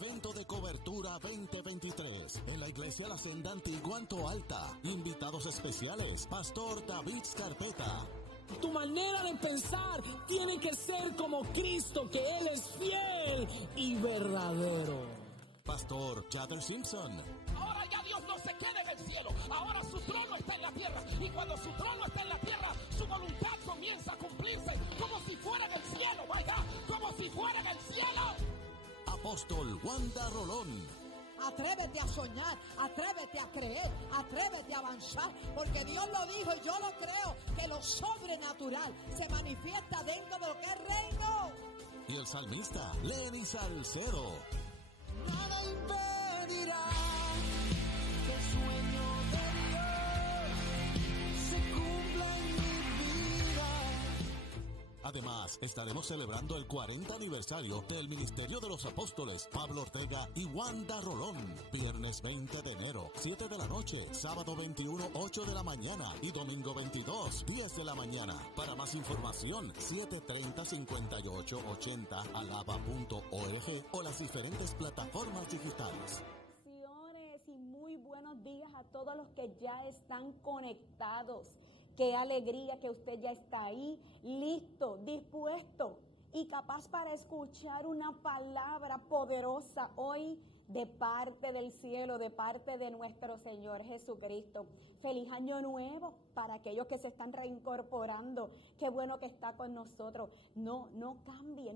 Evento de cobertura 2023 en la Iglesia La Senda Antigua en Toalta. Invitados especiales, Pastor David Scarpeta. Tu manera de pensar tiene que ser como Cristo, que Él es fiel y verdadero. Pastor Chadder Simpson. Ahora ya Dios no se queda en el cielo. Ahora su trono está en la tierra. Y cuando su trono está en la tierra, su voluntad comienza a cumplirse como si fuera en el cielo. Vaya, como si fuera en el cielo. Apóstol Wanda Rolón. Atrévete a soñar, atrévete a creer, atrévete a avanzar, porque Dios lo dijo y yo lo creo, que lo sobrenatural se manifiesta dentro de lo que es reino. Y el salmista Lenny Salcedo. Nada impedirá que el sueño de Dios se cumpla en mi vida. Además, estaremos celebrando el 40 aniversario del Ministerio de los Apóstoles Pablo Ortega y Wanda Rolón. Viernes 20 de enero, 7 de la noche, sábado 21, 8 de la mañana y domingo 22, 10 de la mañana. Para más información, 730-5880 alaba.org o las diferentes plataformas digitales. Y muy buenos días a todos los que ya están conectados. Qué alegría que usted ya está ahí, listo, dispuesto y capaz para escuchar una palabra poderosa hoy de parte del cielo, de parte de nuestro Señor Jesucristo. Feliz año nuevo para aquellos que se están reincorporando. Qué bueno que está con nosotros. No cambie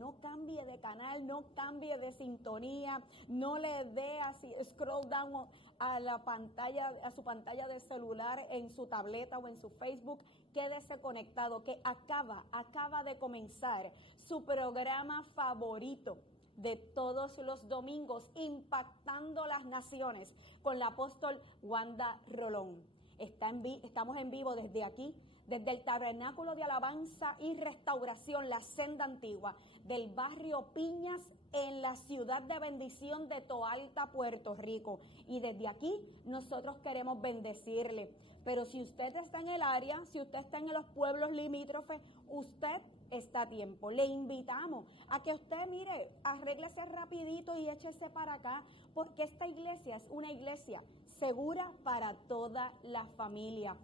de canal, no cambie de sintonía, no le dé así scroll down a la pantalla, a su pantalla de celular, en su tableta o en su Facebook. Quédese conectado, que acaba de comenzar su programa favorito de todos los domingos, impactando las naciones, con la apóstol Wanda Rolón. Estamos en vivo desde aquí, desde el Tabernáculo de Alabanza y Restauración, la Senda Antigua, del barrio Piñas, en la ciudad de bendición de Toalta, Puerto Rico. Y desde aquí nosotros queremos bendecirle. Pero si usted está en el área, si usted está en los pueblos limítrofes, usted está a tiempo. Le invitamos a que usted, mire, arréglese rapidito y échese para acá, porque esta iglesia es una iglesia segura para toda la familia.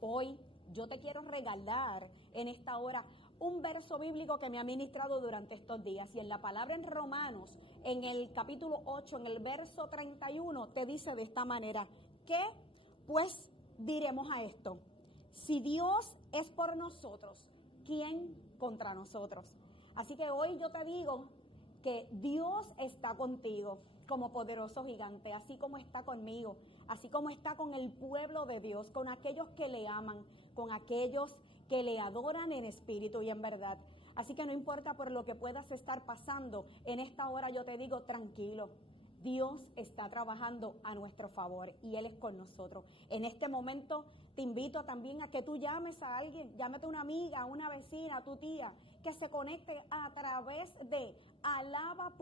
Hoy yo te quiero regalar en esta hora un verso bíblico que me ha ministrado durante estos días. Y en la palabra en Romanos, en el capítulo 8, en el verso 31, te dice de esta manera: ¿qué pues diremos a esto? Si Dios es por nosotros, ¿quién contra nosotros? Así que hoy yo te digo que Dios está contigo como poderoso gigante, así como está conmigo, así como está con el pueblo de Dios, con aquellos que le aman, con aquellos que le adoran en espíritu y en verdad. Así que no importa por lo que puedas estar pasando, en esta hora yo te digo, tranquilo. Dios está trabajando a nuestro favor y Él es con nosotros. En este momento te invito también a que tú llames a alguien, llámate a una amiga, a una vecina, a tu tía, que se conecte a través de alaba.org,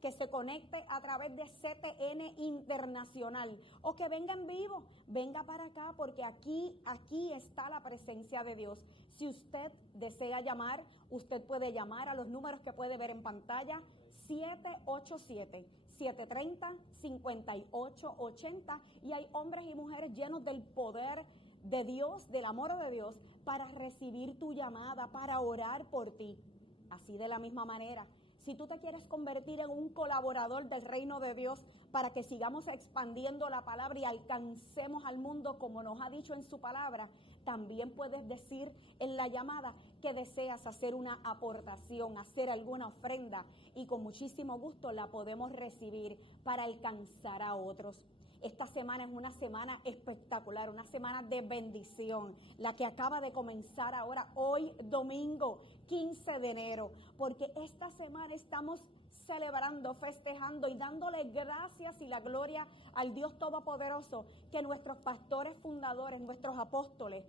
que se conecte a través de CTN Internacional, o que venga en vivo, venga para acá, porque aquí está la presencia de Dios. Si usted desea llamar, usted puede llamar a los números que puede ver en pantalla, 787-730-5880, y hay hombres y mujeres llenos del poder de Dios, del amor de Dios, para recibir tu llamada, para orar por ti. Así de la misma manera, si tú te quieres convertir en un colaborador del reino de Dios para que sigamos expandiendo la palabra y alcancemos al mundo como nos ha dicho en su palabra, también puedes decir en la llamada que deseas hacer una aportación, hacer alguna ofrenda, y con muchísimo gusto la podemos recibir para alcanzar a otros. Esta semana es una semana espectacular, una semana de bendición, la que acaba de comenzar ahora, hoy domingo 15 de enero, porque esta semana estamos celebrando, festejando y dándole gracias y la gloria al Dios Todopoderoso, que nuestros pastores fundadores, nuestros apóstoles,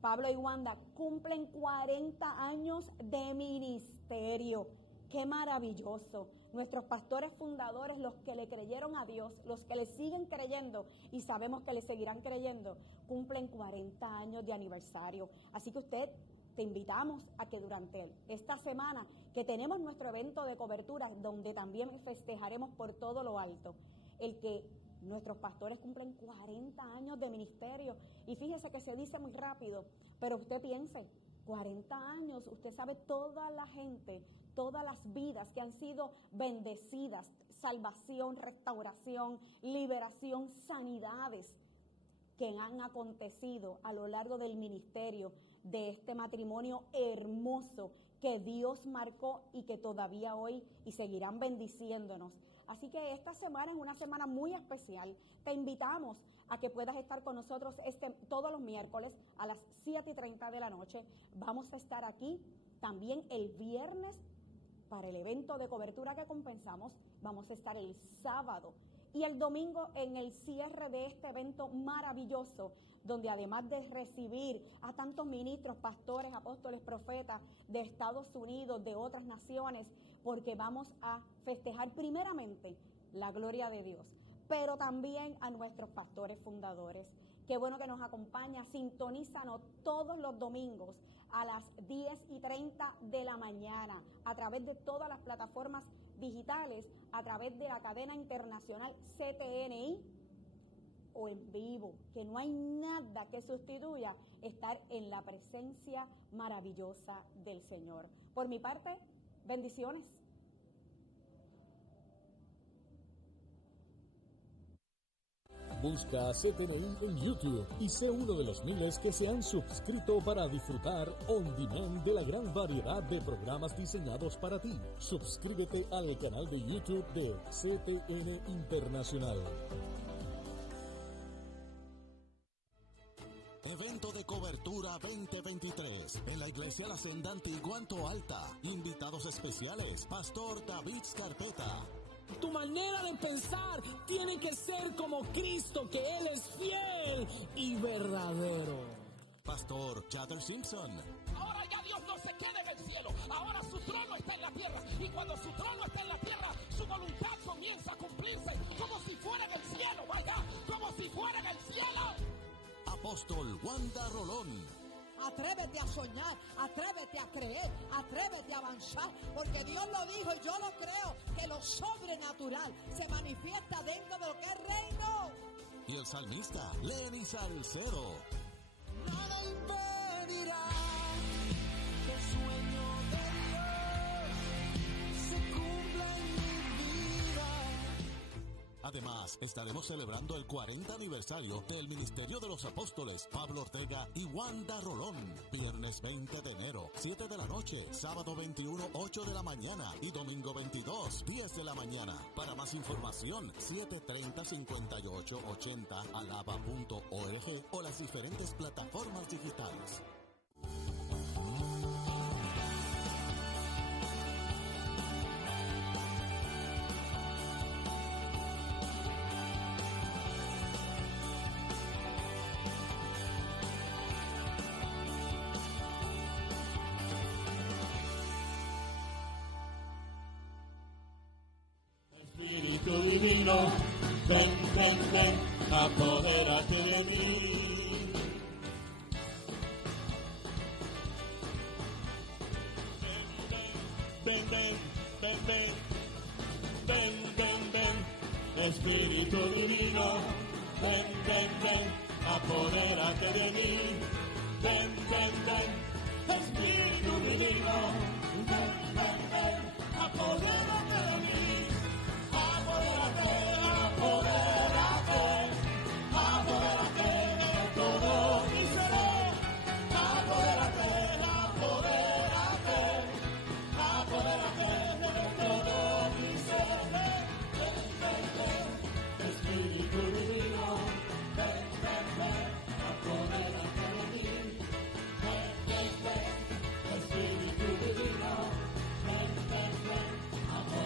Pablo y Wanda, cumplen 40 años de ministerio. ¡Qué maravilloso! Nuestros pastores fundadores, los que le creyeron a Dios, los que le siguen creyendo y sabemos que le seguirán creyendo, cumplen 40 años de aniversario. Así que usted te invitamos a que durante esta semana que tenemos nuestro evento de cobertura, donde también festejaremos por todo lo alto, el que nuestros pastores cumplen 40 años de ministerio. Y fíjese que se dice muy rápido, pero usted piense, 40 años, usted sabe toda la gente, todas las vidas que han sido bendecidas, salvación, restauración, liberación, sanidades que han acontecido a lo largo del ministerio de este matrimonio hermoso que Dios marcó y que todavía hoy y seguirán bendiciéndonos. Así que esta semana es una semana muy especial. Te invitamos a que puedas estar con nosotros todos los miércoles a las 7:30 de la noche. Vamos a estar aquí también el viernes para el evento de cobertura que compensamos. Vamos a estar el sábado y el domingo en el cierre de este evento maravilloso, donde además de recibir a tantos ministros, pastores, apóstoles, profetas de Estados Unidos, de otras naciones, porque vamos a festejar primeramente la gloria de Dios, pero también a nuestros pastores fundadores. Qué bueno que nos acompaña, sintonízanos todos los domingos a las 10:30 de la mañana a través de todas las plataformas digitales, a través de la cadena internacional CTNI o en vivo, que no hay nada que sustituya estar en la presencia maravillosa del Señor. Por mi parte, bendiciones. Busca CTNI en YouTube y sé uno de los miles que se han suscrito para disfrutar on demand de la gran variedad de programas diseñados para ti. Suscríbete al canal de YouTube de CTN Internacional. Evento de cobertura 2023 en la Iglesia La Senda Antigua en Toalta. Invitados especiales, Pastor David Scarpeta. Tu manera de pensar tiene que ser como Cristo, que Él es fiel y verdadero. Pastor Chadder Simpson. Ahora ya Dios no se queda en el cielo. Ahora su trono está en la tierra. Y cuando su trono está en la tierra, su voluntad comienza a cumplirse como si fuera en el cielo. Vaya, como si fuera en el cielo. Apóstol Wanda Rolón. Atrévete a soñar, atrévete a creer, atrévete a avanzar, porque Dios lo dijo y yo lo creo, que lo sobrenatural se manifiesta dentro de lo que es reino. Y el salmista Lenny Salcedo. Nada impedirá que el sueño de Dios se cumpla en mi vida. Además, estaremos celebrando el 40 aniversario del Ministerio de los Apóstoles Pablo Ortega y Wanda Rolón. Viernes 20 de enero, 7 de la noche, sábado 21, 8 de la mañana y domingo 22, 10 de la mañana. Para más información, 730-5880, alaba.org o las diferentes plataformas digitales. Espíritu divino, ven, ven, ven, apodérate de mí. Ven, ven, ven, ven, ven, ven, ven, Espíritu divino, ven, ven, ven, apodérate de mí. Ven, ven, ven, Espíritu divino, ven, ven, ven, apodérate de mí. Apodérate, apodérate, apodérate de todo mi ser. Apodérate, apodérate, apodérate de todo mi ser. Ven, ven, ven, Espíritu divino, ven, ven, ven, apodérate de mí. Ven, ven, ven, Espíritu divino, ven, ven, ven, apodérate.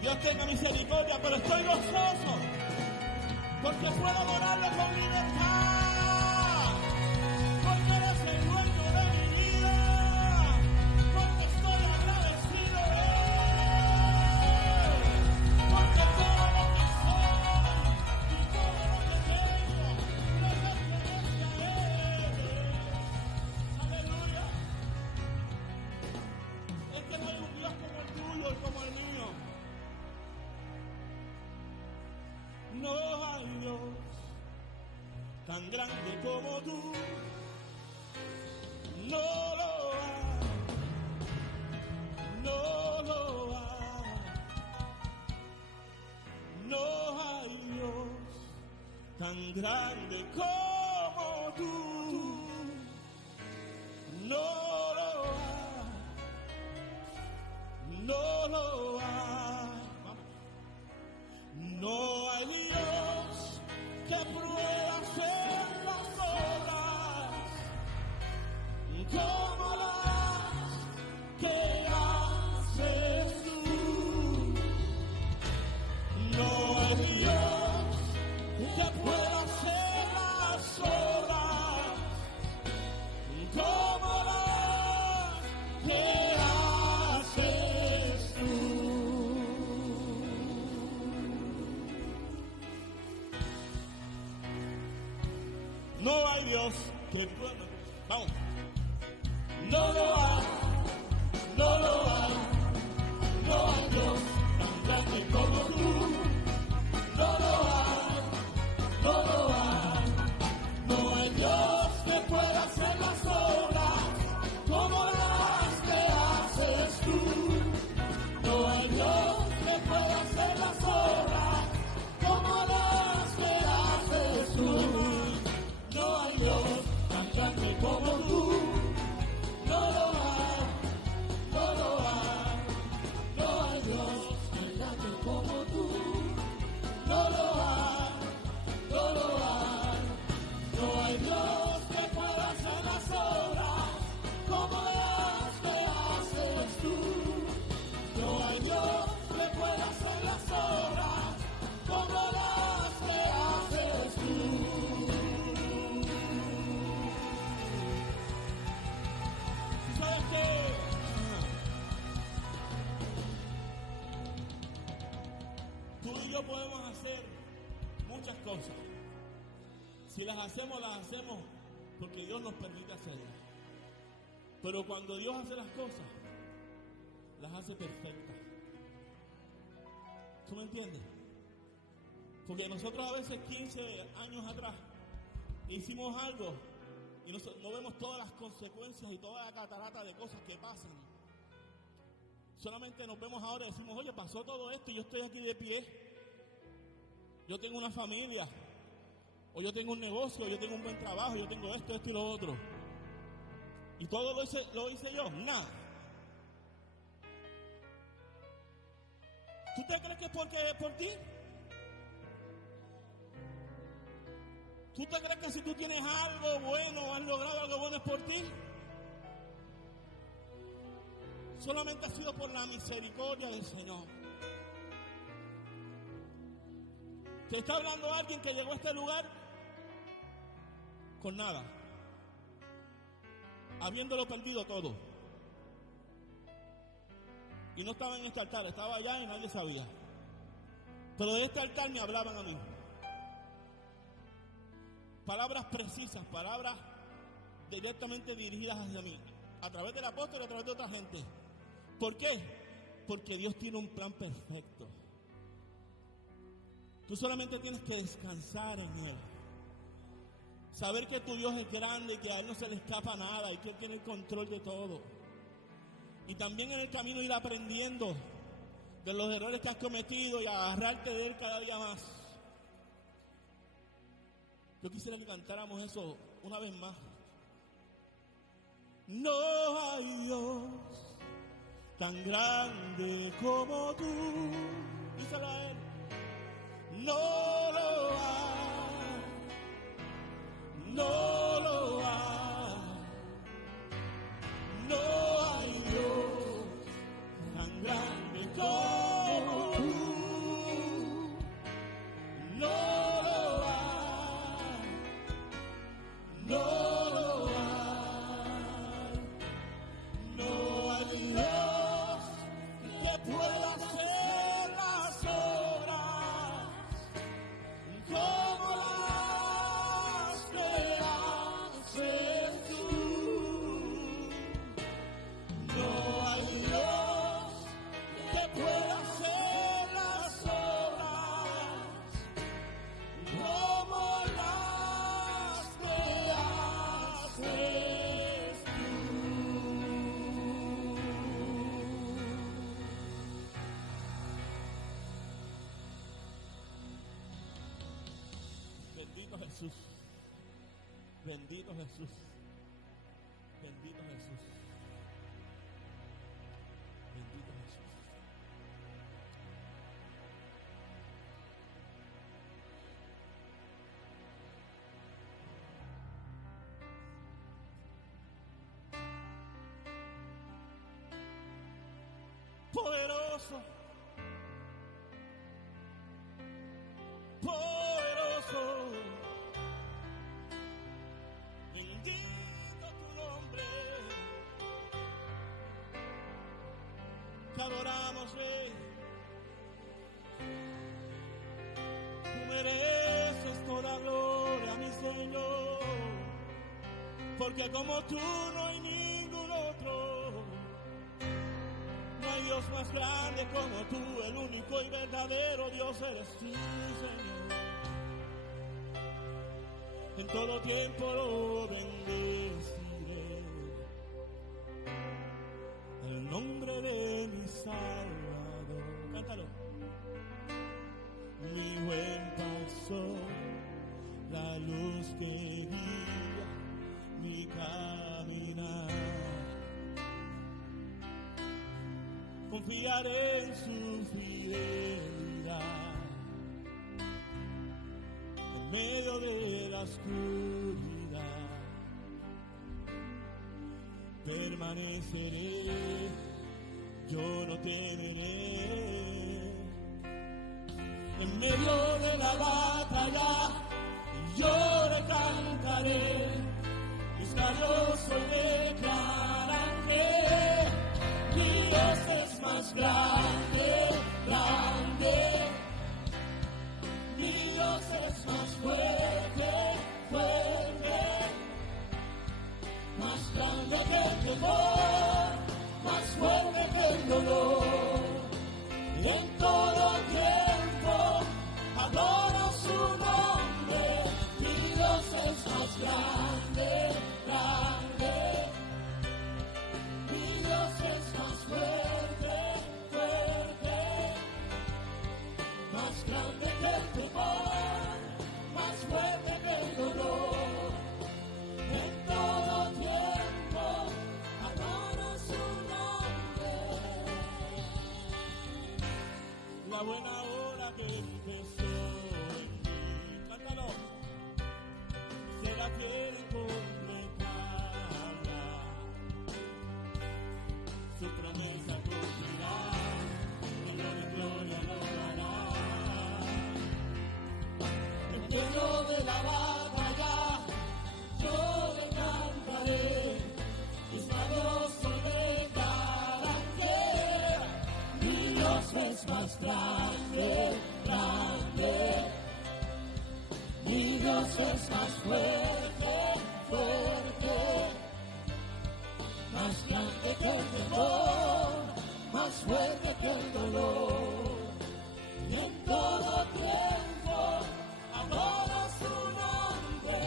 Dios tenga misericordia, pero estoy gozoso porque puedo adorarlo con libertad, porque eres el dueño de mi vida, porque estoy agradecido de Él, porque todo lo que soy y todo lo que tengo le pertenece a Él. Aleluya. Es que no hay un Dios como el tuyo y como el mío. No hay Dios tan grande como tú, no lo hay, no lo hay, no hay Dios tan grande como tú, no lo hay, no lo hay. No hay Dios que pueda hacer las obras como las que haces tú. No hay Dios que pueda hacer las obras como las que haces tú. No hay Dios que pueda. Vamos. No lo hay, no lo hay, no hay Dios tan grande como tú. No lo hay, no lo hay, no hay Dios que pueda hacer las obras como las que haces tú. No hay Dios que pueda hacer las obras como las que haces tú. No hay Dios tan grande como tú, no lo hay, no lo hay, no hay Dios tan grande como tú, no lo hay, no lo hay, no hay Dios que pueda hacer las obras como las que haces tú, no hay Dios que pueda hacer las obras como las que haces tú. ¿Sabes qué? Tú y yo podemos hacer muchas cosas. Si las hacemos porque Dios nos permite hacerlas. Pero cuando Dios hace las cosas, las hace perfectas. ¿Tú me entiendes? Porque nosotros a veces 15 años atrás hicimos algo y no vemos todas las consecuencias y toda la catarata de cosas que pasan. Solamente nos vemos ahora y decimos, oye, pasó todo esto y yo estoy aquí de pie. Yo tengo una familia, o yo tengo un negocio, o yo tengo un buen trabajo, yo tengo esto y lo otro. Y todo lo hice yo, nada. ¿Tú te crees que es por ti? ¿Tú te crees que si tú tienes algo bueno o has logrado algo bueno es por ti? Solamente ha sido por la misericordia del Señor. Te está hablando alguien que llegó a este lugar con nada, habiéndolo perdido todo. Y no estaba en este altar, estaba allá y nadie sabía. Pero de este altar me hablaban a mí. Palabras precisas, palabras directamente dirigidas hacia mí, a través del apóstol y a través de otra gente. ¿Por qué? Porque Dios tiene un plan perfecto. Tú solamente tienes que descansar en Él. Saber que tu Dios es grande y que a Él no se le escapa nada y que Él tiene el control de todo. Y también en el camino ir aprendiendo de los errores que has cometido y agarrarte de Él cada día más. Yo quisiera que cantáramos eso una vez más. No hay Dios tan grande como tú. Díselo a Él. No lo hay, no lo hay. No hay Dios tan grande como tú. No lo hay, no lo hay. No hay Dios que pueda hacer las obras como las que haces tú. No hay Dios que pueda hacer las obras como las que haces tú. Bendito Jesús. Bendito Jesús. Bendito Jesús. Bendito Jesús. Poderoso. Poderoso. Bendito tu nombre. Te adoramos, Rey. Tú mereces toda gloria, mi Señor. Porque como tú no hay ningún otro. No hay Dios más grande como tú. El único y verdadero Dios eres tú, Señor. En todo tiempo lo bendeciré. El nombre de mi Salvador. Cántalo. Mi buen pastor, la luz que guía mi caminar. Confiaré en su fidelidad. En medio de la oscuridad permaneceré, yo no temeré. En medio de la batalla yo le cantaré, mis labios hoy declaran que mi Dios es más grande, grande. Mi Dios es más fuerte, fuerte, más grande que el temor, más fuerte que el dolor. Y en todo tiempo adoro su nombre. Mi Dios es más grande, grande. Mi Dios es más fuerte, fuerte, más grande que el temor, más fuerte que el dolor. En todo tiempo adoro su nombre. La buena hora que empezó en mí, cántalo, será fiel y completará. Su promesa cumplirá, de gloria en gloria lo hará. En medio de la batalla yo le cantaré, mis labios hoy declaran que mi Dios es más grande, grande. Mi Dios es más fuerte, fuerte, más grande que el temor, más fuerte que el dolor. Y en todo tiempo adoro su nombre.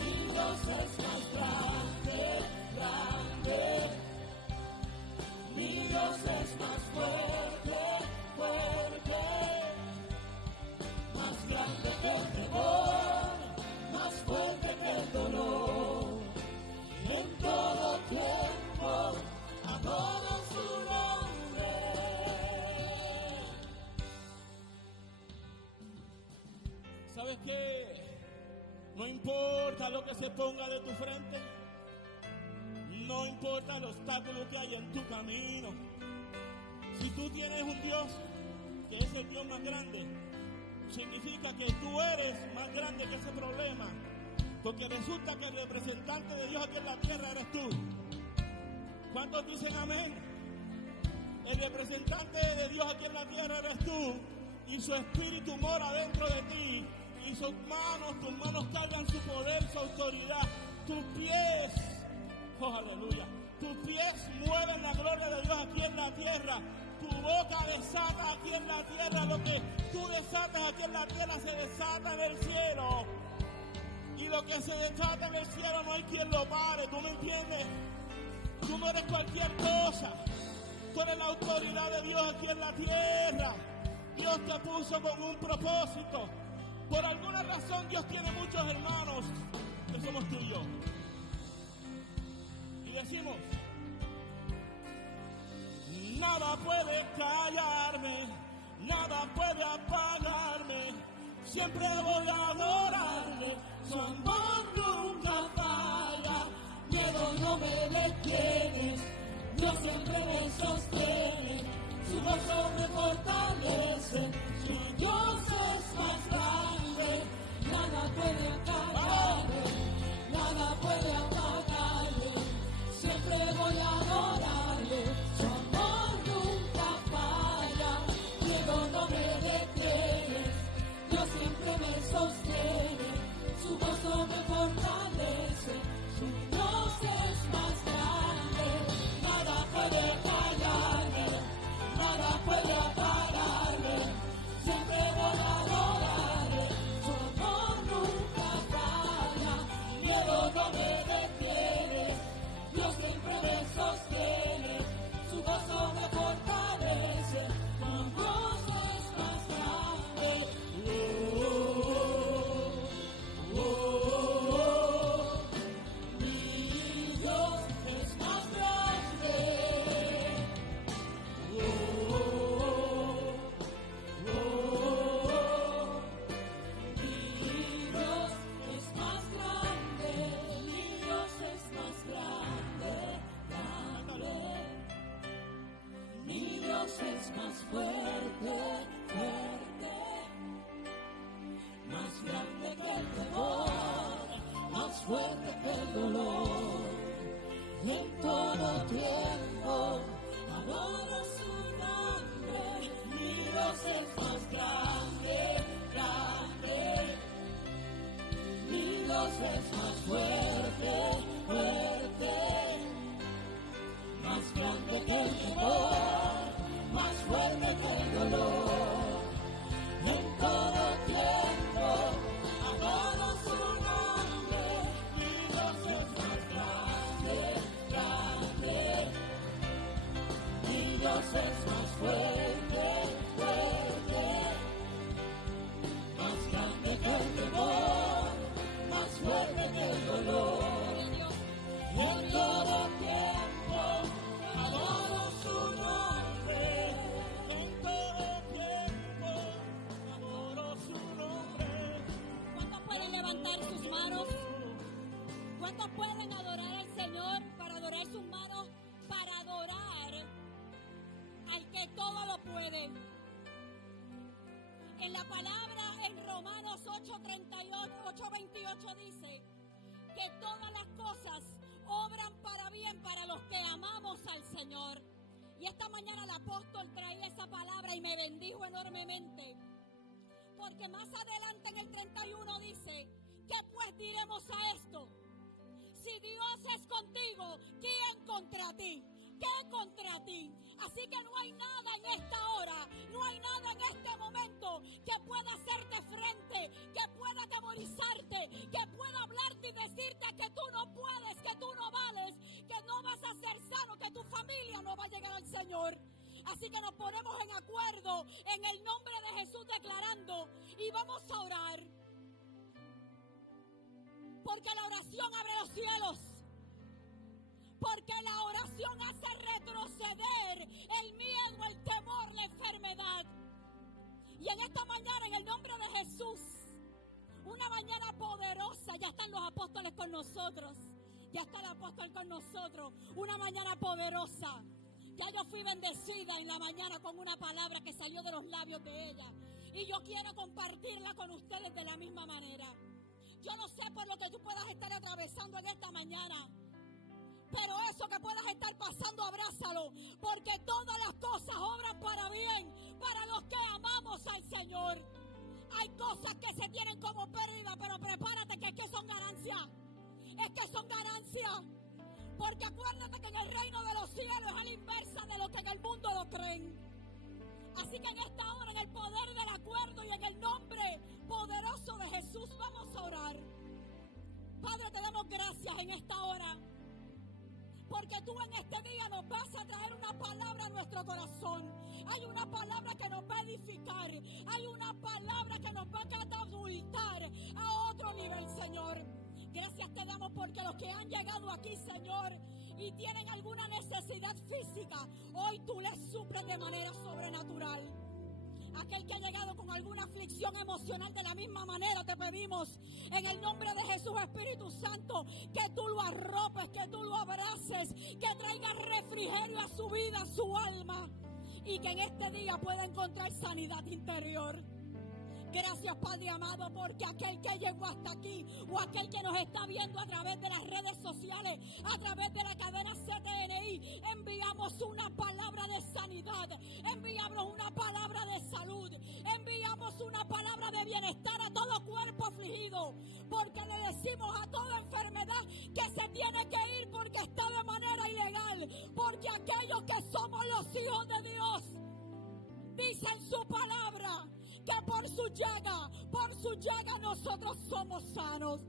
Mi Dios es más grande, grande. Mi Dios es más fuerte, fuerte, más grande que el temor, más No importa lo que se ponga de tu frente. No importa el obstáculo que hay en tu camino. Si tú tienes un Dios que es el Dios más grande, significa que tú eres más grande que ese problema. Porque resulta que el representante de Dios aquí en la tierra eres tú. ¿Cuántos dicen amén? El representante de Dios aquí en la tierra eres tú. Y su espíritu mora dentro de ti. Y tus manos cargan su poder, su autoridad. Tus pies, oh aleluya, tus pies mueven la gloria de Dios aquí en la tierra. Tu boca desata aquí en la tierra. Lo que tú desatas aquí en la tierra se desata en el cielo. Y lo que se desata en el cielo no hay quien lo pare. ¿Tú me entiendes? Tú no eres cualquier cosa. Tú eres la autoridad de Dios aquí en la tierra. Dios te puso con un propósito. Por alguna razón Dios tiene muchos hermanos que somos tú y yo. Y decimos, nada puede callarme, nada puede apagarme. Siempre voy a adorarle, su amor nunca falla. Miedo no me detienes, Dios siempre me sostiene. Su gozo me fortalece, su Dios es más grande. Nada puede acabarme, nada puede apagarle. Siempre voy a adorarle, su amor nunca falla. Miedo no me detiene, Dios siempre me sostiene. Su gozo me fortalece, su Dios es más grande. Nada puede callarme, nada puede apagarme. Siempre voy a adorarle, su amor nunca falla. Miedo no me detiene, Dios siempre me sostiene. Su gozo me fortalece, su gozo es más grande. Mi Dios es más grande. Mi Dios es más grande, mi Dios es más grande, grande. Mi Dios es más fuerte, fuerte, más grande que el temor, más fuerte que el dolor. En todo tiempo adoro su nombre. Mi Dios es más grande, grande. Mi Dios es más fuerte, fuerte, más grande que el temor, más fuerte que el dolor. En todo tiempo adoro su nombre. Mi Dios es más grande, grande. Mi Dios es más fuerte, fuerte, más grande que el temor, más fuerte que el dolor. En todo tiempo adoro su nombre. En todo tiempo adoro su nombre. ¿Cuántos pueden levantar sus manos? ¿Cuántos pueden adorar al Señor? Para adorar sus manos, para adorar al que todo lo puede. En la palabra en Romanos 8:28 dice que todas las cosas obran para bien para los que amamos al Señor. Y esta mañana el apóstol traía esa palabra y me bendijo enormemente. Porque más adelante en el 31 dice, ¿qué pues diremos a esto? Si Dios es contigo, ¿quién contra ti? ¿Qué contra ti? Así que no hay nada en esta hora, no hay nada en este momento que pueda hacerte frente, que pueda atemorizarte, que pueda hablarte y decirte que tú no puedes, que tú no vales, que no vas a ser sano, que tu familia no va a llegar al Señor. Así que nos ponemos en acuerdo en el nombre de Jesús declarando y vamos a orar. Porque la oración abre los cielos. Porque la oración hace retroceder el miedo, el temor, la enfermedad. Y en esta mañana, en el nombre de Jesús, Una mañana poderosa. Ya están los apóstoles con nosotros. Ya está el apóstol con nosotros. Una mañana poderosa. Ya yo fui bendecida en la mañana con una palabra que salió de los labios de ella. Y yo quiero compartirla con ustedes de la misma manera. Yo no sé por lo que tú puedas estar atravesando en esta mañana. Pero eso que puedas estar pasando, abrázalo. Porque todas las cosas obran para bien. Para los que amamos al Señor. Hay cosas que se tienen como pérdida. Pero prepárate que es que son ganancias. Es que son ganancias. Porque acuérdate que en el reino de los cielos es a la inversa de lo que en el mundo lo creen. Así que en esta hora, en el poder del acuerdo y en el nombre poderoso de Jesús, vamos a orar. Padre, te damos gracias en esta hora. Porque tú en este día nos vas a traer una palabra a nuestro corazón. Hay una palabra que nos va a edificar. Hay una palabra que nos va a catapultar a otro nivel, Señor. Gracias te damos porque los que han llegado aquí, Señor, y tienen alguna necesidad física, hoy tú les suples de manera sobrenatural. Aquel que ha llegado con alguna aflicción emocional, de la misma manera te pedimos en el nombre de Jesús, Espíritu Santo, que tú lo arropes, que tú lo abraces, que traiga refrigerio a su vida, a su alma, y que en este día pueda encontrar sanidad interior. Gracias, Padre amado, porque aquel que llegó hasta aquí o aquel que nos está viendo a través de las redes sociales, a través de la cadena CTNI, enviamos una palabra de sanidad, enviamos una palabra de salud, enviamos una palabra de bienestar a todo cuerpo afligido, porque le decimos a toda enfermedad que se tiene que ir porque está de manera ilegal, porque aquellos que somos los hijos de Dios, dicen su palabra, que por su llaga nosotros somos sanos.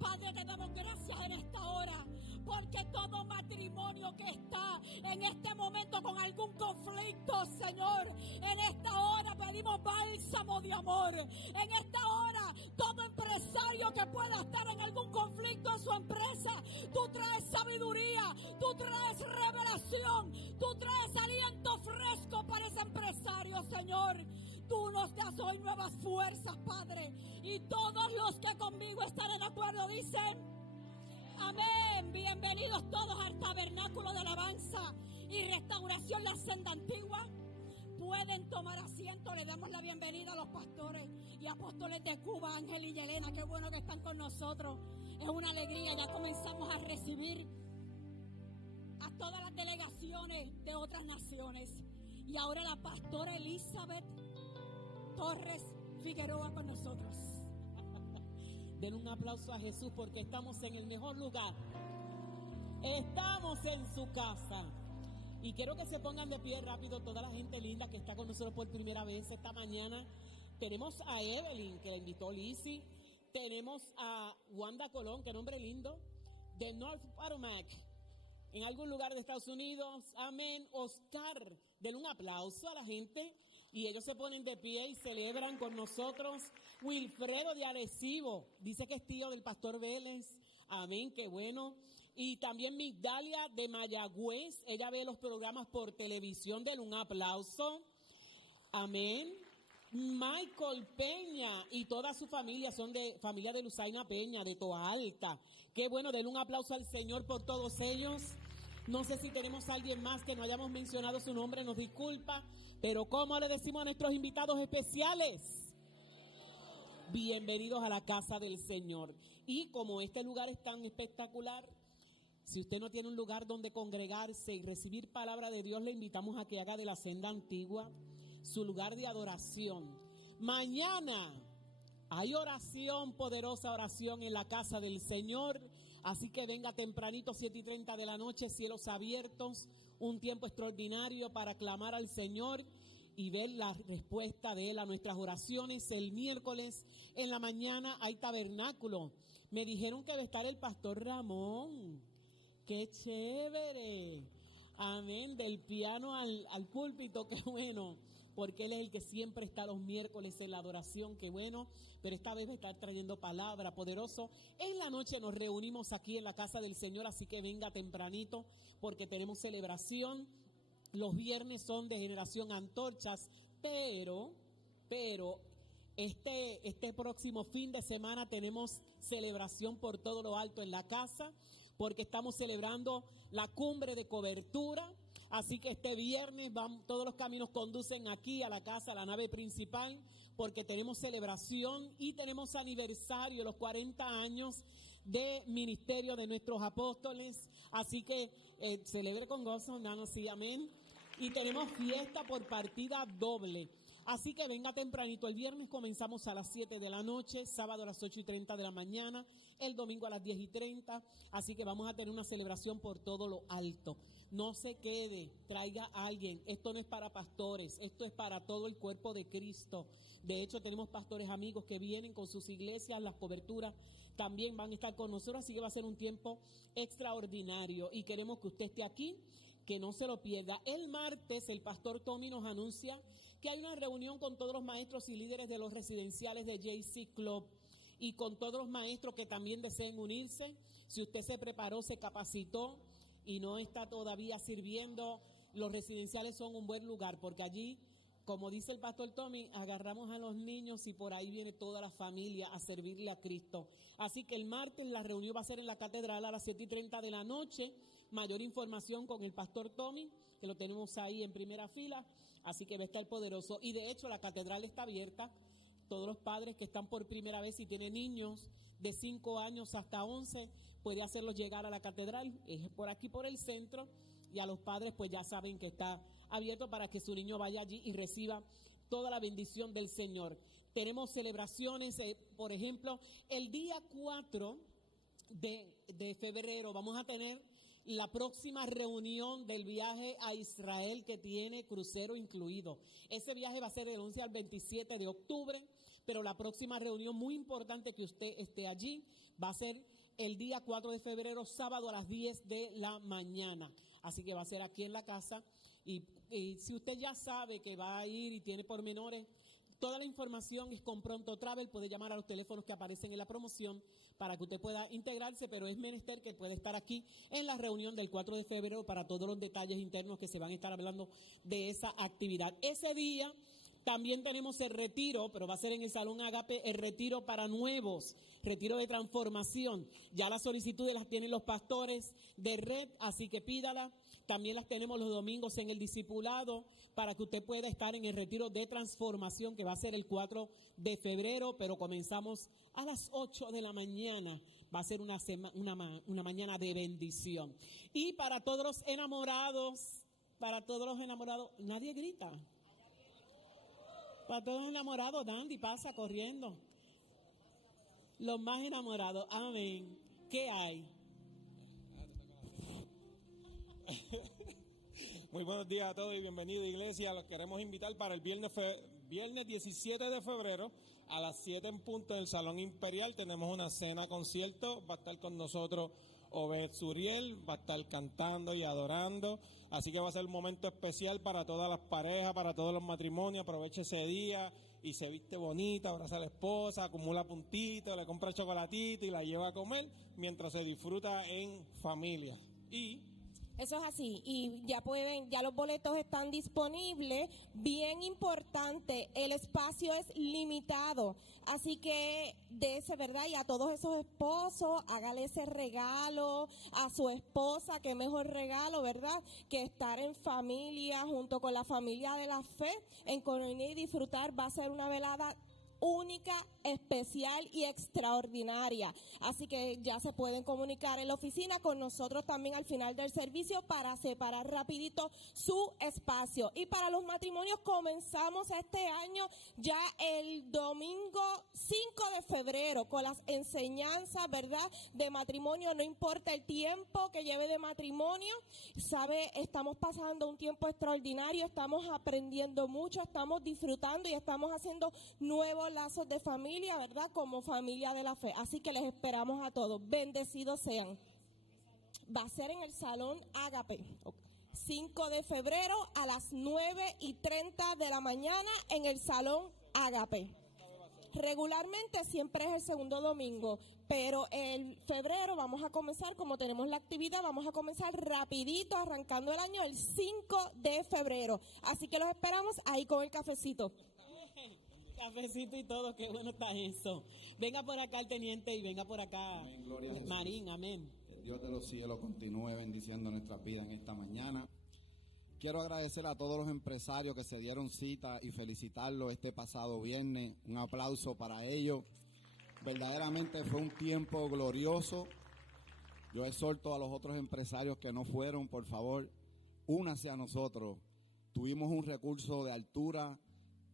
Padre, te damos gracias en esta hora, porque todo matrimonio que está en este momento con algún conflicto, Señor, en esta hora pedimos bálsamo de amor. En esta hora, todo empresario que pueda estar en algún conflicto en su empresa, tú traes sabiduría, tú traes revelación, tú traes aliento fresco para ese empresario, Señor. Tú nos das hoy nuevas fuerzas, Padre. Y todos los que conmigo están en acuerdo dicen amén. Bienvenidos todos al tabernáculo de alabanza y restauración La Senda Antigua. Pueden tomar asiento. Le damos la bienvenida a los pastores y apóstoles de Cuba, Ángel y Yelena. Qué bueno que están con nosotros. Es una alegría. Ya comenzamos a recibir a todas las delegaciones de otras naciones. Y ahora la pastora Elizabeth Torres Figueroa con nosotros. Den un aplauso a Jesús porque estamos en el mejor lugar. Estamos en su casa. Y quiero que se pongan de pie rápido toda la gente linda que está con nosotros por primera vez esta mañana. Tenemos a Evelyn, que la invitó Lizzy. Tenemos a Wanda Colón, qué nombre lindo, de North Potomac, en algún lugar de Estados Unidos. Amén. Oscar, den un aplauso a la gente. Y ellos se ponen de pie y celebran con nosotros. Wilfredo de Arecibo, dice que es tío del pastor Vélez. Amén, qué bueno. Y también Migdalia de Mayagüez, ella ve los programas por televisión, denle un aplauso. Amén. Michael Peña y toda su familia son de familia de Luzaina Peña, de Toa Alta. Qué bueno, denle un aplauso al Señor por todos ellos. No sé si tenemos a alguien más que no hayamos mencionado su nombre, nos disculpa. Pero ¿cómo le decimos a nuestros invitados especiales? Bienvenidos a la casa del Señor. Y como este lugar es tan espectacular, si usted no tiene un lugar donde congregarse y recibir palabra de Dios, le invitamos a que haga de la Senda Antigua su lugar de adoración. Mañana hay oración, poderosa oración en la casa del Señor. Así que venga tempranito, 7:30 de la noche, cielos abiertos, un tiempo extraordinario para clamar al Señor y ver la respuesta de Él a nuestras oraciones. El miércoles en la mañana hay tabernáculo. Me dijeron que va a estar el pastor Ramón. ¡Qué chévere! Amén, del piano al púlpito, qué bueno. Porque Él es el que siempre está los miércoles en la adoración, qué bueno, pero esta vez va a estar trayendo palabra poderoso. En la noche nos reunimos aquí en la casa del Señor, así que venga tempranito, porque tenemos celebración. Los viernes son de Generación Antorchas, pero Este próximo fin de semana tenemos celebración por todo lo alto en la casa, porque estamos celebrando la cumbre de cobertura. Así que este viernes todos los caminos conducen aquí a la casa, a la nave principal, porque tenemos celebración y tenemos aniversario, los 40 años de ministerio de nuestros apóstoles. Así que celebre con gozo, hermanos, sí, amén. Y tenemos fiesta por partida doble. Así que venga tempranito. El viernes comenzamos a las 7 de la noche, sábado a las 8:30 de la mañana, el domingo a las 10:30. Así que vamos a tener una celebración por todo lo alto. No se quede, traiga a alguien. Esto no es para pastores, esto es para todo el cuerpo de Cristo. De hecho, tenemos pastores amigos que vienen con sus iglesias, las coberturas también van a estar con nosotros. Así que va a ser un tiempo extraordinario y queremos que usted esté aquí, que no se lo pierda. El martes el pastor Tommy nos anuncia que hay una reunión con todos los maestros y líderes de los residenciales de JC Club y con todos los maestros que también deseen unirse. Si usted se preparó, se capacitó y no está todavía sirviendo, los residenciales son un buen lugar, porque allí, como dice el pastor Tommy, agarramos a los niños y por ahí viene toda la familia a servirle a Cristo. Así que el martes la reunión va a ser en la catedral a las 7:30 de la noche. Mayor información con el pastor Tommy, que lo tenemos ahí en primera fila. Así que va a estar poderoso. Y de hecho la catedral está abierta. Todos los padres que están por primera vez y tienen niños de 5 años hasta 11, puede hacerlos llegar a la catedral. Es por aquí, por el centro. Y a los padres pues ya saben que está abierto para que su niño vaya allí y reciba toda la bendición del Señor. Tenemos celebraciones, por ejemplo, el día 4 de febrero vamos a tener la próxima reunión del viaje a Israel, que tiene crucero incluido. Ese viaje va a ser del 11 al 27 de octubre, pero la próxima reunión muy importante que usted esté allí va a ser el día 4 de febrero, sábado a las 10 de la mañana. Así que va a ser aquí en la casa y si usted ya sabe que va a ir y tiene pormenores, toda la información es con Pronto Travel. Puede llamar a los teléfonos que aparecen en la promoción para que usted pueda integrarse, pero es menester que pueda estar aquí en la reunión del 4 de febrero para todos los detalles internos que se van a estar hablando de esa actividad. Ese día también tenemos el retiro, pero va a ser en el Salón Agape, el retiro para nuevos, retiro de transformación. Ya las solicitudes las tienen los pastores de red, así que pídala. También las tenemos los domingos en el discipulado para que usted pueda estar en el retiro de transformación, que va a ser el 4 de febrero, pero comenzamos a las 8 de la mañana. Va a ser una mañana de bendición. Y para todos los enamorados, nadie grita. Para todos los enamorados, Dandy pasa corriendo. Los más enamorados, amén. ¿Qué hay? Muy buenos días a todos y bienvenidos, iglesia. Los queremos invitar para el viernes 17 de febrero a las 7 en punto en el Salón Imperial. Tenemos una cena concierto. Va a estar con nosotros Obed Suriel, va a estar cantando y adorando. Así que va a ser un momento especial para todas las parejas, para todos los matrimonios. Aproveche ese día y se viste bonita, abraza a la esposa, acumula puntitos, le compra chocolatito y la lleva a comer mientras se disfruta en familia. Y eso es así, y ya los boletos están disponibles. Bien importante, el espacio es limitado, así que dese, ¿verdad? Y a todos esos esposos, hágale ese regalo a su esposa, qué mejor regalo, ¿verdad? Que estar en familia, junto con la familia de la fe, en comunión y disfrutar. Va a ser una velada única, especial y extraordinaria. Así que ya se pueden comunicar en la oficina con nosotros también al final del servicio para separar rapidito su espacio. Y para los matrimonios comenzamos este año ya el domingo 5 de febrero con las enseñanzas, ¿verdad?, de matrimonio. No importa el tiempo que lleve de matrimonio, sabe, estamos pasando un tiempo extraordinario, estamos aprendiendo mucho, estamos disfrutando y estamos haciendo nuevos lazos de familia, ¿verdad?, como familia de la fe. Así que les esperamos a todos. Bendecidos sean. Va a ser en el Salón Agape, 5 de febrero a las 9:30 de la mañana en el Salón Agape. Regularmente siempre es el segundo domingo, pero en febrero vamos a comenzar, como tenemos la actividad, vamos a comenzar rapidito, arrancando el año, el 5 de febrero. Así que los esperamos ahí con el cafecito. Cafecito y todo, qué bueno está eso. Venga por acá el teniente y venga por acá Amén, gloria a Jesús. Marín, amén. Que Dios de los cielos continúe bendiciendo nuestras vidas en esta mañana. Quiero agradecer a todos los empresarios que se dieron cita y felicitarlos este pasado viernes. Un aplauso para ellos. Verdaderamente fue un tiempo glorioso. Yo exhorto a los otros empresarios que no fueron, por favor, únase a nosotros. Tuvimos un recurso de altura.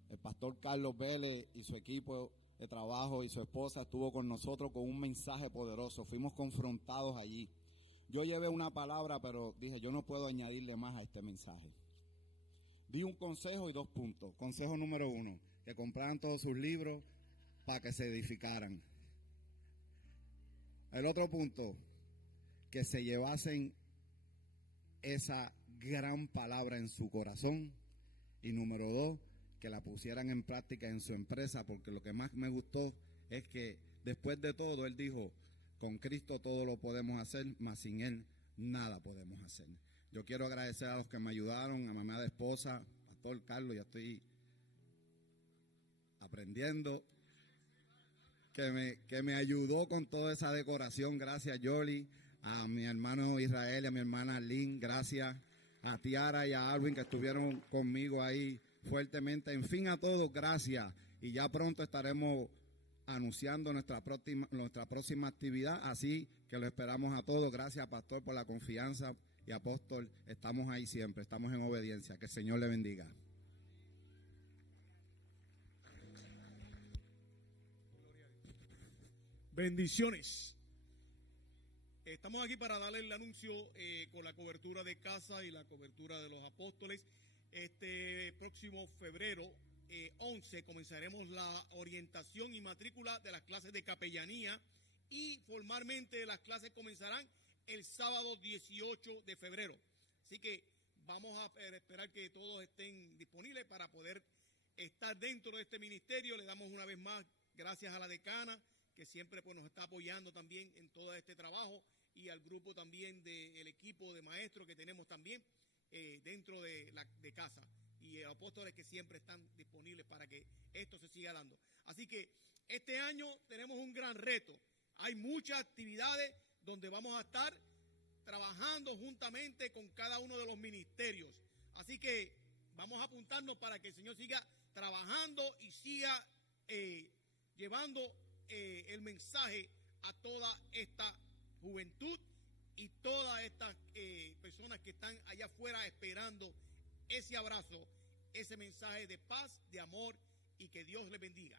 El pastor Carlos Vélez y su equipo de trabajo y su esposa estuvo con nosotros con un mensaje poderoso. Fuimos confrontados allí. Yo llevé una palabra, pero dije, yo no puedo añadirle más a este mensaje. Di un consejo y 2 puntos. Consejo número 1, que compraran todos sus libros para que se edificaran. El otro punto, que se llevasen esa gran palabra en su corazón. Y número 2, que la pusieran en práctica en su empresa, porque lo que más me gustó es que después de todo, él dijo, con Cristo todo lo podemos hacer, mas sin Él nada podemos hacer. Yo quiero agradecer a los que me ayudaron, a mi amada esposa, Pastor Carlos, ya estoy aprendiendo, que me ayudó con toda esa decoración. Gracias, Yoli, a mi hermano Israel y a mi hermana Lynn, gracias, a Tiara y a Alvin que estuvieron conmigo ahí fuertemente. En fin, a todos, gracias. Y ya pronto estaremos anunciando nuestra próxima actividad, así que lo esperamos a todos. Gracias, pastor, por la confianza, y apóstol, estamos ahí siempre, estamos en obediencia. Que el Señor le bendiga. Bendiciones. Estamos aquí para darle el anuncio con la cobertura de casa y la cobertura de los apóstoles. Este próximo febrero 11 comenzaremos la orientación y matrícula de las clases de capellanía, y formalmente las clases comenzarán el sábado 18 de febrero. Así que vamos a esperar que todos estén disponibles para poder estar dentro de este ministerio. Le damos una vez más gracias a la decana, que siempre pues, nos está apoyando también en todo este trabajo, y al grupo también del equipo de maestros que tenemos también dentro de casa, y apóstoles que siempre están disponibles para que esto se siga dando. Así que este año tenemos un gran reto. Hay muchas actividades donde vamos a estar trabajando juntamente con cada uno de los ministerios. Así que vamos a apuntarnos para que el Señor siga trabajando y siga llevando el mensaje a toda esta juventud y todas estas personas que están allá afuera esperando ese abrazo, ese mensaje de paz, de amor, y que Dios les bendiga.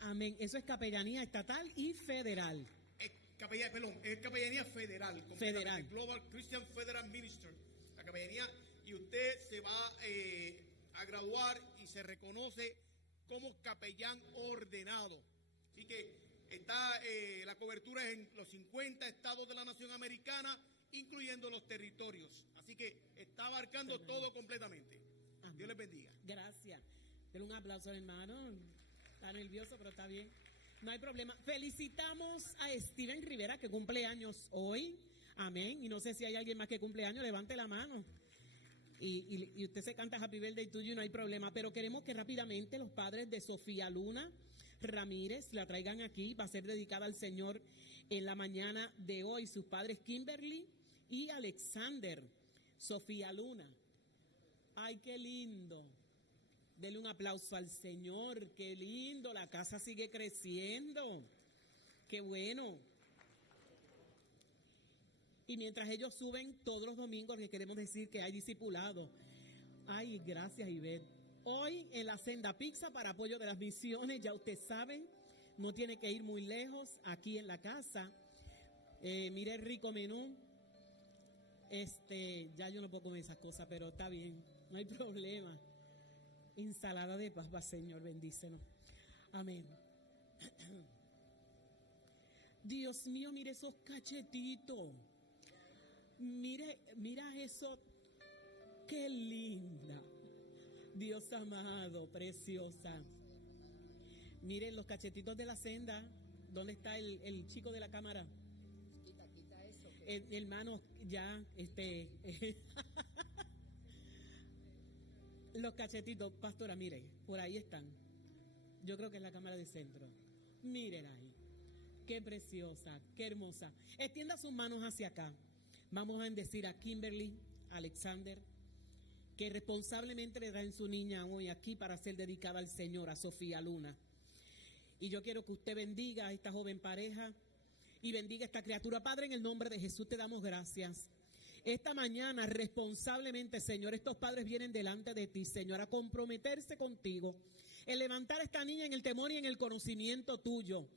Amén. Eso es capellanía estatal y federal. Es capellanía federal. Federal. Global Christian Federal Minister. La capellanía, y usted se va a graduar y se reconoce como capellán ordenado. Así que está la cobertura en los 50 estados de la nación americana, incluyendo los territorios. Así que está abarcando todo completamente. Amén. Dios les bendiga. Gracias. Denle un aplauso al hermano. Está nervioso, pero está bien. No hay problema. Felicitamos a Steven Rivera, que cumple años hoy. Amén. Y no sé si hay alguien más que cumple años, levante la mano. Y usted se canta Happy Birthday to you, no hay problema. Pero queremos que rápidamente los padres de Sofía Luna Ramírez la traigan aquí. Va a ser dedicada al Señor en la mañana de hoy. Sus padres Kimberly y Alexander. Sofía Luna. Ay, qué lindo. Denle un aplauso al Señor. Qué lindo. La casa sigue creciendo. Qué bueno. Y mientras ellos suben todos los domingos, les queremos decir que hay discipulado. Ay, gracias, Ivette. Hoy en la Senda Pizza para apoyo de las misiones, ya ustedes saben, no tiene que ir muy lejos, aquí en la casa. Mire el rico menú. Ya yo no puedo comer esas cosas, pero está bien, no hay problema. Ensalada de papa, Señor, bendícenos. Amén. Dios mío, mire esos cachetitos. Mira eso. Qué linda. Dios amado, preciosa. Miren los cachetitos de la senda. ¿Dónde está el chico de la cámara? Quita eso. Hermano, ya, los cachetitos, pastora, mire, por ahí están. Yo creo que es la cámara de centro. Mírenla ahí. Qué preciosa, qué hermosa. Extienda sus manos hacia acá. Vamos a bendecir a Kimberly Alexander, que responsablemente le traen su niña hoy aquí para ser dedicada al Señor, a Sofía Luna. Y yo quiero que usted bendiga a esta joven pareja y bendiga a esta criatura. Padre, en el nombre de Jesús te damos gracias. Esta mañana, responsablemente, Señor, estos padres vienen delante de ti, Señor, a comprometerse contigo, en levantar a esta niña en el temor y en el conocimiento tuyo.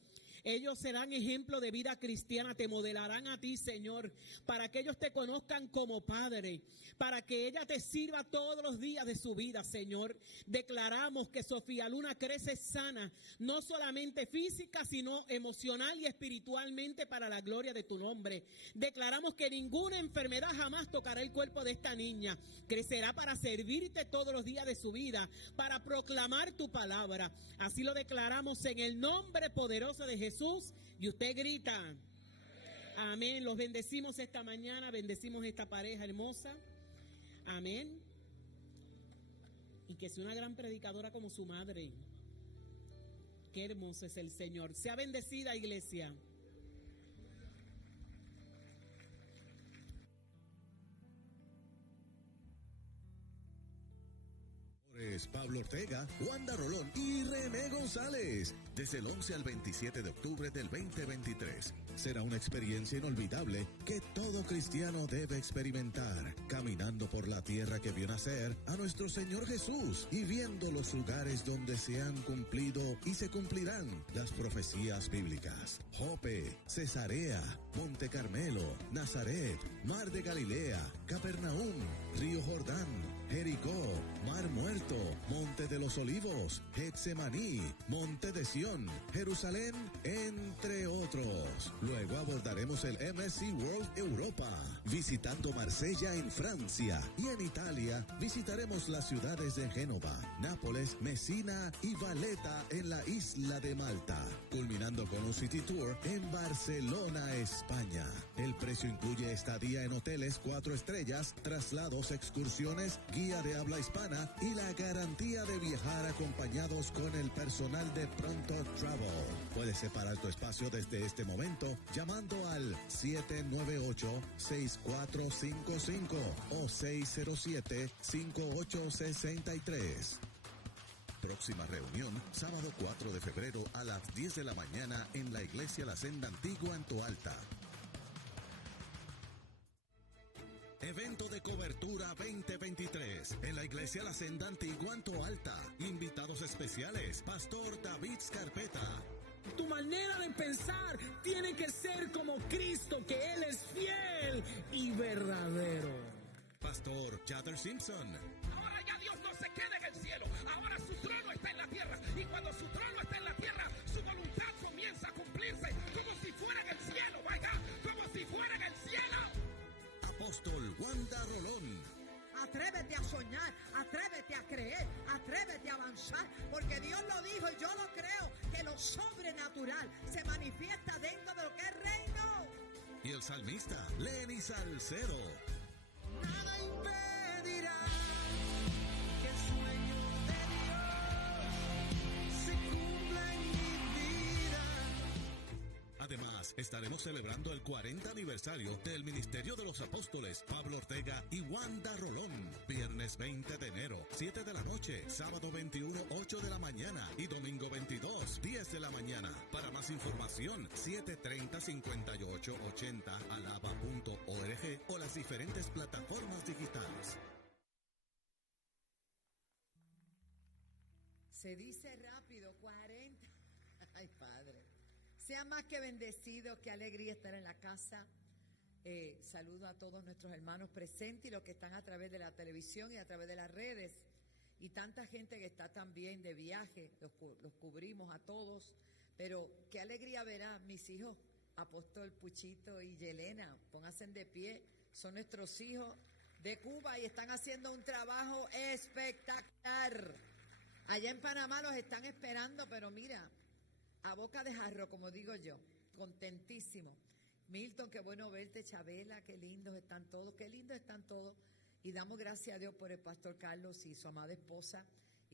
Ellos serán ejemplo de vida cristiana, te modelarán a ti, Señor, para que ellos te conozcan como Padre, para que ella te sirva todos los días de su vida, Señor. Declaramos que Sofía Luna crece sana, no solamente física, sino emocional y espiritualmente para la gloria de tu nombre. Declaramos que ninguna enfermedad jamás tocará el cuerpo de esta niña. Crecerá para servirte todos los días de su vida, para proclamar tu palabra. Así lo declaramos en el nombre poderoso de Jesús. Y usted grita amén. Los bendecimos esta mañana, bendecimos esta pareja hermosa, amén, y que sea una gran predicadora como su madre. Qué hermoso es el Señor. Sea bendecida, iglesia. Pablo Ortega, Wanda Rolón y René González, desde el 11 al 27 de octubre del 2023. Será una experiencia inolvidable que todo cristiano debe experimentar, caminando por la tierra que vio nacer a nuestro Señor Jesús y viendo los lugares donde se han cumplido y se cumplirán las profecías bíblicas. Jope, Cesarea, Monte Carmelo, Nazaret, Mar de Galilea, Capernaum, Río Jordán, Jericó, Mar Muerto, Monte de los Olivos, Getsemaní, Monte de Sión, Jerusalén, entre otros. Luego abordaremos el MSC World Europa, visitando Marsella en Francia, y en Italia visitaremos las ciudades de Génova, Nápoles, Messina y Valletta en la isla de Malta, culminando con un City Tour en Barcelona, España. El precio incluye estadía en hoteles 4 estrellas, traslados, excursiones, guía de habla hispana y la garantía de viajar acompañados con el personal de Pronto Travel. Puedes separar tu espacio desde este momento llamando al 798-6455 o 607-5863. Próxima reunión, sábado 4 de febrero a las 10 de la mañana en la Iglesia La Senda Antigua en Toalta. Evento de cobertura 2023 en la Iglesia La Senda Antigua en Toalta. Invitados especiales, Pastor David Scarpeta. Tu manera de pensar tiene que ser como Cristo, que Él es fiel y verdadero. Pastor Chadder Simpson. Ahora ya Dios no se queda en el cielo. Ahora su trono está en la tierra. Y cuando su trono está en la tierra, su voluntad comienza a cumplirse como si fuera en el cielo, vaya, como si fuera en el cielo. Apóstol Wanda Rolón. Atrévete a soñar, atrévete a creer, atrévete a avanzar, porque Dios lo dijo y yo lo creo, que lo sobrenatural se manifiesta dentro de lo que es reino. Y el salmista Lenny Salcedo. Nada impedirá que el sueño de Dios se cumpla en mi vida. Además, estaremos celebrando el 40 aniversario del Ministerio de los Apóstoles Pablo Ortega y Wanda Rolón. Viernes 20 de enero, 7 de la noche, sábado 21, 8 de la mañana y domingo 22, 10 de la mañana. Para más información, 730-5880 alaba.org o las diferentes plataformas digitales. Se dice rápido, 40. Ay, Padre. Sea más que bendecido, qué alegría estar en la casa. Saludo a todos nuestros hermanos presentes y los que están a través de la televisión y a través de las redes. Y tanta gente que está también de viaje, los cubrimos a todos. Pero qué alegría verá mis hijos, Apóstol Puchito y Yelena. Pónganse de pie, son nuestros hijos de Cuba y están haciendo un trabajo espectacular. Allá en Panamá los están esperando, pero mira, a boca de jarro, como digo yo, contentísimo. Milton, qué bueno verte. Chabela, qué lindos están todos, qué lindos están todos. Y damos gracias a Dios por el pastor Carlos y su amada esposa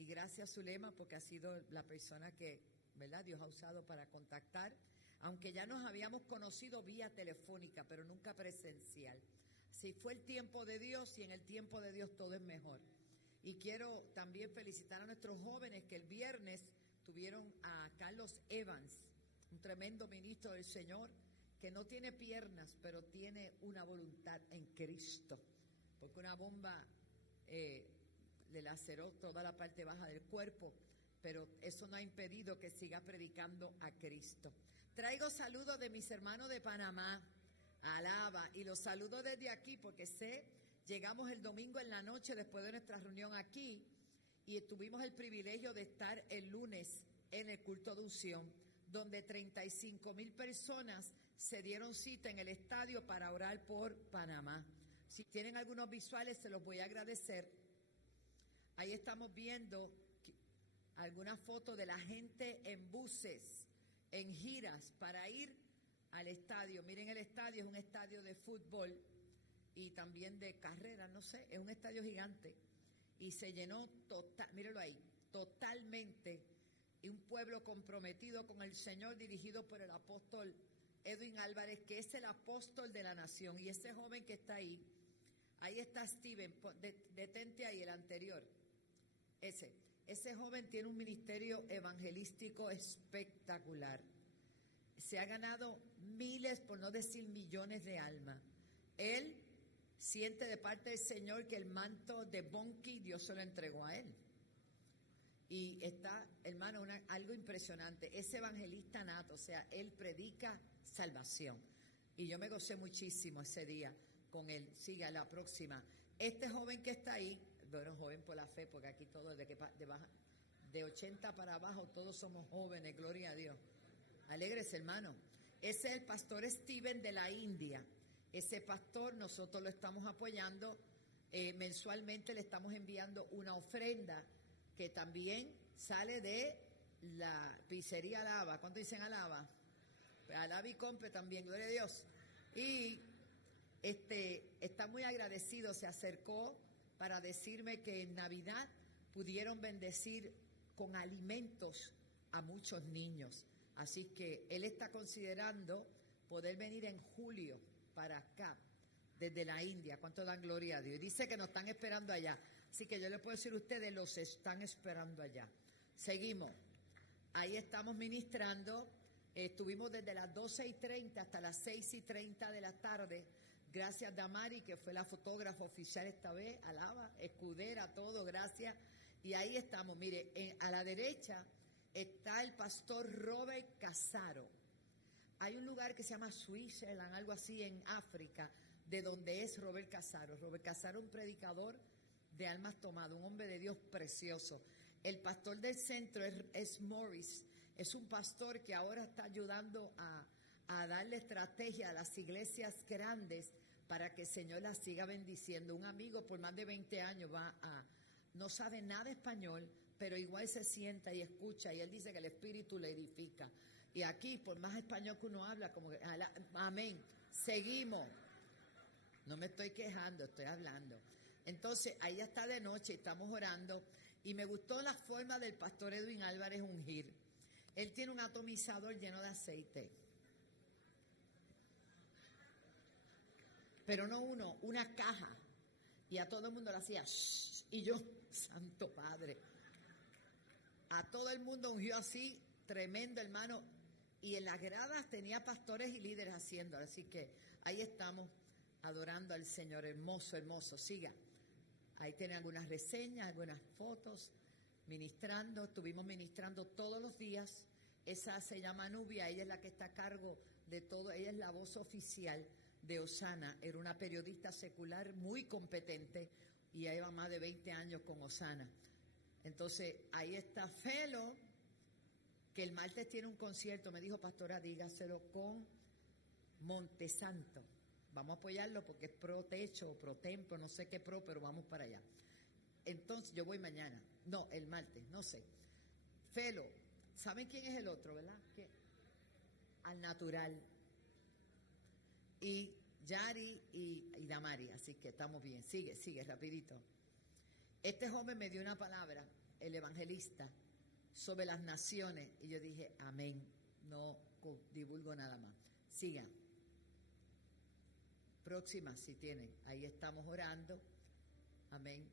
Y gracias, Zulema, porque ha sido la persona que, ¿verdad?, Dios ha usado para contactar, aunque ya nos habíamos conocido vía telefónica, pero nunca presencial. Así fue el tiempo de Dios, y en el tiempo de Dios todo es mejor. Y quiero también felicitar a nuestros jóvenes que el viernes tuvieron a Carlos Evans, un tremendo ministro del Señor, que no tiene piernas, pero tiene una voluntad en Cristo, porque una bomba le laceró toda la parte baja del cuerpo, pero eso no ha impedido que siga predicando a Cristo. Traigo saludos de mis hermanos de Panamá, alaba, y los saludo desde aquí porque llegamos el domingo en la noche después de nuestra reunión aquí, y tuvimos el privilegio de estar el lunes en el culto de unción, donde 35,000 personas se dieron cita en el estadio para orar por Panamá. Si tienen algunos visuales, se los voy a agradecer. Ahí estamos viendo algunas fotos de la gente en buses, en giras, para ir al estadio. Miren, el estadio es un estadio de fútbol y también de carrera, no sé, es un estadio gigante. Y se llenó míralo ahí, totalmente. Y un pueblo comprometido con el Señor, dirigido por el apóstol Edwin Álvarez, que es el apóstol de la nación. Y ese joven que está ahí está Steven, detente ahí, el anterior. Ese joven tiene un ministerio evangelístico espectacular. Se ha ganado miles, por no decir millones de almas. Él siente de parte del Señor que el manto de Bonki Dios se lo entregó a él. Y está, hermano, algo impresionante. Es evangelista nato, o sea, él predica salvación. Y yo me gocé muchísimo ese día con él. Siga la próxima. Este joven que está ahí, bueno, joven por la fe, porque aquí todos de 80 para abajo, todos somos jóvenes, gloria a Dios. Alégrese, hermano. Ese es el pastor Steven de la India. Ese pastor nosotros lo estamos apoyando, mensualmente le estamos enviando una ofrenda que también sale de la pizzería Alaba. ¿Cuánto dicen Alaba? Alaba y compre también, gloria a Dios. Y está muy agradecido, se acercó para decirme que en Navidad pudieron bendecir con alimentos a muchos niños. Así que él está considerando poder venir en julio para acá, desde la India. ¿Cuánto dan gloria a Dios? Y dice que nos están esperando allá. Así que yo les puedo decir a ustedes, los están esperando allá. Seguimos. Ahí estamos ministrando. Estuvimos desde las 12:30 hasta las 6:30 de la tarde. Gracias, Damari, que fue la fotógrafa oficial esta vez. Alaba, escudera, todo, gracias. Y ahí estamos. Mire, a la derecha está el pastor Robert Casaro. Hay un lugar que se llama Switzerland, algo así, en África, de donde es Robert Casaro. Robert Casaro, un predicador de almas tomadas, un hombre de Dios precioso. El pastor del centro es Morris, es un pastor que ahora está ayudando a darle estrategia a las iglesias grandes para que el Señor las siga bendiciendo. Un amigo por más de 20 años no sabe nada español, pero igual se sienta y escucha, y él dice que el Espíritu le edifica. Y aquí, por más español que uno habla, como que, amén, seguimos. No me estoy quejando, estoy hablando. Entonces, ahí ya está de noche, estamos orando, y me gustó la forma del pastor Edwin Álvarez ungir. Él tiene un atomizador lleno de aceite. Pero no una caja. Y a todo el mundo le hacía shh, y yo, Santo Padre. A todo el mundo ungió así, tremendo, hermano. Y en las gradas tenía pastores y líderes haciendo. Así que ahí estamos adorando al Señor. Hermoso, hermoso. Siga. Ahí tienen algunas reseñas, algunas fotos. Ministrando. Estuvimos ministrando todos los días. Esa se llama Nubia. Ella es la que está a cargo de todo. Ella es la voz oficial de Osana. Era una periodista secular muy competente. Y ya lleva más de 20 años con Osana. Entonces, ahí está Felo, que el martes tiene un concierto. Me dijo, pastora, dígaselo con Montesanto. Vamos a apoyarlo porque es pro techo, pro templo, no sé qué pro, pero vamos para allá. Entonces, yo voy mañana. No, el martes, no sé. Felo, ¿saben quién es el otro, verdad? ¿Qué? Al Natural. Y Yari y Damari, así que estamos bien. Sigue, rapidito. Este joven me dio una palabra el evangelista sobre las naciones. Y yo dije, amén, no divulgo nada más. Sigan. Próxima, si tienen. Ahí estamos orando. Amén.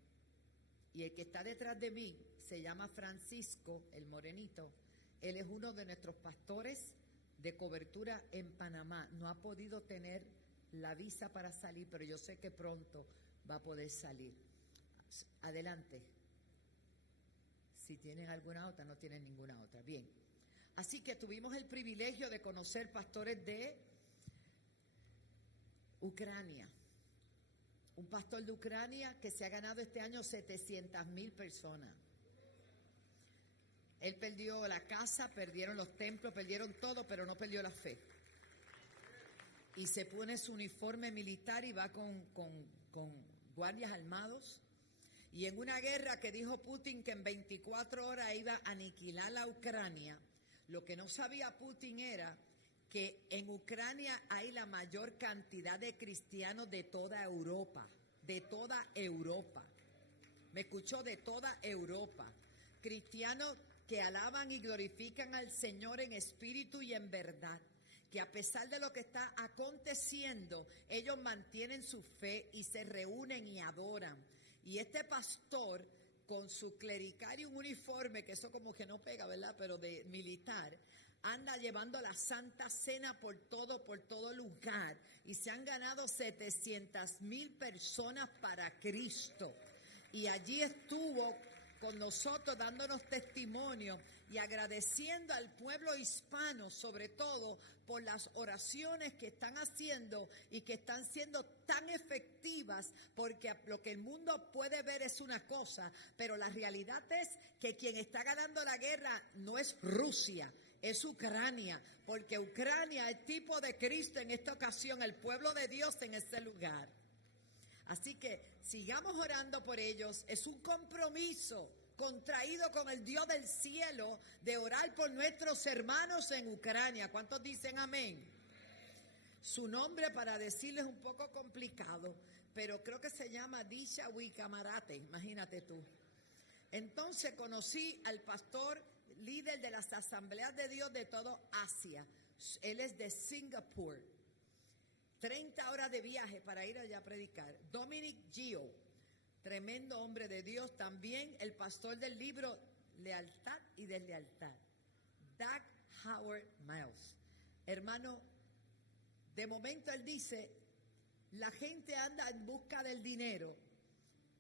Y el que está detrás de mí se llama Francisco, el morenito. Él es uno de nuestros pastores de cobertura en Panamá. No ha podido tener la visa para salir, pero yo sé que pronto va a poder salir. Adelante. Si tienen alguna otra, no tienen ninguna otra. Bien. Así que tuvimos el privilegio de conocer pastores de Ucrania. Un pastor de Ucrania que se ha ganado este año 700,000 personas. Él perdió la casa, perdieron los templos, perdieron todo, pero no perdió la fe. Y se pone su uniforme militar y va con guardias armados. Y en una guerra que dijo Putin que en 24 horas iba a aniquilar a Ucrania, lo que no sabía Putin era que en Ucrania hay la mayor cantidad de cristianos de toda Europa, de toda Europa. Me escuchó, de toda Europa. Cristianos que alaban y glorifican al Señor en espíritu y en verdad, que a pesar de lo que está aconteciendo, ellos mantienen su fe y se reúnen y adoran. Y este pastor, con su clerical y un uniforme, que eso como que no pega, ¿verdad?, pero de militar, anda llevando la Santa Cena por todo lugar. Y se han ganado 700,000 personas para Cristo. Y allí estuvo con nosotros dándonos testimonio y agradeciendo al pueblo hispano, sobre todo por las oraciones que están haciendo y que están siendo tan efectivas, porque lo que el mundo puede ver es una cosa, pero la realidad es que quien está ganando la guerra no es Rusia, es Ucrania, porque Ucrania es tipo de Cristo en esta ocasión, el pueblo de Dios en este lugar. Así que sigamos orando por ellos. Es un compromiso contraído con el Dios del cielo de orar por nuestros hermanos en Ucrania. ¿Cuántos dicen amén? Su nombre, para decirles, es un poco complicado, pero creo que se llama Disha Wikamarate, imagínate tú. Entonces conocí al pastor líder de las asambleas de Dios de todo Asia. Él es de Singapur. 30 horas de viaje para ir allá a predicar. Dominic Gio, tremendo hombre de Dios. También el pastor del libro Lealtad y Deslealtad, Doug Howard Miles. Hermano, de momento él dice, la gente anda en busca del dinero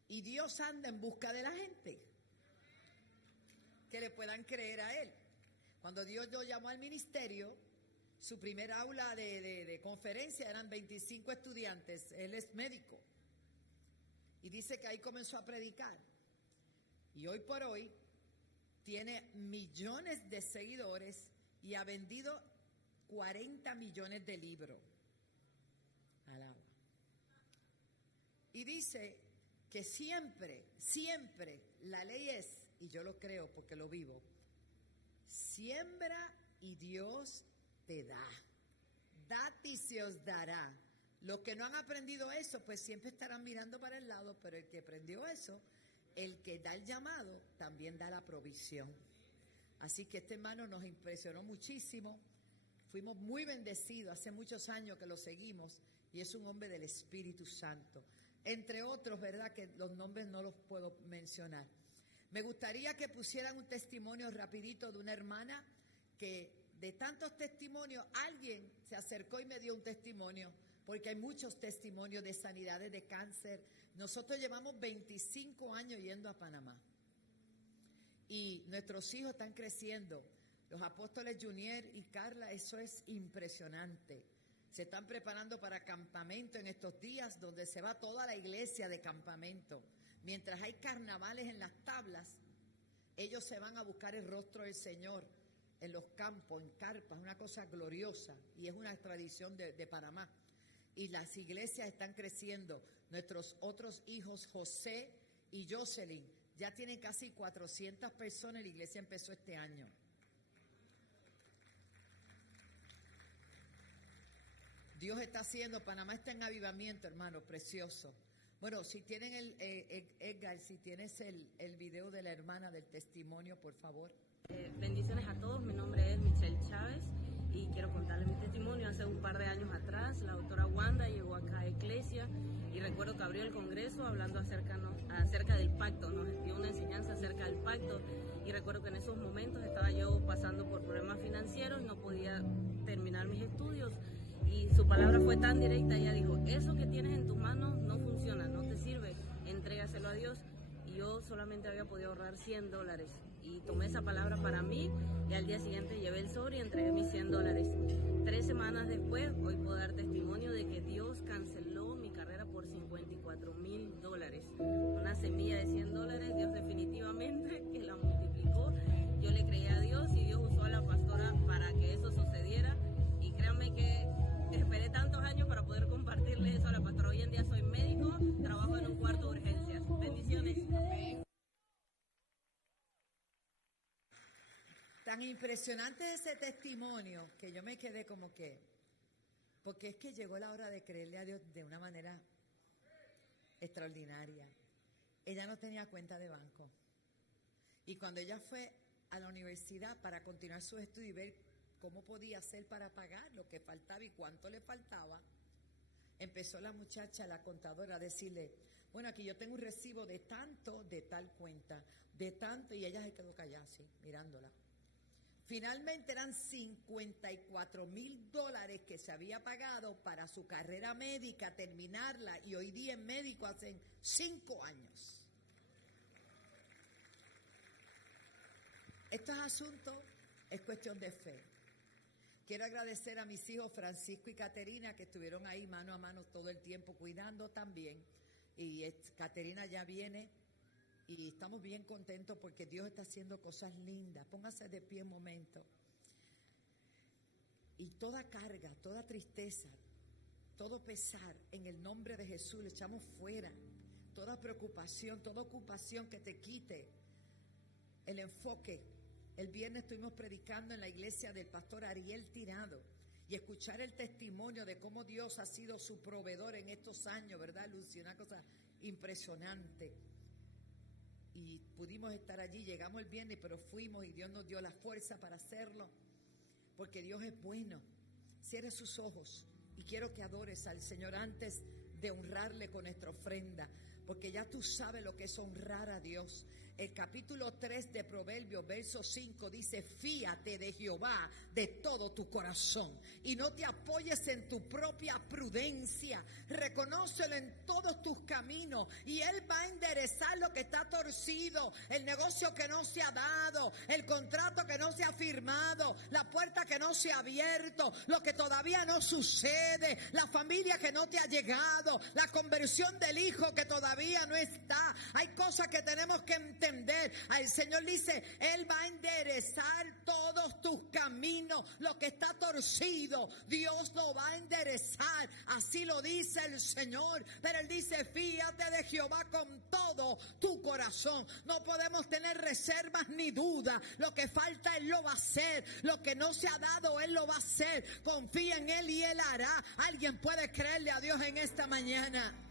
y Dios anda en busca de la gente que le puedan creer a él. Cuando Dios lo llamó al ministerio, su primer aula de conferencia eran 25 estudiantes. Él es médico. Y dice que ahí comenzó a predicar. Y hoy por hoy tiene millones de seguidores y ha vendido 40 millones de libros. Alaba. Y dice que siempre la ley es, y yo lo creo porque lo vivo, siembra y Dios te da. Dad y se os dará. Los que no han aprendido eso, pues siempre estarán mirando para el lado, pero el que aprendió eso, el que da el llamado, también da la provisión. Así que este hermano nos impresionó muchísimo. Fuimos muy bendecidos, hace muchos años que lo seguimos, y es un hombre del Espíritu Santo. Entre otros, ¿verdad?, que los nombres no los puedo mencionar. Me gustaría que pusieran un testimonio rapidito de una hermana que de tantos testimonios, alguien se acercó y me dio un testimonio, porque hay muchos testimonios de sanidades de cáncer. Nosotros llevamos 25 años yendo a Panamá y nuestros hijos están creciendo. Los apóstoles Junior y Carla, eso es impresionante. Se están preparando para campamento en estos días, donde se va toda la iglesia de campamento. Mientras hay carnavales en las tablas, ellos se van a buscar el rostro del Señor en los campos, en carpas, una cosa gloriosa, y es una tradición de Panamá. Y las iglesias están creciendo. Nuestros otros hijos, José y Jocelyn, ya tienen casi 400 personas, la iglesia empezó este año. Dios está haciendo, Panamá está en avivamiento, hermano, precioso. Bueno, si tienen Edgar, si tienes el video de la hermana del testimonio, por favor. Bendiciones a todos, mi nombre es Michelle Chávez y quiero contarles mi testimonio. Hace un par de años atrás, la doctora Wanda llegó acá a Iglesia y recuerdo que abrió el congreso hablando acerca del pacto, nos dio una enseñanza acerca del pacto y recuerdo que en esos momentos estaba yo pasando por problemas financieros, no podía terminar mis estudios y su palabra fue tan directa, ella dijo, eso que tienes en tus manos no funciona, no te sirve, entrégaselo a Dios. Y yo solamente había podido ahorrar $100 y tomé esa palabra para mí y al día siguiente llevé el sobre y entregué mis $100. 3 semanas después, hoy puedo dar testimonio de que Dios canceló mi carrera por $54,000. Una semilla de $100, Dios definitivamente que la multiplicó. Yo le creí a Dios y Dios usó a la pastora para que eso sucediera. Y créanme que esperé tantos años para poder compartirle eso a la pastora. Hoy en día soy médico, trabajo en un cuarto de urgencias. Bendiciones. Tan impresionante ese testimonio que yo me quedé como que, porque es que llegó la hora de creerle a Dios de una manera extraordinaria. Ella no tenía cuenta de banco. Y cuando ella fue a la universidad para continuar sus estudios y ver cómo podía hacer para pagar lo que faltaba y cuánto le faltaba, empezó la muchacha, la contadora, a decirle, bueno, aquí yo tengo un recibo de tanto, de tal cuenta, de tanto, y ella se quedó callada así, mirándola. Finalmente eran $54,000 que se había pagado para su carrera médica, terminarla, y hoy día en médico hacen 5 años. Estos asuntos es cuestión de fe. Quiero agradecer a mis hijos Francisco y Caterina que estuvieron ahí mano a mano todo el tiempo cuidando también. Y Caterina ya viene y estamos bien contentos porque Dios está haciendo cosas lindas. Póngase de pie un momento. Y toda carga, toda tristeza, todo pesar, en el nombre de Jesús le echamos fuera. Toda preocupación, toda ocupación que te quite el enfoque. El viernes estuvimos predicando en la iglesia del pastor Ariel Tirado y escuchar el testimonio de cómo Dios ha sido su proveedor en estos años, ¿verdad, Lucy? Una cosa impresionante. Y pudimos estar allí, llegamos el viernes, pero fuimos y Dios nos dio la fuerza para hacerlo, porque Dios es bueno. Cierre sus ojos y quiero que adores al Señor antes de honrarle con nuestra ofrenda, porque ya tú sabes lo que es honrar a Dios. El capítulo 3 de Proverbios, verso 5, dice, fíate de Jehová de todo tu corazón y no te apoyes en tu propia prudencia. Reconócelo en todos tus caminos y Él va a enderezar lo que está torcido, el negocio que no se ha dado, el contrato que no se ha firmado, la puerta que no se ha abierto, lo que todavía no sucede, la familia que no te ha llegado, la conversión del hijo que todavía no está. Hay cosas que tenemos que entender. El Señor dice, Él va a enderezar todos tus caminos. Lo que está torcido, Dios lo va a enderezar. Así lo dice el Señor. Pero Él dice, fíate de Jehová con todo tu corazón. No podemos tener reservas ni dudas. Lo que falta, Él lo va a hacer. Lo que no se ha dado, Él lo va a hacer. Confía en Él y Él hará. Alguien puede creerle a Dios en esta mañana.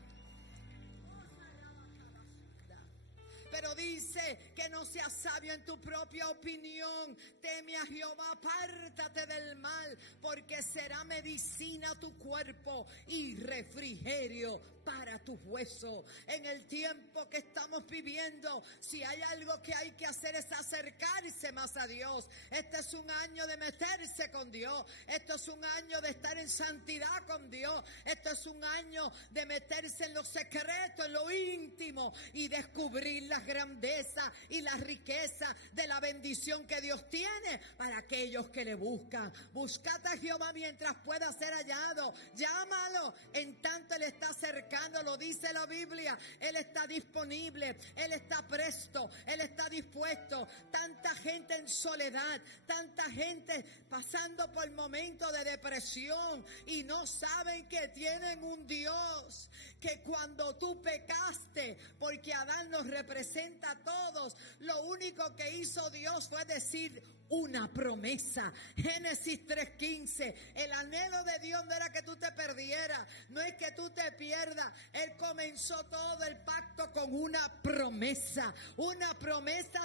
Pero dice que no seas sabio en tu propia opinión. Teme a Jehová, apártate del mal, porque será medicina a tu cuerpo y refrigerio para tus huesos. En el tiempo que estamos viviendo, si hay algo que hay que hacer es acercarse más a Dios. Este es un año de meterse con Dios. Esto es un año de estar en santidad con Dios. Esto es un año de meterse en lo secreto, en lo íntimo y descubrir las grandezas y la riqueza de la bendición que Dios tiene para aquellos que le buscan. Buscad a Jehová mientras pueda ser hallado. Llámalo en tanto Él está cercano. Lo dice la Biblia. Él está disponible, Él está presto, Él está dispuesto. Tanta gente en soledad, tanta gente pasando por momentos de depresión y no saben que tienen un Dios que cuando tú pecaste, porque Adán nos representa a todos, lo único que hizo Dios fue decir una promesa. Génesis 3:15. El anhelo de Dios no era que tú te perdieras, no es que tú te pierdas. Él comenzó todo el pacto con una promesa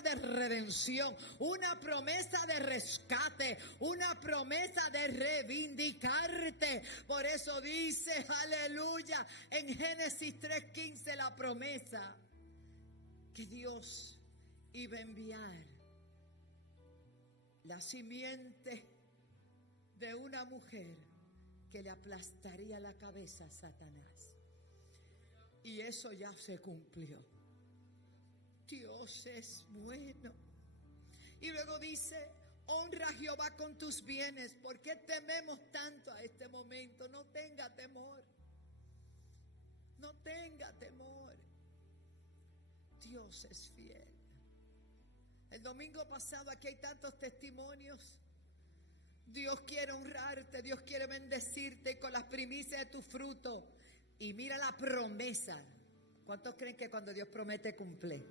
de redención, una promesa de rescate, una promesa de reivindicarte. Por eso dice, aleluya, en Génesis 3:15 la promesa que Dios iba a enviar la simiente de una mujer que le aplastaría la cabeza a Satanás. Y eso ya se cumplió. Dios es bueno. Y luego dice, honra a Jehová con tus bienes. ¿Por qué tememos tanto a este momento? No tenga temor. No tenga temor. Dios es fiel. El domingo pasado aquí hay tantos testimonios. Dios quiere honrarte, Dios quiere bendecirte con las primicias de tu fruto. Y mira la promesa. ¿Cuántos creen que cuando Dios promete cumple?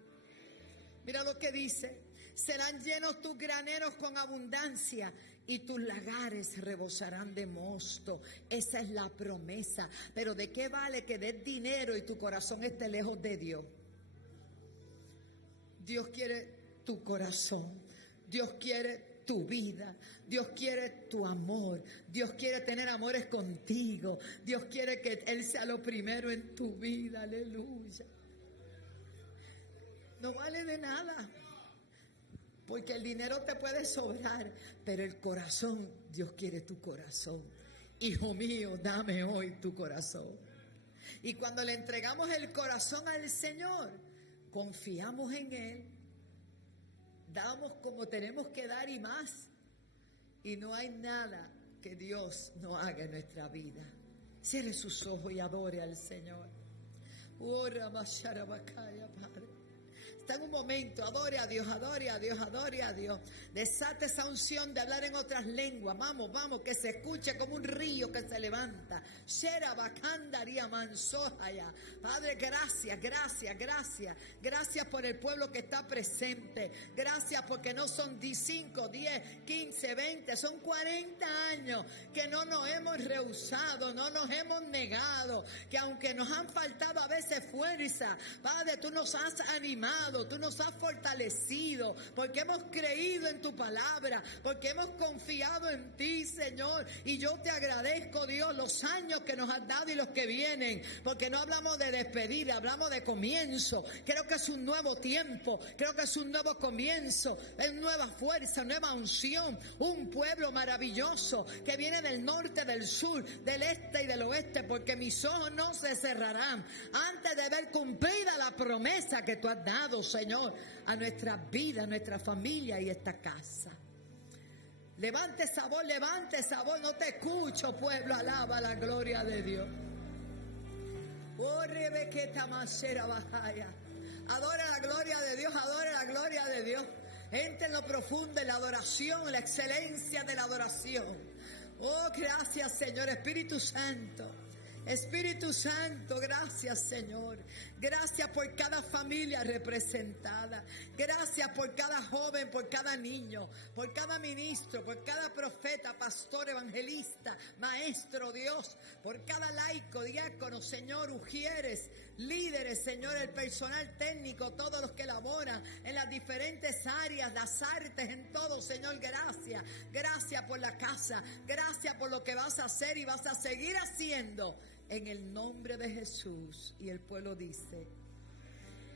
Mira lo que dice. Serán llenos tus graneros con abundancia y tus lagares rebosarán de mosto. Esa es la promesa. Pero ¿de qué vale que des dinero y tu corazón esté lejos de Dios? Dios quiere tu corazón, Dios quiere tu vida, Dios quiere tu amor, Dios quiere tener amores contigo, Dios quiere que Él sea lo primero en tu vida, aleluya. No vale de nada, porque el dinero te puede sobrar, pero el corazón, Dios quiere tu corazón. Hijo mío, dame hoy tu corazón. Y cuando le entregamos el corazón al Señor, confiamos en Él, damos como tenemos que dar y más. Y no hay nada que Dios no haga en nuestra vida. Cierre sus ojos y adore al Señor. Ora Masharabakaya, Padre. Está en un momento, adore a Dios, adore a Dios, adore a Dios. Desate esa unción de hablar en otras lenguas. Vamos, vamos, que se escuche como un río que se levanta. Sherabakandaria mansohaya. Padre, gracias, gracias, gracias. Gracias por el pueblo que está presente. Gracias porque no son 5, 10, 15, 20, son 40 años que no nos hemos rehusado, no nos hemos negado. Que aunque nos han faltado a veces fuerza, Padre, tú nos has animado. Tú nos has fortalecido porque hemos creído en tu palabra, porque hemos confiado en ti, Señor. Y yo te agradezco, Dios, los años que nos has dado y los que vienen, porque no hablamos de despedir, hablamos de comienzo. Creo que es un nuevo tiempo, creo que es un nuevo comienzo, es nueva fuerza, nueva unción, un pueblo maravilloso que viene del norte, del sur, del este y del oeste, porque mis ojos no se cerrarán antes de ver cumplida la promesa que tú has dado, Señor, a nuestra vida, a nuestra familia y esta casa. Levante esa voz, no te escucho, pueblo, alaba la gloria de Dios. Oh, Rebequeta Masera Bajaya. Adora la gloria de Dios, adora la gloria de Dios. Entre en lo profundo de la adoración, la excelencia de la adoración. Oh, gracias, Señor, Espíritu Santo. Espíritu Santo, gracias, Señor. Gracias por cada familia representada. Gracias por cada joven, por cada niño, por cada ministro, por cada profeta, pastor, evangelista, maestro, Dios, por cada laico, diácono, Señor, ujieres, líderes, Señor, el personal técnico, todos los que laboran en las diferentes áreas, las artes, en todo, Señor, gracias. Gracias por la casa, gracias por lo que vas a hacer y vas a seguir haciendo. En el nombre de Jesús. Y el pueblo dice,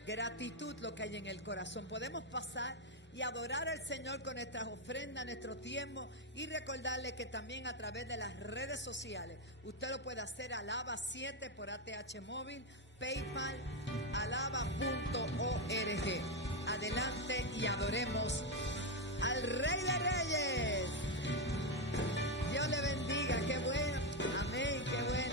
gratitud lo que hay en el corazón. Podemos pasar y adorar al Señor con nuestras ofrendas, nuestro tiempo, y recordarle que también a través de las redes sociales usted lo puede hacer. Alaba 7 por ATH móvil, PayPal, alaba.org. Adelante y adoremos al Rey de Reyes. Dios le bendiga, qué bueno, amén, qué bueno.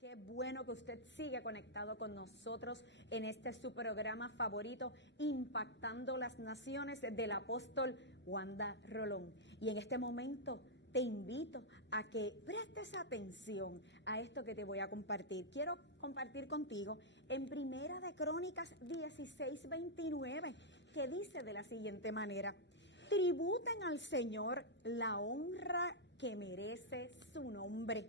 Qué bueno que usted sigue conectado con nosotros en este su programa favorito, Impactando las Naciones, del apóstol Wanda Rolón. Y en este momento te invito a que prestes atención a esto que te voy a compartir. Quiero compartir contigo en Primera de Crónicas 16:29, que dice de la siguiente manera: tributen al Señor la honra que merece su nombre.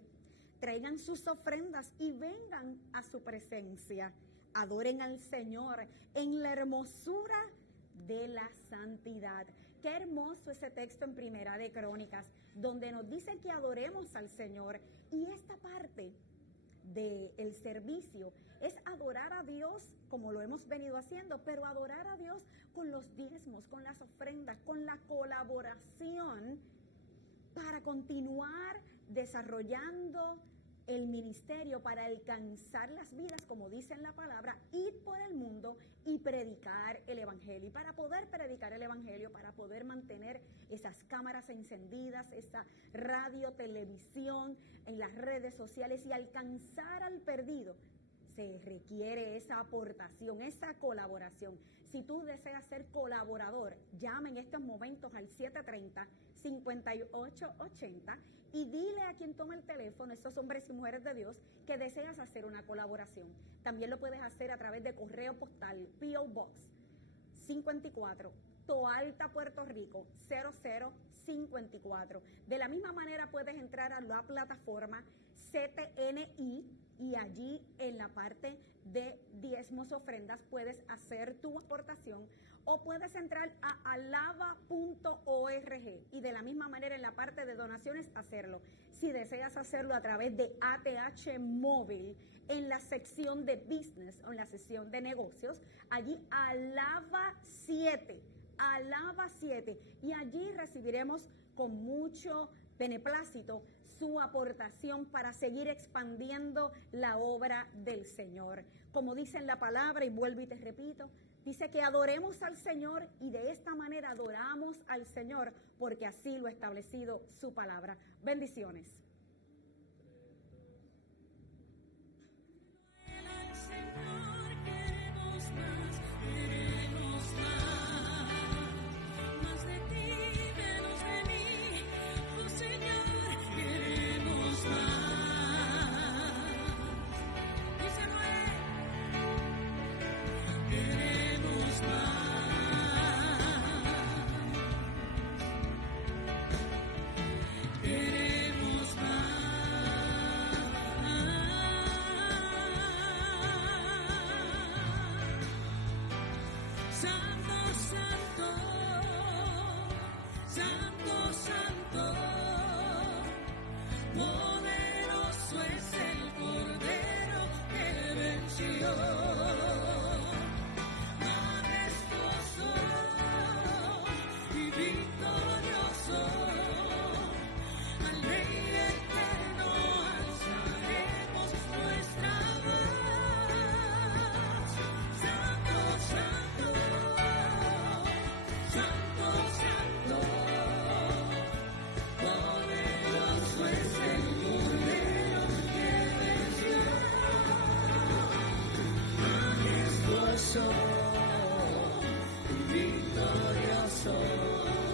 Traigan sus ofrendas y vengan a su presencia. Adoren al Señor en la hermosura de la santidad. Qué hermoso ese texto en Primera de Crónicas, donde nos dice que adoremos al Señor. Y esta parte del servicio es adorar a Dios como lo hemos venido haciendo, pero adorar a Dios con los diezmos, con las ofrendas, con la colaboración para continuar desarrollando el ministerio, para alcanzar las vidas, como dice en la palabra, ir por el mundo y predicar el evangelio. Y para poder predicar el evangelio, para poder mantener esas cámaras encendidas, esa radio, televisión, en las redes sociales y alcanzar al perdido, se requiere esa aportación, esa colaboración. Si tú deseas ser colaborador, llama en estos momentos al 730-5880 y dile a quien toma el teléfono, estos hombres y mujeres de Dios, que deseas hacer una colaboración. También lo puedes hacer a través de correo postal, P.O. Box 54, Toalta, Puerto Rico, 0054. De la misma manera puedes entrar a la plataforma CTNI y allí en la parte de diezmos, ofrendas, puedes hacer tu aportación, o puedes entrar a alaba.org y de la misma manera en la parte de donaciones hacerlo. Si deseas hacerlo a través de ATH Móvil, en la sección de business o en la sección de negocios, allí Alaba 7, y allí recibiremos con mucho beneplácito su aportación para seguir expandiendo la obra del Señor. Como dice en la palabra, y vuelvo y te repito, dice que adoremos al Señor, y de esta manera adoramos al Señor porque así lo ha establecido su palabra. Bendiciones.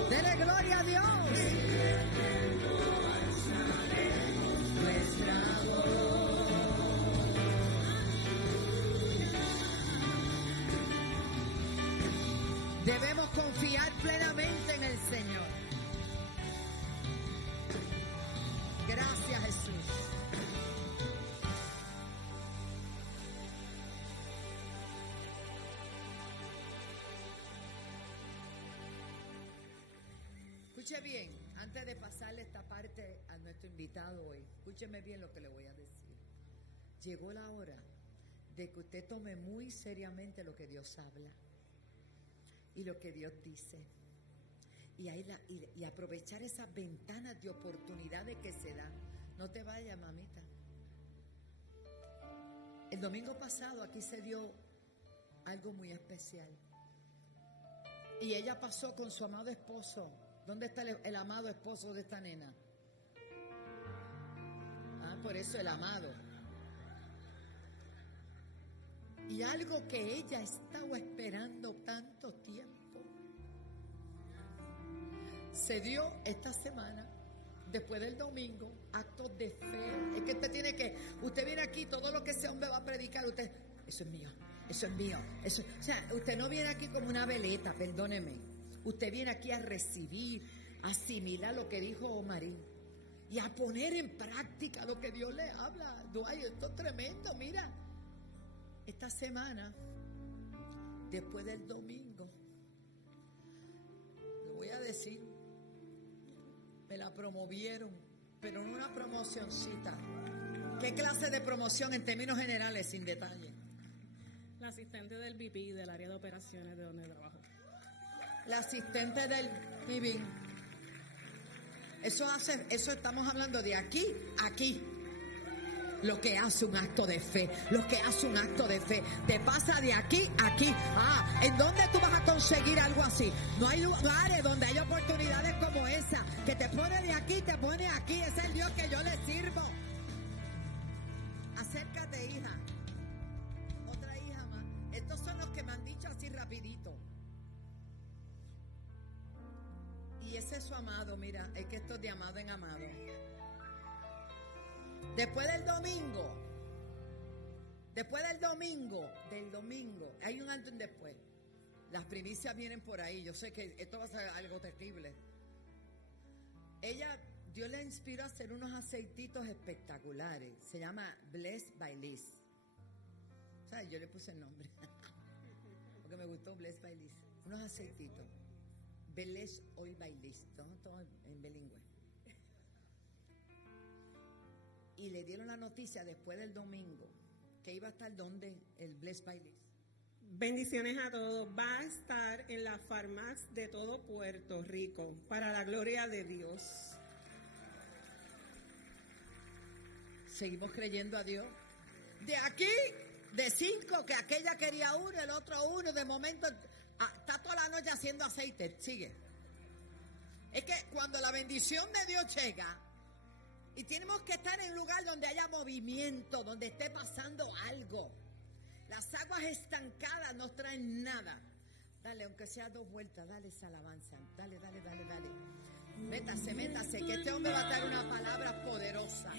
Dele gloria a Dios. Debemos confiar plenamente en el Señor. Gracias, Jesús. Escuche bien, antes de pasarle esta parte a nuestro invitado hoy, escúcheme bien lo que le voy a decir. Llegó la hora de que usted tome muy seriamente lo que Dios habla y lo que Dios dice. Y aprovechar esas ventanas de oportunidades que se dan. No te vayas, mamita. El domingo pasado aquí se dio algo muy especial. Y ella pasó con su amado esposo. ¿Dónde está el amado esposo de esta nena? Por eso el amado. Y algo que ella estaba esperando tanto tiempo se dio esta semana después del domingo, actos de fe. Es que usted viene aquí, todo lo que ese hombre va a predicar, usted, eso es mío, eso es mío. O sea, usted no viene aquí como una veleta, perdóneme. Usted viene aquí a recibir, a asimilar lo que dijo Omarí y a poner en práctica lo que Dios le habla. Ay, esto es tremendo, mira. Esta semana, después del domingo, lo voy a decir, me la promovieron, pero no una promocioncita. ¿Qué clase de promoción en términos generales, sin detalle? La asistente del VP del área de operaciones de donde trabajo. La asistente del VP. Eso estamos hablando de aquí a aquí. Lo que hace un acto de fe, lo que hace un acto de fe, te pasa de aquí a aquí. ¿En dónde tú vas a conseguir algo así? No hay lugares donde hay oportunidades como esa, que te pone de aquí, te pone aquí. Ese es el Dios que yo le sirvo. Acércate, hija. Otra hija más. Estos son los que me han dicho así rapidito. Y ese es su amado, mira, es que esto es de amado en amado. Después del domingo, hay un antes y un después. Las primicias vienen por ahí. Yo sé que esto va a ser algo terrible. Dios le inspiró a hacer unos aceititos espectaculares. Se llama Blessed by Liz. O sea, yo le puse el nombre porque me gustó Blessed by Liz. Unos aceititos. Blessed Oil by Liz. Todo en bilingüe. Y le dieron la noticia después del domingo que iba a estar donde el Blessed by Liz. Bendiciones a todos. Va a estar en la farmacia de todo Puerto Rico para la gloria de Dios. Seguimos creyendo a Dios. De aquí, de 5, que aquella quería 1, el otro 1, de momento está toda la noche haciendo aceite. Sigue. Es que cuando la bendición de Dios llega, y tenemos que estar en un lugar donde haya movimiento, donde esté pasando algo. Las aguas estancadas no traen nada. Dale, aunque sea 2 vueltas, dale esa alabanza. Dale. Métase, que este hombre va a traer una palabra poderosa.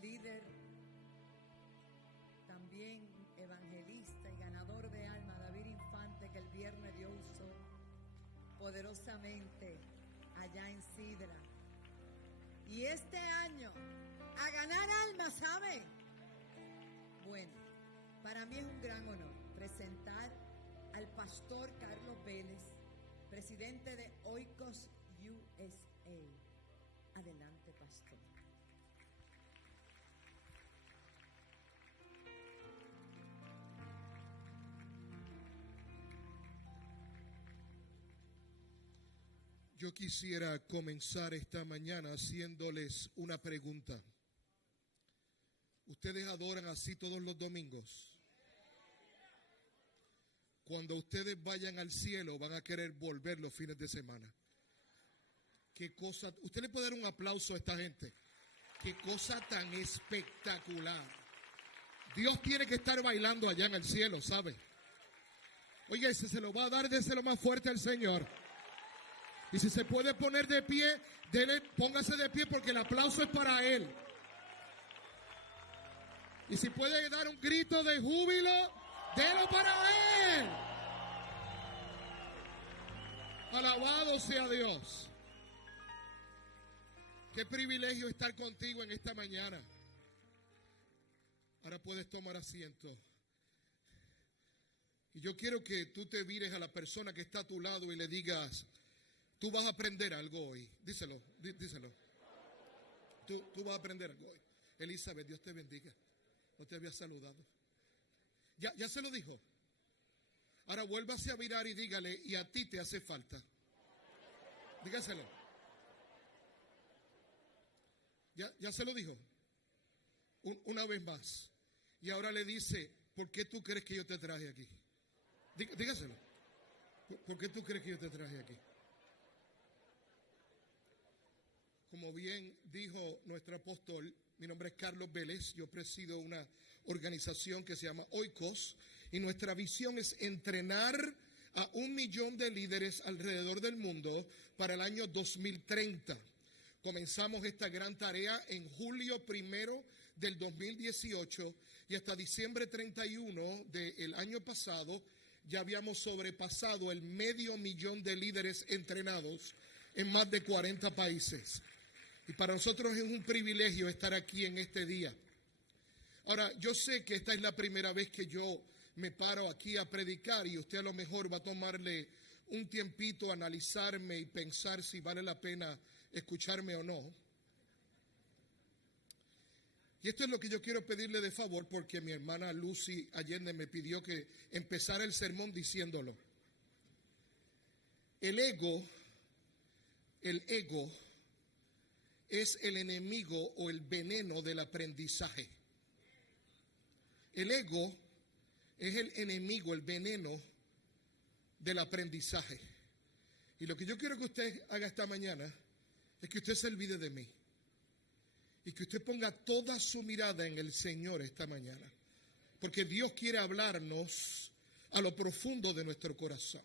líder, también evangelista y ganador de alma, David Infante, que el viernes Dios usó poderosamente allá en Sidra. Y este año, a ganar almas, ¿sabe? Bueno, para mí es un gran honor presentar al pastor Carlos Vélez, presidente de Oikos USA. Adelante, pastor. Yo quisiera comenzar esta mañana haciéndoles una pregunta. ¿Ustedes adoran así todos los domingos? Cuando ustedes vayan al cielo van a querer volver los fines de semana. Qué cosa, usted le puede dar un aplauso a esta gente. Qué cosa tan espectacular. Dios tiene que estar bailando allá en el cielo, ¿sabe? Oiga, si se lo va a dar, déselo más fuerte al Señor. Y si se puede poner de pie, póngase de pie porque el aplauso es para Él. Y si puede dar un grito de júbilo, délo para Él. Alabado sea Dios. Qué privilegio estar contigo en esta mañana. Ahora puedes tomar asiento. Y yo quiero que tú te vires a la persona que está a tu lado y le digas: tú vas a aprender algo hoy. Díselo, díselo. Tú vas a aprender algo hoy. Elizabeth, Dios te bendiga. No te había saludado. Ya se lo dijo. Ahora vuélvase a mirar y dígale: y a ti te hace falta. Dígaselo. Ya se lo dijo. Una vez más. Y ahora le dice: ¿por qué tú crees que yo te traje aquí? Dígaselo. ¿Por qué tú crees que yo te traje aquí? Como bien dijo nuestro apóstol, mi nombre es Carlos Vélez, yo presido una organización que se llama Oikos y nuestra visión es entrenar a 1 millón de líderes alrededor del mundo para el año 2030. Comenzamos esta gran tarea en julio 1 del 2018 y hasta diciembre 31 del año pasado ya habíamos sobrepasado el 500,000 de líderes entrenados en más de 40 países. Y para nosotros es un privilegio estar aquí en este día. Ahora, yo sé que esta es la primera vez que yo me paro aquí a predicar y usted a lo mejor va a tomarle un tiempito a analizarme y pensar si vale la pena escucharme o no. Y esto es lo que yo quiero pedirle de favor porque mi hermana Lucy Allende me pidió que empezara el sermón diciéndolo. El ego es el enemigo o el veneno del aprendizaje. El ego es el enemigo, el veneno del aprendizaje. Y lo que yo quiero que usted haga esta mañana es que usted se olvide de mí y que usted ponga toda su mirada en el Señor esta mañana, porque Dios quiere hablarnos a lo profundo de nuestro corazón.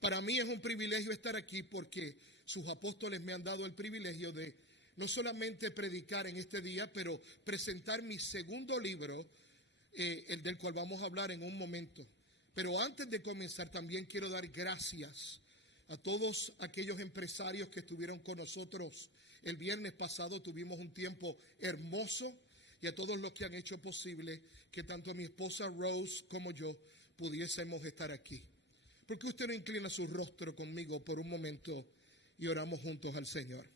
Para mí es un privilegio estar aquí porque sus apóstoles me han dado el privilegio de no solamente predicar en este día, pero presentar mi segundo libro, el del cual vamos a hablar en un momento. Pero antes de comenzar también quiero dar gracias a todos aquellos empresarios que estuvieron con nosotros el viernes pasado. Tuvimos un tiempo hermoso y a todos los que han hecho posible que tanto mi esposa Rose como yo pudiésemos estar aquí. ¿Por qué usted no inclina su rostro conmigo por un momento y oramos juntos al Señor?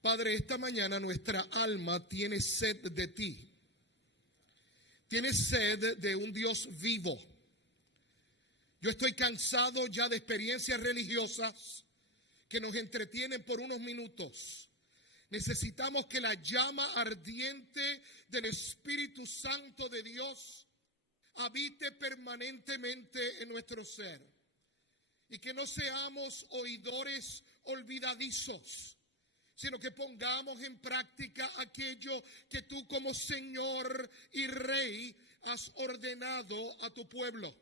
Padre, esta mañana nuestra alma tiene sed de ti. Tiene sed de un Dios vivo. Yo estoy cansado ya de experiencias religiosas que nos entretienen por unos minutos. Necesitamos que la llama ardiente del Espíritu Santo de Dios habite permanentemente en nuestro ser. Y que no seamos oidores olvidadizos, sino que pongamos en práctica aquello que tú como Señor y Rey has ordenado a tu pueblo.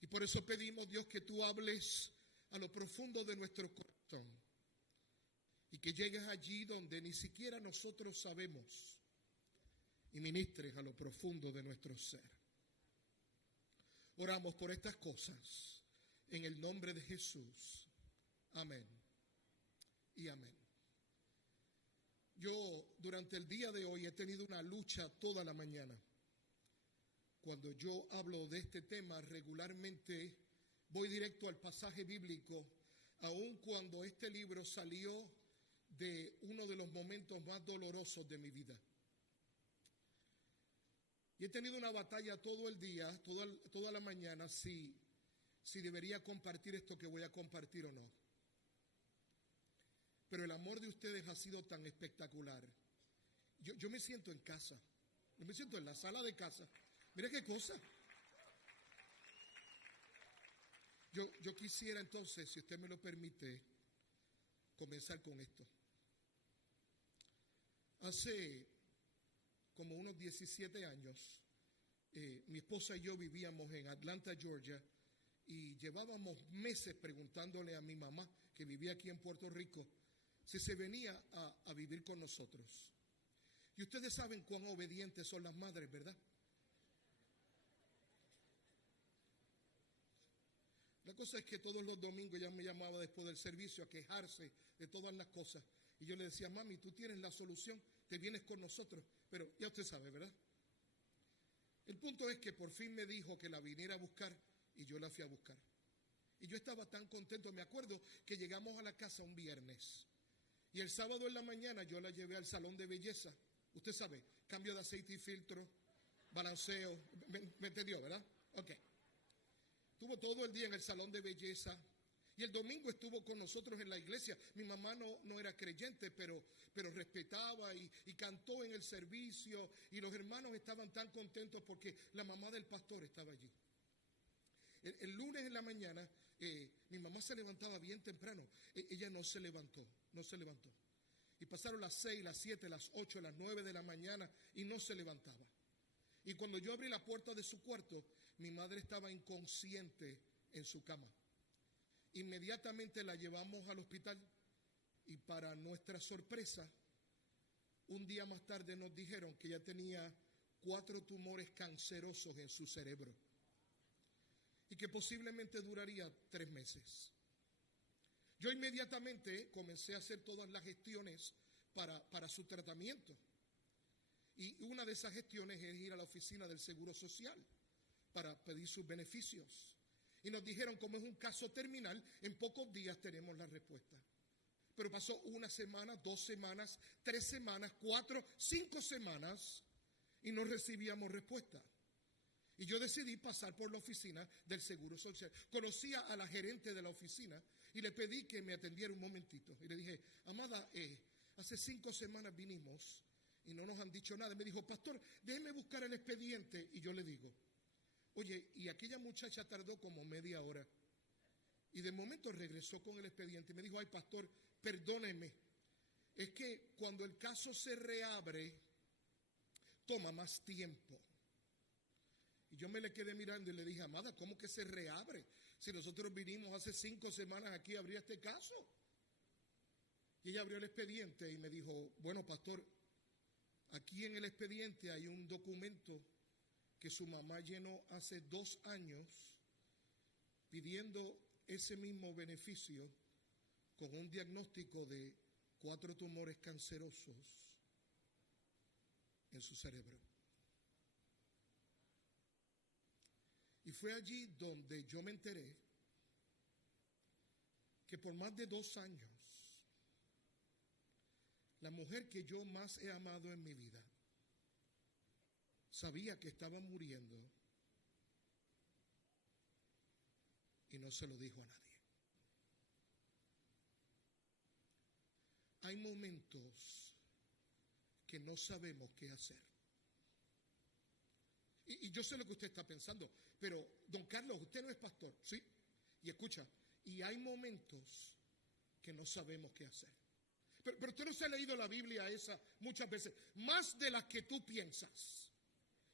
Y por eso pedimos, Dios, que tú hables a lo profundo de nuestro corazón y que llegues allí donde ni siquiera nosotros sabemos y ministres a lo profundo de nuestro ser. Oramos por estas cosas en el nombre de Jesús. Amén y amén. Yo durante el día de hoy he tenido una lucha toda la mañana. Cuando yo hablo de este tema, regularmente voy directo al pasaje bíblico, aun cuando este libro salió de uno de los momentos más dolorosos de mi vida. Y he tenido una batalla todo el día, toda la mañana, si debería compartir esto que voy a compartir o no. Pero el amor de ustedes ha sido tan espectacular. Yo me siento en casa, yo me siento en la sala de casa. Mira qué cosa. Yo quisiera entonces, si usted me lo permite, comenzar con esto. Hace como unos 17 años, mi esposa y yo vivíamos en Atlanta, Georgia, y llevábamos meses preguntándole a mi mamá, que vivía aquí en Puerto Rico, si se venía a vivir con nosotros. Y ustedes saben cuán obedientes son las madres, ¿verdad? La cosa es que todos los domingos ella me llamaba después del servicio a quejarse de todas las cosas. Y yo le decía, mami, tú tienes la solución, te vienes con nosotros. Pero ya usted sabe, ¿verdad? El punto es que por fin me dijo que la viniera a buscar y yo la fui a buscar. Y yo estaba tan contento. Me acuerdo que llegamos a la casa un viernes. Y el sábado en la mañana yo la llevé al salón de belleza. Usted sabe, cambio de aceite y filtro, balanceo. ¿Me entendió, verdad? Ok. Estuvo todo el día en el salón de belleza y el domingo estuvo con nosotros en la iglesia. Mi mamá no era creyente, pero respetaba y cantó en el servicio y los hermanos estaban tan contentos porque la mamá del pastor estaba allí. El lunes en la mañana mi mamá se levantaba bien temprano. Ella no se levantó. Y pasaron las 6, las 7, las 8, las 9 de la mañana y no se levantaba. Y cuando yo abrí la puerta de su cuarto, mi madre estaba inconsciente en su cama. Inmediatamente la llevamos al hospital y para nuestra sorpresa, un día más tarde nos dijeron que ella tenía 4 tumores cancerosos en su cerebro y que posiblemente duraría 3 meses. Yo inmediatamente comencé a hacer todas las gestiones para su tratamiento. Y una de esas gestiones es ir a la oficina del Seguro Social para pedir sus beneficios. Y nos dijeron, como es un caso terminal, en pocos días tenemos la respuesta. Pero pasó 1 semana, 2 semanas, 3 semanas, 4, 5 semanas y no recibíamos respuesta. Y yo decidí pasar por la oficina del Seguro Social. Conocía a la gerente de la oficina y le pedí que me atendiera un momentito. Y le dije, amada, hace 5 semanas vinimos y no nos han dicho nada. Me dijo, pastor, déjeme buscar el expediente. Y yo le digo, oye, y aquella muchacha tardó como media hora. Y de momento regresó con el expediente y me dijo, ay, pastor, perdóneme. Es que cuando el caso se reabre, toma más tiempo. Y yo me le quedé mirando y le dije, amada, ¿cómo que se reabre? Si nosotros vinimos hace 5 semanas aquí a abrir este caso. Y ella abrió el expediente y me dijo, bueno, pastor, aquí en el expediente hay un documento que su mamá llenó hace 2 años pidiendo ese mismo beneficio con un diagnóstico de 4 tumores cancerosos en su cerebro. Y fue allí donde yo me enteré que por más de 2 años, la mujer que yo más he amado en mi vida sabía que estaba muriendo y no se lo dijo a nadie. Hay momentos que no sabemos qué hacer. Y yo sé lo que usted está pensando, pero don Carlos, usted no es pastor, ¿sí? Y escucha, y hay momentos que no sabemos qué hacer. Pero usted no se ha leído la Biblia esa muchas veces, más de las que tú piensas.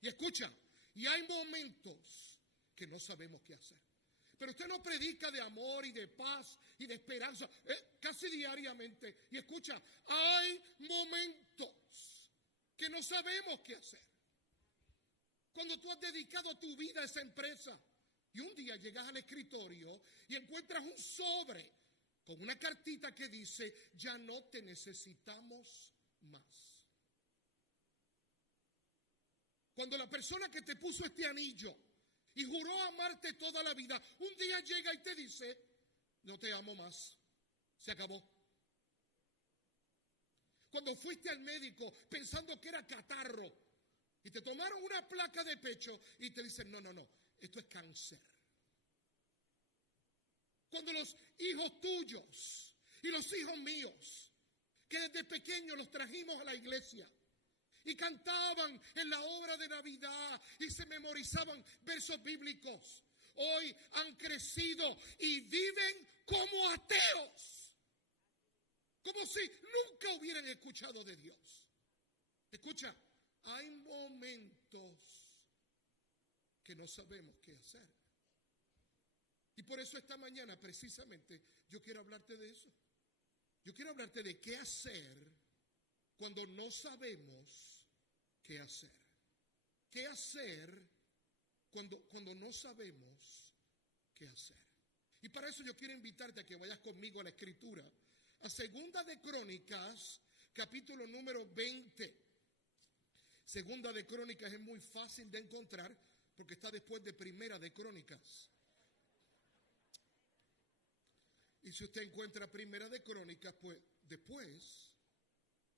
Y escucha, y hay momentos que no sabemos qué hacer. pero usted no predica de amor y de paz y de esperanza casi diariamente. Y escucha, hay momentos que no sabemos qué hacer. Cuando tú has dedicado tu vida a esa empresa y un día llegas al escritorio y encuentras un sobre con una cartita que dice, ya no te necesitamos más. Cuando la persona que te puso este anillo y juró amarte toda la vida, un día llega y te dice, no te amo más, se acabó. Cuando fuiste al médico pensando que era catarro y te tomaron una placa de pecho y te dicen, no, esto es cáncer. Cuando los hijos tuyos y los hijos míos, que desde pequeños los trajimos a la iglesia y cantaban en la hora de Navidad y se memorizaban versos bíblicos, hoy han crecido y viven como ateos, como si nunca hubieran escuchado de Dios. Escucha, hay momentos que no sabemos qué hacer. Y por eso esta mañana precisamente yo quiero hablarte de eso. Yo quiero hablarte de qué hacer cuando no sabemos qué hacer. ¿Qué hacer cuando no sabemos qué hacer? Y para eso yo quiero invitarte a que vayas conmigo a la Escritura, a Segunda de Crónicas, capítulo número 20. Segunda de Crónicas es muy fácil de encontrar porque está después de Primera de Crónicas. Y si usted encuentra Primera de Crónicas, pues después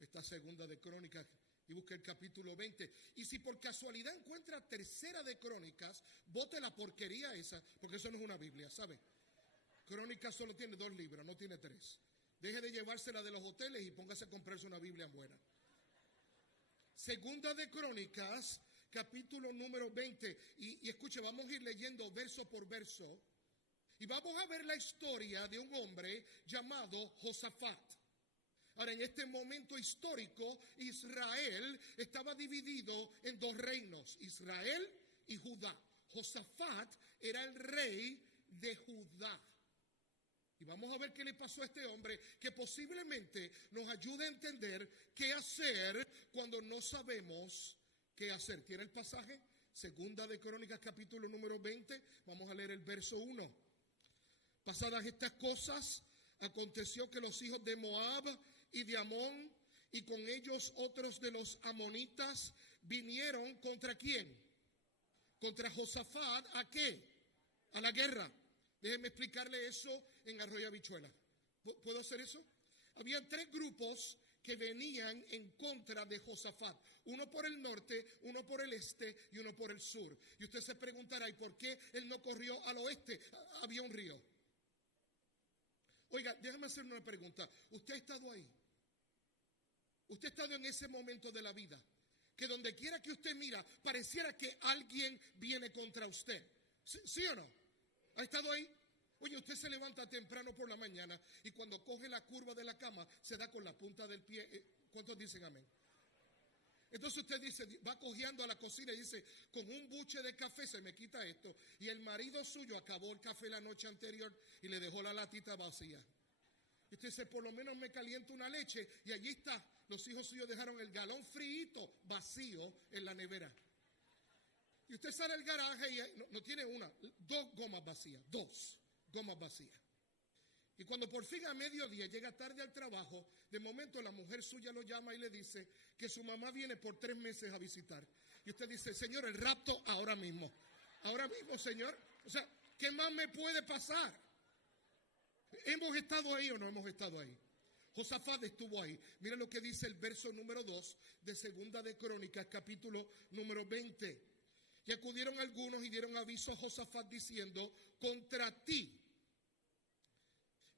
está Segunda de Crónicas y busca el capítulo 20. Y si por casualidad encuentra Tercera de Crónicas, bote la porquería esa, porque eso no es una Biblia, ¿sabe? Crónicas solo tiene 2 libros, no tiene 3. Deje de llevársela de los hoteles y póngase a comprarse una Biblia buena. Segunda de Crónicas, capítulo número 20. Y escuche, vamos a ir leyendo verso por verso. Y vamos a ver la historia de un hombre llamado Josafat. Ahora, en este momento histórico, Israel estaba dividido en 2 reinos, Israel y Judá. Josafat era el rey de Judá. Y vamos a ver qué le pasó a este hombre, que posiblemente nos ayude a entender qué hacer cuando no sabemos qué hacer. ¿Tiene el pasaje? Segunda de Crónicas, capítulo número 20. Vamos a leer el verso 1. Pasadas estas cosas, aconteció que los hijos de Moab y de Amón, y con ellos otros de los amonitas, vinieron ¿contra quién? Contra Josafat, ¿a qué? A la guerra. Déjenme explicarle eso en Arroyo Habichuela. ¿Puedo hacer eso? Había 3 grupos que venían en contra de Josafat. Uno por el norte, uno por el este y uno por el sur. Y usted se preguntará, ¿y por qué él no corrió al oeste? Había un río. Oiga, déjame hacerle una pregunta. ¿Usted ha estado ahí? ¿Usted ha estado en ese momento de la vida? Que donde quiera que usted mira, pareciera que alguien viene contra usted. ¿Sí o no? ¿Ha estado ahí? Oye, usted se levanta temprano por la mañana y cuando coge la curva de la cama, se da con la punta del pie. ¿Cuántos dicen amén? Entonces usted dice, va cojeando a la cocina y dice, con un buche de café se me quita esto. Y el marido suyo acabó el café la noche anterior y le dejó la latita vacía. Y usted dice, por lo menos me caliento una leche. Y allí está, los hijos suyos dejaron el galón fríito vacío en la nevera. Y usted sale al garaje y no tiene una, 2 gomas vacías, 2 gomas vacías. Y cuando por fin a mediodía llega tarde al trabajo, de momento la mujer suya lo llama y le dice que su mamá viene por 3 meses a visitar. Y usted dice, Señor, el rapto ahora mismo, Señor. O sea, ¿qué más me puede pasar? ¿Hemos estado ahí o no hemos estado ahí? Josafat estuvo ahí. Mira lo que dice el verso número 2 de Segunda de Crónicas, capítulo número 20. Y acudieron algunos y dieron aviso a Josafat diciendo, contra ti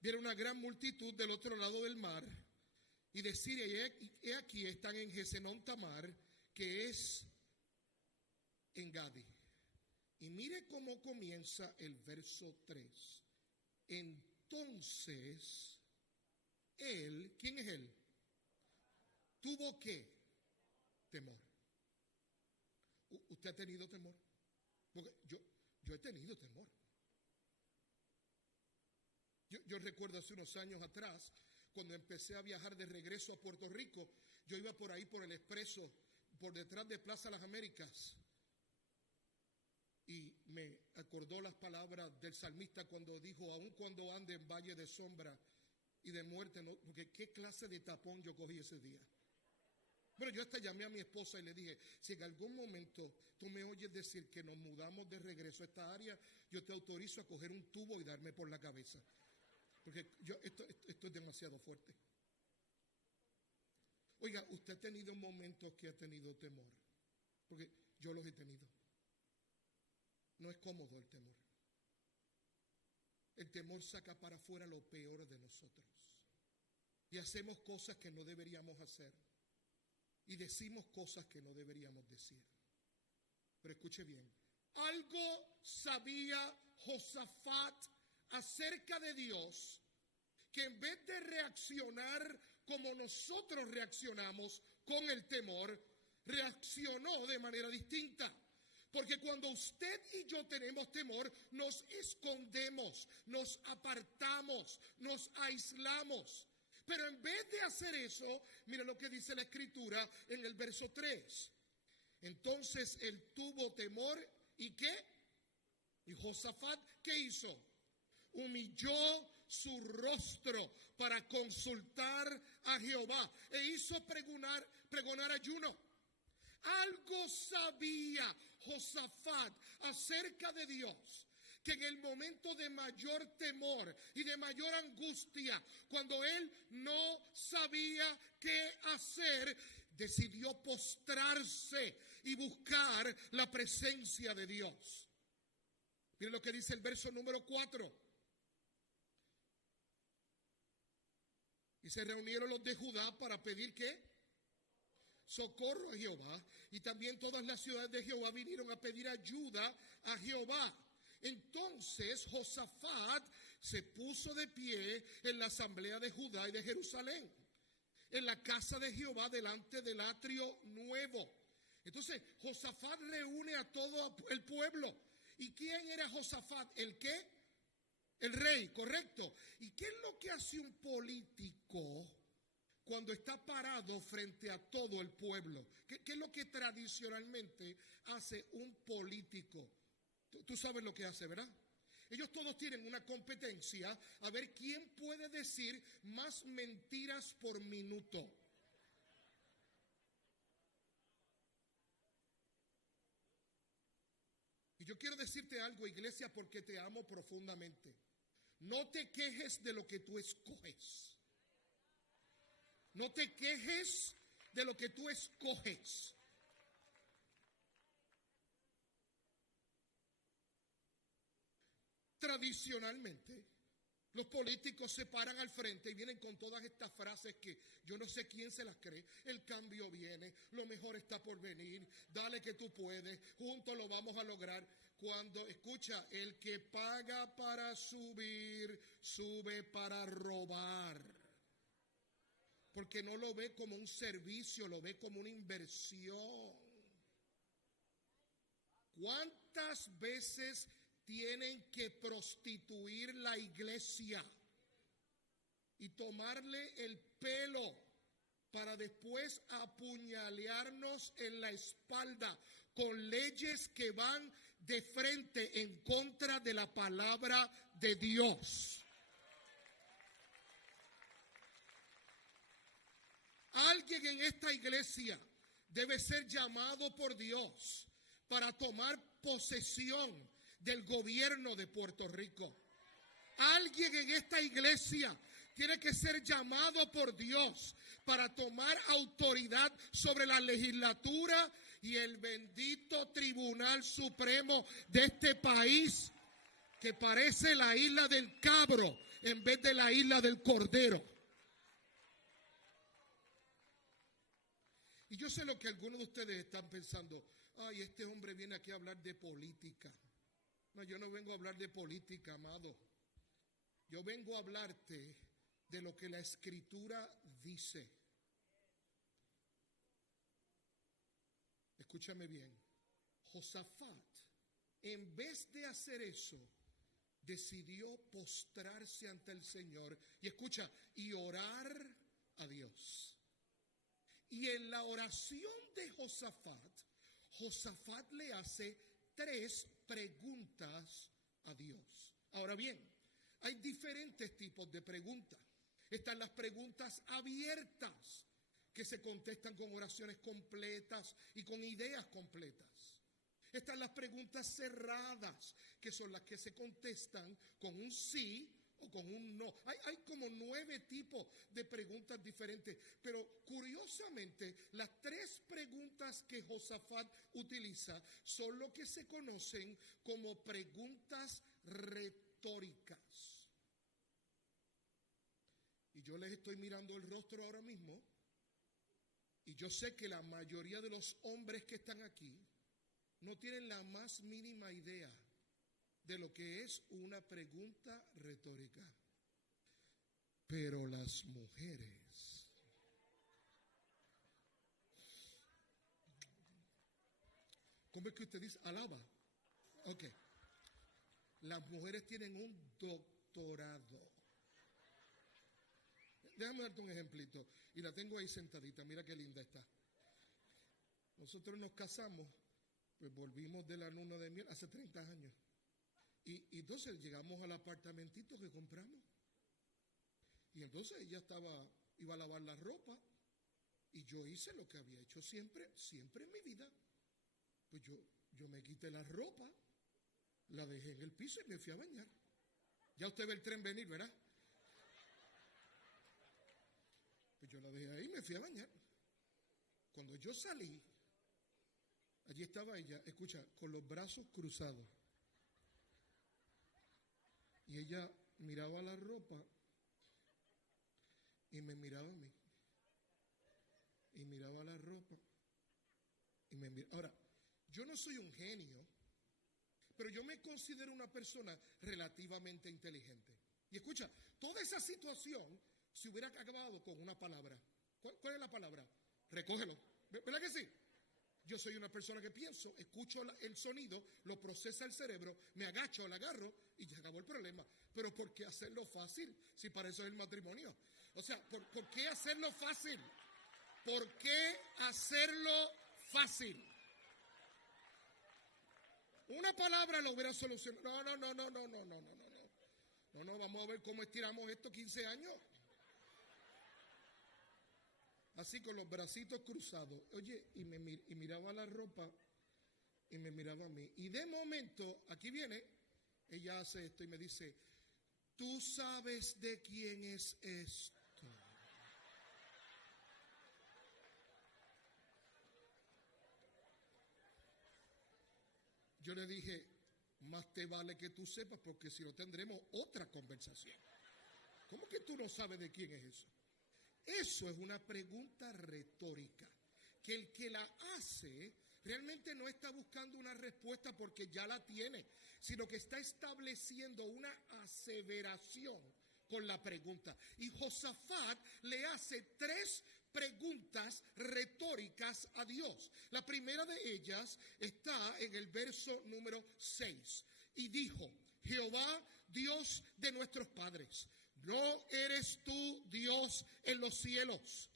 viene una gran multitud del otro lado del mar y de Siria, y he aquí están en Gesenón Tamar, que es en Gadi. Y mire cómo comienza el verso 3. Entonces, él, ¿quién es él? ¿Tuvo qué? Temor. ¿Usted ha tenido temor? Porque yo he tenido temor. Yo recuerdo hace unos años atrás, cuando empecé a viajar de regreso a Puerto Rico, yo iba por ahí por el expreso, por detrás de Plaza Las Américas, y me acordó las palabras del salmista cuando dijo, aun cuando ande en valle de sombra y de muerte, no, porque qué clase de tapón yo cogí ese día. Bueno, yo hasta llamé a mi esposa y le dije, si en algún momento tú me oyes decir que nos mudamos de regreso a esta área, yo te autorizo a coger un tubo y darme por la cabeza. Porque esto es demasiado fuerte. Oiga, usted ha tenido momentos que ha tenido temor, porque yo los he tenido. No es cómodo el temor. El temor saca para afuera lo peor de nosotros. Y hacemos cosas que no deberíamos hacer. Y decimos cosas que no deberíamos decir. Pero escuche bien. Algo sabía Josafat acerca de Dios, que en vez de reaccionar como nosotros reaccionamos con el temor, reaccionó de manera distinta. Porque cuando usted y yo tenemos temor, nos escondemos, nos apartamos, nos aislamos. Pero en vez de hacer eso, mira lo que dice la Escritura en el verso 3. Entonces él tuvo temor, ¿y qué? Y Josafat, ¿qué hizo? Humilló su rostro para consultar a Jehová e hizo pregonar ayuno. Algo sabía Josafat acerca de Dios, que en el momento de mayor temor y de mayor angustia, cuando él no sabía qué hacer, decidió postrarse y buscar la presencia de Dios. Miren lo que dice el verso número 4. Y se reunieron los de Judá para pedir ¿qué? Socorro a Jehová. Y también todas las ciudades de Jehová vinieron a pedir ayuda a Jehová. Entonces Josafat se puso de pie en la asamblea de Judá y de Jerusalén, en la casa de Jehová delante del atrio nuevo. Entonces Josafat reúne a todo el pueblo. ¿Y quién era Josafat? ¿El qué? El rey, correcto. ¿Y qué es lo que hace un político cuando está parado frente a todo el pueblo? ¿Qué es lo que tradicionalmente hace un político? Tú sabes lo que hace, ¿verdad? Ellos todos tienen una competencia a ver quién puede decir más mentiras por minuto. Y yo quiero decirte algo, iglesia, porque te amo profundamente. No te quejes de lo que tú escoges. No te quejes de lo que tú escoges. Tradicionalmente, los políticos se paran al frente y vienen con todas estas frases que yo no sé quién se las cree. El cambio viene, lo mejor está por venir, dale que tú puedes, juntos lo vamos a lograr. Cuando, escucha, el que paga para subir, sube para robar. Porque no lo ve como un servicio, lo ve como una inversión. ¿Cuántas veces tienen que prostituir la iglesia y tomarle el pelo para después apuñalearnos en la espalda con leyes que van de frente en contra de la palabra de Dios? Alguien en esta iglesia debe ser llamado por Dios para tomar posesión del gobierno de Puerto Rico. Alguien en esta iglesia tiene que ser llamado por Dios para tomar autoridad sobre la legislatura y el bendito Tribunal Supremo de este país, que parece la isla del cabro en vez de la isla del cordero. Y yo sé lo que algunos de ustedes están pensando. Ay, este hombre viene aquí a hablar de política. No, yo no vengo a hablar de política, amado. Yo vengo a hablarte de lo que la Escritura dice. Escúchame bien. Josafat, en vez de hacer eso, decidió postrarse ante el Señor y escucha, y orar a Dios. Y en la oración de Josafat, Josafat le hace 3 preguntas a Dios. Ahora bien, hay diferentes tipos de preguntas. Están las preguntas abiertas, que se contestan con oraciones completas y con ideas completas. Están las preguntas cerradas, que son las que se contestan con un sí o con un no. Hay como 9 tipos de preguntas diferentes, pero curiosamente las 3 preguntas que Josafat utiliza son lo que se conocen como preguntas retóricas. Y yo les estoy mirando el rostro ahora mismo, y yo sé que la mayoría de los hombres que están aquí no tienen la más mínima idea de lo que es una pregunta retórica. Pero las mujeres, ¿cómo es que usted dice? Alaba. Ok. Las mujeres tienen un doctorado. Déjame darte un ejemplito. Y la tengo ahí sentadita. Mira qué linda está. Nosotros nos casamos, pues volvimos de la luna de miel hace 30 años. Y entonces llegamos al apartamentito que compramos. Y entonces ella iba a lavar la ropa. Y yo hice lo que había hecho siempre en mi vida. Pues yo me quité la ropa, la dejé en el piso y me fui a bañar. Ya usted ve el tren venir, ¿verdad? Pues yo la dejé ahí y me fui a bañar. Cuando yo salí, allí estaba ella, escucha, con los brazos cruzados. Y ella miraba la ropa y me miraba a mí. Y miraba la ropa y me miraba. Ahora, yo no soy un genio, pero yo me considero una persona relativamente inteligente. Y escucha, toda esa situación se hubiera acabado con una palabra. ¿Cuál es la palabra? Recógelo. ¿Verdad que sí? Yo soy una persona que pienso, escucho el sonido, lo procesa el cerebro, me agacho, lo agarro y ya acabó el problema. Pero ¿por qué hacerlo fácil? Si para eso es el matrimonio. O sea, ¿por qué hacerlo fácil? ¿Por qué hacerlo fácil? Una palabra lo hubiera solucionado. No, vamos a ver cómo estiramos esto 15 años. Así con los bracitos cruzados. Oye, y miraba la ropa y me miraba a mí. Y de momento, aquí viene, ella hace esto y me dice, ¿tú sabes de quién es esto? Yo le dije, más te vale que tú sepas, porque si no tendremos otra conversación. ¿Cómo que tú no sabes de quién es eso? Eso es una pregunta retórica, que el que la hace realmente no está buscando una respuesta porque ya la tiene, sino que está estableciendo una aseveración con la pregunta. Y Josafat le hace 3 preguntas retóricas a Dios. La primera de ellas está en el verso número 6. Y dijo, Jehová, Dios de nuestros padres, ¿no eres tú Dios en los cielos?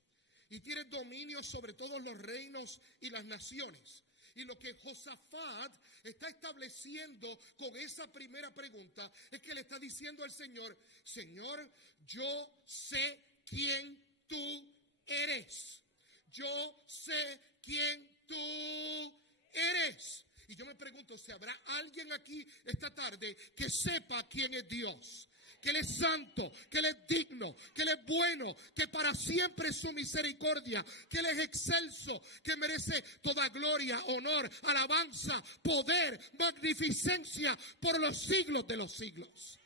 Y tienes dominio sobre todos los reinos y las naciones. Y lo que Josafat está estableciendo con esa primera pregunta es que le está diciendo al Señor, Señor, yo sé quién tú eres. Yo sé quién tú eres. Y yo me pregunto si habrá alguien aquí esta tarde que sepa quién es Dios. Que Él es santo, que Él es digno, que Él es bueno, que para siempre es su misericordia, que Él es excelso, que merece toda gloria, honor, alabanza, poder, magnificencia por los siglos de los siglos.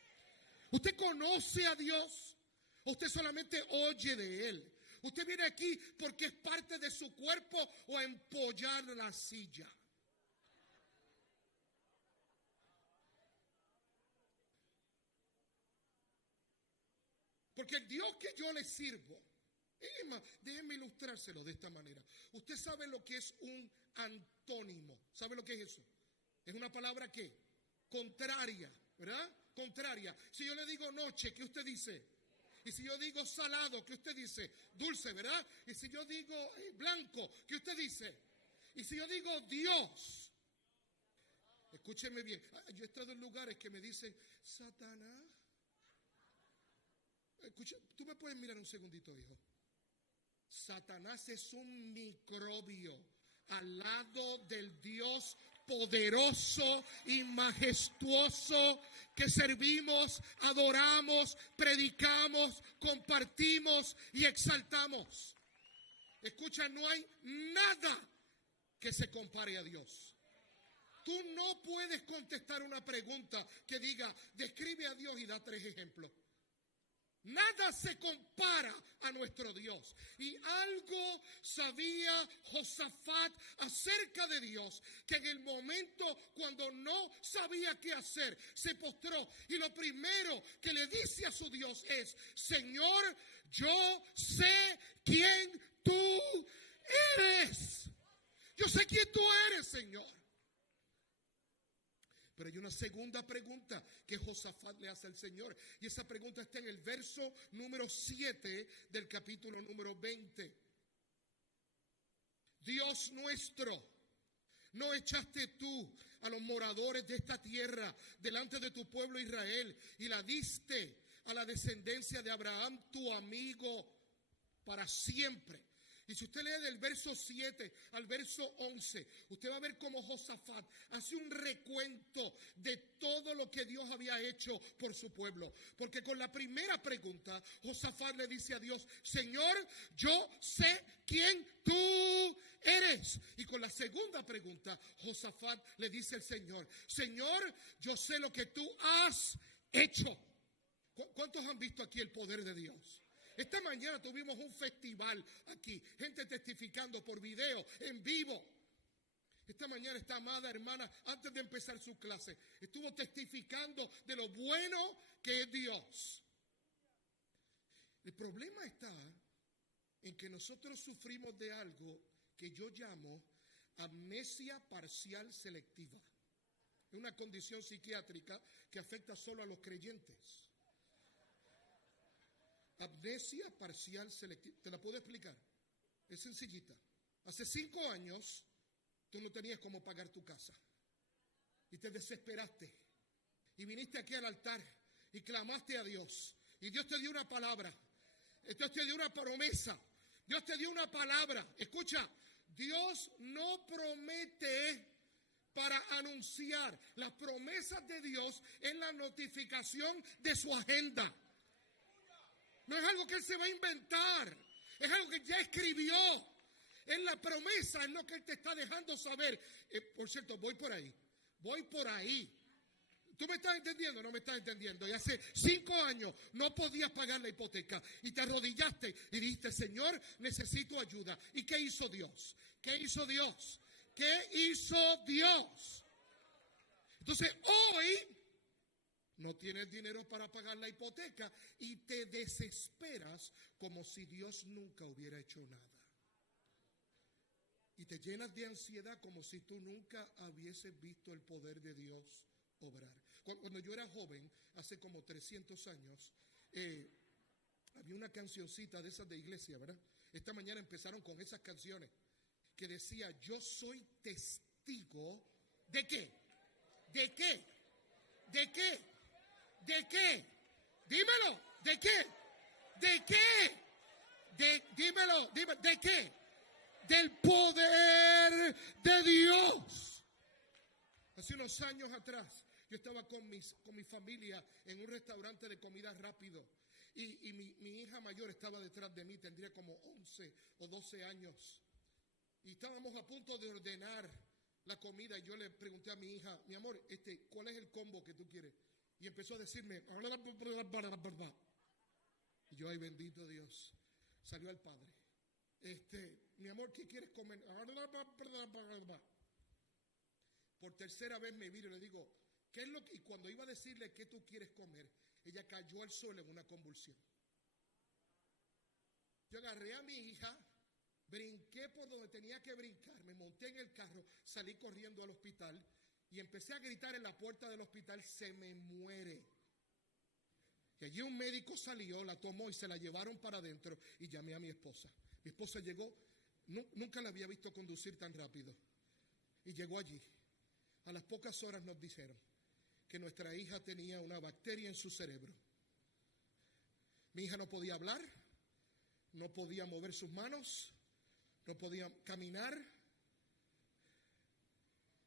¿Usted conoce a Dios? ¿O usted solamente oye de Él? ¿Usted viene aquí porque es parte de su cuerpo o a empollar la silla? Porque el Dios que yo le sirvo, déjenme ilustrárselo de esta manera. Usted sabe lo que es un antónimo. ¿Sabe lo que es eso? Es una palabra que contraria, ¿verdad? contraria. Si yo le digo noche, ¿qué usted dice? Y si yo digo salado, ¿qué usted dice? Dulce, ¿verdad? Y si yo digo blanco, ¿qué usted dice? Y si yo digo Dios, escúcheme bien. Yo he estado en lugares que me dicen, Satanás. Escucha, tú me puedes mirar un segundito, hijo. Satanás es un microbio al lado del Dios poderoso y majestuoso que servimos, adoramos, predicamos, compartimos y exaltamos. Escucha, no hay nada que se compare a Dios. Tú no puedes contestar una pregunta que diga, describe a Dios y da 3 ejemplos. Nada se compara a nuestro Dios. Y algo sabía Josafat acerca de Dios, que en el momento cuando no sabía qué hacer, se postró. Y lo primero que le dice a su Dios es, Señor, yo sé quién tú eres. Yo sé quién tú eres, Señor. Pero hay una segunda pregunta que Josafat le hace al Señor. Y esa pregunta está en el verso número 7 del capítulo número 20. Dios nuestro, ¿no echaste tú a los moradores de esta tierra delante de tu pueblo Israel y la diste a la descendencia de Abraham, tu amigo, para siempre? Y si usted lee del verso 7 al verso 11, usted va a ver cómo Josafat hace un recuento de todo lo que Dios había hecho por su pueblo. Porque con la primera pregunta, Josafat le dice a Dios, Señor, yo sé quién tú eres. Y con la segunda pregunta, Josafat le dice al Señor, Señor, yo sé lo que tú has hecho. ¿Cuántos han visto aquí el poder de Dios? Esta mañana tuvimos un festival aquí, gente testificando por video, en vivo. Esta mañana esta amada hermana, antes de empezar su clase, estuvo testificando de lo bueno que es Dios. El problema está en que nosotros sufrimos de algo que yo llamo amnesia parcial selectiva. Es una condición psiquiátrica que afecta solo a los creyentes. Amnesia parcial selectiva. ¿Te la puedo explicar? Es sencillita. Hace 5 años tú no tenías cómo pagar tu casa y te desesperaste y viniste aquí al altar y clamaste a Dios y Dios te dio una palabra, Dios te dio una promesa, Dios te dio una palabra. Escucha, Dios no promete para anunciar. Las promesas de Dios es la notificación de su agenda. No es algo que Él se va a inventar. Es algo que ya escribió. Es la promesa, es lo que Él te está dejando saber. Por cierto, voy por ahí. Voy por ahí. ¿Tú me estás entendiendo o no me estás entendiendo? Y hace 5 años no podías pagar la hipoteca. Y te arrodillaste y dijiste, Señor, necesito ayuda. ¿Y qué hizo Dios? ¿Qué hizo Dios? ¿Qué hizo Dios? Entonces, hoy no tienes dinero para pagar la hipoteca y te desesperas como si Dios nunca hubiera hecho nada. Y te llenas de ansiedad como si tú nunca hubieses visto el poder de Dios obrar. Cuando yo era joven, hace como 300 años, había una cancioncita de esas de iglesia, ¿verdad? Esta mañana empezaron con esas canciones que decía, yo soy testigo ¿de qué? ¿De qué? ¿De qué? ¿De qué? Dímelo, ¿de qué? ¿De qué? Dímelo, ¿de qué? Del poder de Dios. Hace unos años atrás, yo estaba con mi familia en un restaurante de comida rápido. Y mi hija mayor estaba detrás de mí, tendría como 11 o 12 años. Y estábamos a punto de ordenar la comida. Y yo le pregunté a mi hija, mi amor, ¿cuál es el combo que tú quieres? Y empezó a decirme, y yo, ay bendito Dios, salió al padre. Mi amor, ¿qué quieres comer? Por tercera vez me miro y le digo, ¿qué es lo que? Y cuando iba a decirle qué tú quieres comer, ella cayó al suelo en una convulsión. Yo agarré a mi hija, brinqué por donde tenía que brincar, me monté en el carro, salí corriendo al hospital y empecé a gritar en la puerta del hospital, se me muere Y allí un médico salió, la tomó y se la llevaron para adentro y llamé a mi esposa. Mi esposa llegó, nunca la había visto conducir tan rápido. Y llegó allí. A las pocas horas nos dijeron que nuestra hija tenía una bacteria en su cerebro. Mi hija no podía hablar, no podía mover sus manos, no podía caminar.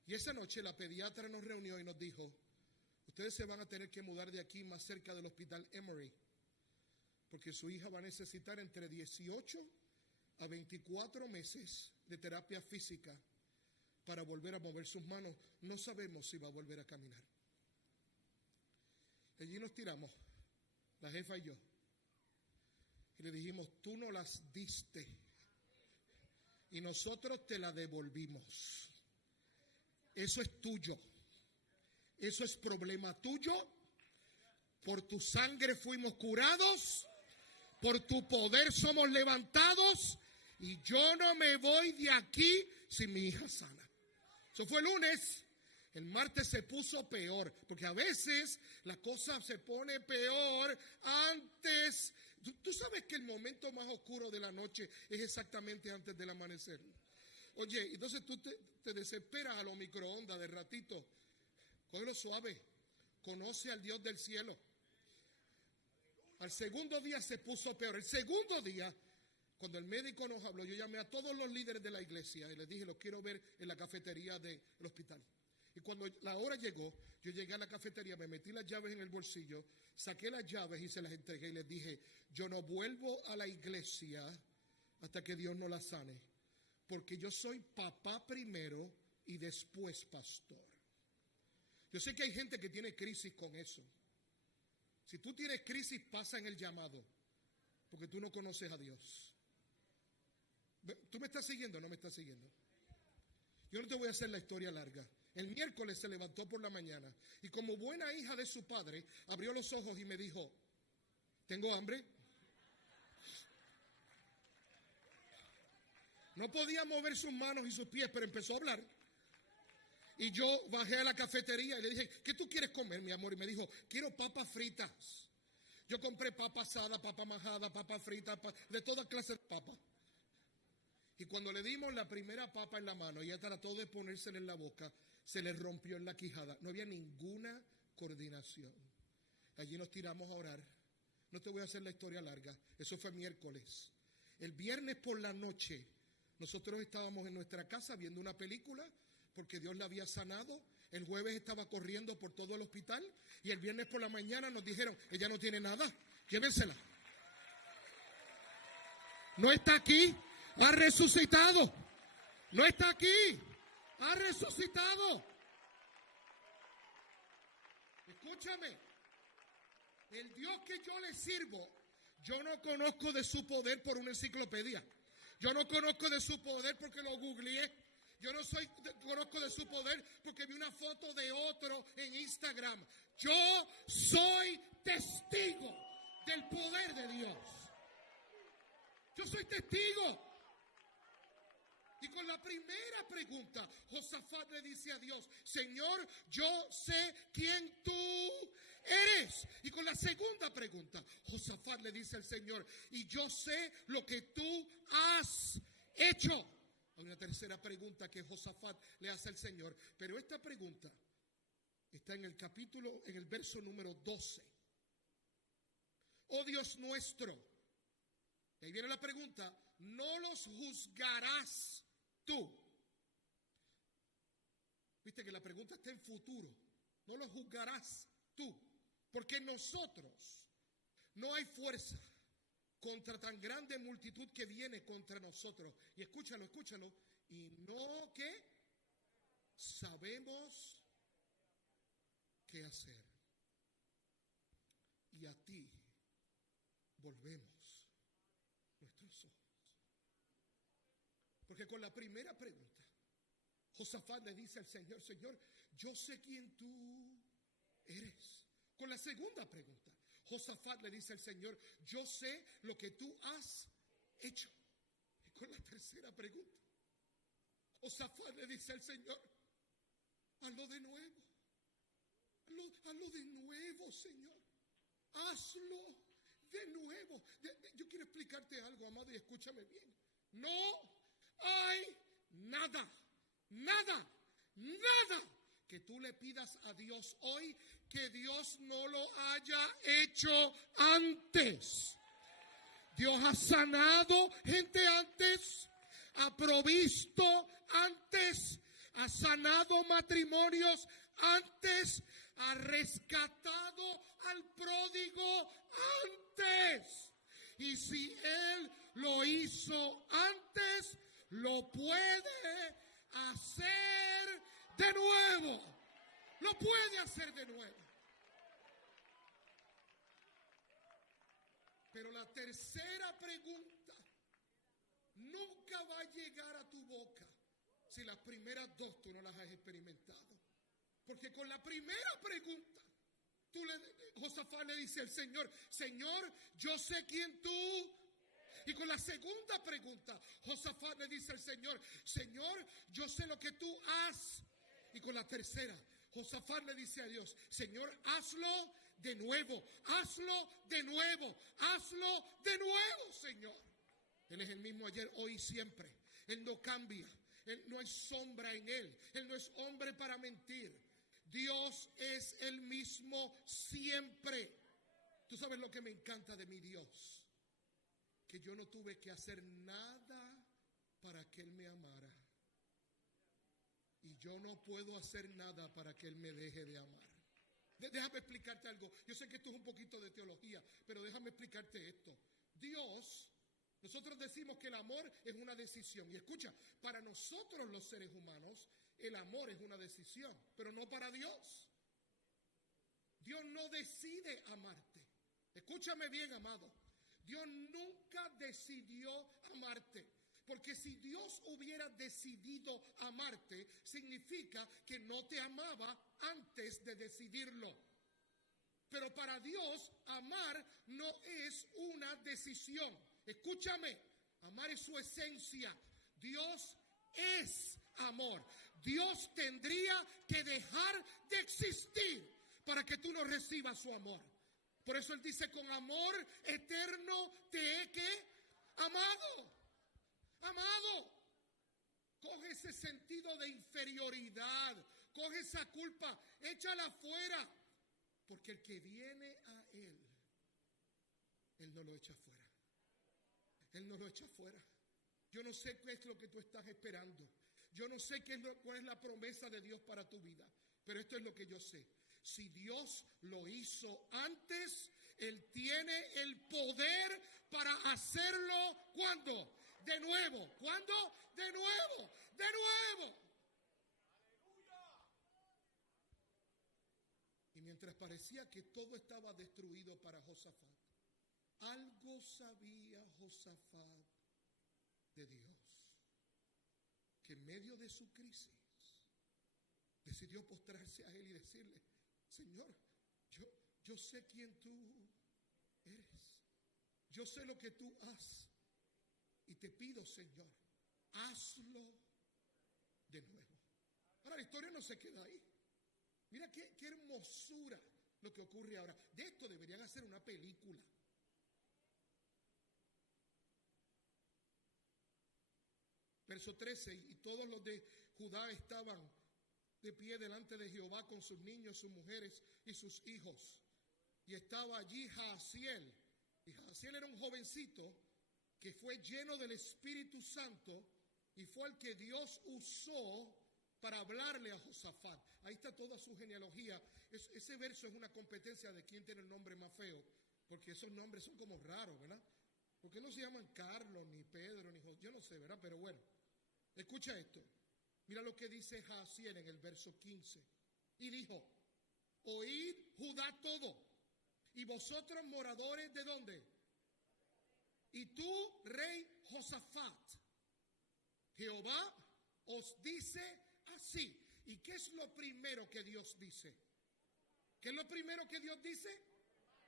Y esa noche la pediatra nos reunió y nos dijo: ustedes se van a tener que mudar de aquí más cerca del hospital Emory, porque su hija va a necesitar entre 18 a 24 meses de terapia física para volver a mover sus manos. No sabemos si va a volver a caminar. Allí nos tiramos, la jefa y yo, y le dijimos: tú no las diste y nosotros te la devolvimos. Eso es tuyo. Eso es problema tuyo. Por tu sangre fuimos curados. Por tu poder somos levantados. Y yo no me voy de aquí sin mi hija sana. Eso fue el lunes. El martes se puso peor, porque a veces la cosa se pone peor antes. Tú sabes que el momento más oscuro de la noche es exactamente antes del amanecer. Oye, entonces tú te desesperas a los microondas de ratito. Cógelo suave. Conoce al Dios del cielo. Al segundo día se puso peor. El segundo día, cuando el médico nos habló, yo llamé a todos los líderes de la iglesia y les dije: los quiero ver en la cafetería del hospital. Y cuando la hora llegó, yo llegué a la cafetería, me metí las llaves en el bolsillo, saqué las llaves y se las entregué y les dije: yo no vuelvo a la iglesia hasta que Dios no la sane, porque yo soy papá primero y después pastor. Yo sé que hay gente que tiene crisis con eso. Si tú tienes crisis, pasa en el llamado, porque tú no conoces a Dios. ¿Tú me estás siguiendo o no me estás siguiendo? Yo no te voy a hacer la historia larga. El miércoles se levantó por la mañana y, como buena hija de su padre, abrió los ojos y me dijo: ¿tengo hambre? No podía mover sus manos y sus pies, pero empezó a hablar. Y yo bajé a la cafetería y le dije: ¿qué tú quieres comer, mi amor? Y me dijo: quiero papas fritas. Yo compré papa asada, papa majada, papa frita, de toda clase de papas. Y cuando le dimos la primera papa en la mano, ella trató de ponérsela en la boca, se le rompió en la quijada. No había ninguna coordinación. Allí nos tiramos a orar. No te voy a hacer la historia larga. Eso fue miércoles. El viernes por la noche, nosotros estábamos en nuestra casa viendo una película, porque Dios la había sanado. El jueves estaba corriendo por todo el hospital y el viernes por la mañana nos dijeron: ella no tiene nada, llévensela. No está aquí, ha resucitado. No está aquí, ha resucitado. Escúchame, el Dios que yo le sirvo, yo no conozco de su poder por una enciclopedia. Yo no conozco de su poder porque lo googleé. Yo no conozco de su poder porque vi una foto de otro en Instagram. Yo soy testigo del poder de Dios. Yo soy testigo. Y con la primera pregunta, Josafat le dice a Dios: Señor, yo sé quién tú eres. Y con la segunda pregunta, Josafat le dice al Señor: y yo sé lo que tú has hecho. Hay una tercera pregunta que Josafat le hace al Señor, pero esta pregunta está en el verso número 12. Oh Dios nuestro, y ahí viene la pregunta: ¿no los juzgarás tú? Viste que la pregunta está en futuro. ¿No los juzgarás tú? Porque nosotros no hay fuerza contra tan grande multitud que viene contra nosotros. Y escúchalo, y no que sabemos qué hacer. Y a ti volvemos nuestros ojos. Porque con la primera pregunta, Josafat le dice al Señor: Señor, yo sé quién tú eres. Con la segunda pregunta, Josafat le dice al Señor: yo sé lo que tú has hecho. Y con la tercera pregunta, Josafat le dice al Señor: hazlo de nuevo. Hazlo de nuevo, Señor. hazlo de nuevo. Yo quiero explicarte algo, amado, y escúchame bien. No hay nada que tú le pidas a Dios hoy que Dios no lo haya hecho antes. Dios ha sanado gente antes, ha provisto antes, ha sanado matrimonios antes, ha rescatado al pródigo antes. Y si Él lo hizo antes, lo puede hacer de nuevo. Lo puede hacer de nuevo. Pero la tercera pregunta nunca va a llegar a tu boca si las primeras dos tú no las has experimentado. Porque con la primera pregunta, Josafat le dice al Señor, Señor, yo sé quién tú. Y con la segunda pregunta, Josafat le dice al Señor, Señor, yo sé lo que tú has. Y con la tercera, Josafat le dice a Dios, Señor, hazlo de nuevo, hazlo de nuevo, hazlo de nuevo, Señor. Él es el mismo ayer, hoy y siempre. Él no cambia, no hay sombra en Él. Él no es hombre para mentir. Dios es el mismo siempre. Tú sabes lo que me encanta de mi Dios, que yo no tuve que hacer nada para que Él me amara. Y yo no puedo hacer nada para que Él me deje de amar. Déjame explicarte algo. Yo sé que esto es un poquito de teología, pero déjame explicarte esto. Dios, nosotros decimos que el amor es una decisión. Y escucha, para nosotros los seres humanos, el amor es una decisión, pero no para Dios. Dios no decide amarte. Escúchame bien, amado. Dios nunca decidió amarte. Porque si Dios hubiera decidido amarte, significa que no te amaba antes de decidirlo. Pero para Dios, amar no es una decisión. Escúchame, amar es su esencia. Dios es amor. Dios tendría que dejar de existir para que tú no recibas su amor. Por eso Él dice, con amor eterno te he amado. Amado, coge ese sentido de inferioridad, coge esa culpa, échala afuera, porque el que viene a Él no lo echa afuera. Él no lo echa afuera. Yo no sé qué es lo que tú estás esperando. Yo no sé cuál es la promesa de Dios para tu vida, pero esto es lo que yo sé. Si Dios lo hizo antes, Él tiene el poder para hacerlo. ¿Cuándo? De nuevo. ¿Cuándo? De nuevo. De nuevo. Y mientras parecía que todo estaba destruido para Josafat, algo sabía Josafat de Dios, que en medio de su crisis decidió postrarse a Él y decirle, Señor, yo sé quién tú eres. Yo sé lo que tú haces. Y te pido, Señor, hazlo de nuevo. Ahora la historia no se queda ahí. Mira qué hermosura lo que ocurre ahora. De esto deberían hacer una película. Verso 13, y todos los de Judá estaban de pie delante de Jehová con sus niños, sus mujeres y sus hijos. Y estaba allí Jaasiel. Y Jaasiel era un jovencito que fue lleno del Espíritu Santo y fue el que Dios usó para hablarle a Josafat. Ahí está toda su genealogía. Ese verso es una competencia de quién tiene el nombre más feo, porque esos nombres son como raros, ¿verdad? Porque no se llaman Carlos, ni Pedro, ni José, yo no sé, ¿verdad? Pero bueno, escucha esto. Mira lo que dice Jaasiel en el verso 15. Y dijo, oíd Judá todo, y vosotros moradores ¿de dónde? Y tú, rey Josafat, Jehová os dice así. ¿Y qué es lo primero que Dios dice? ¿Qué es lo primero que Dios dice?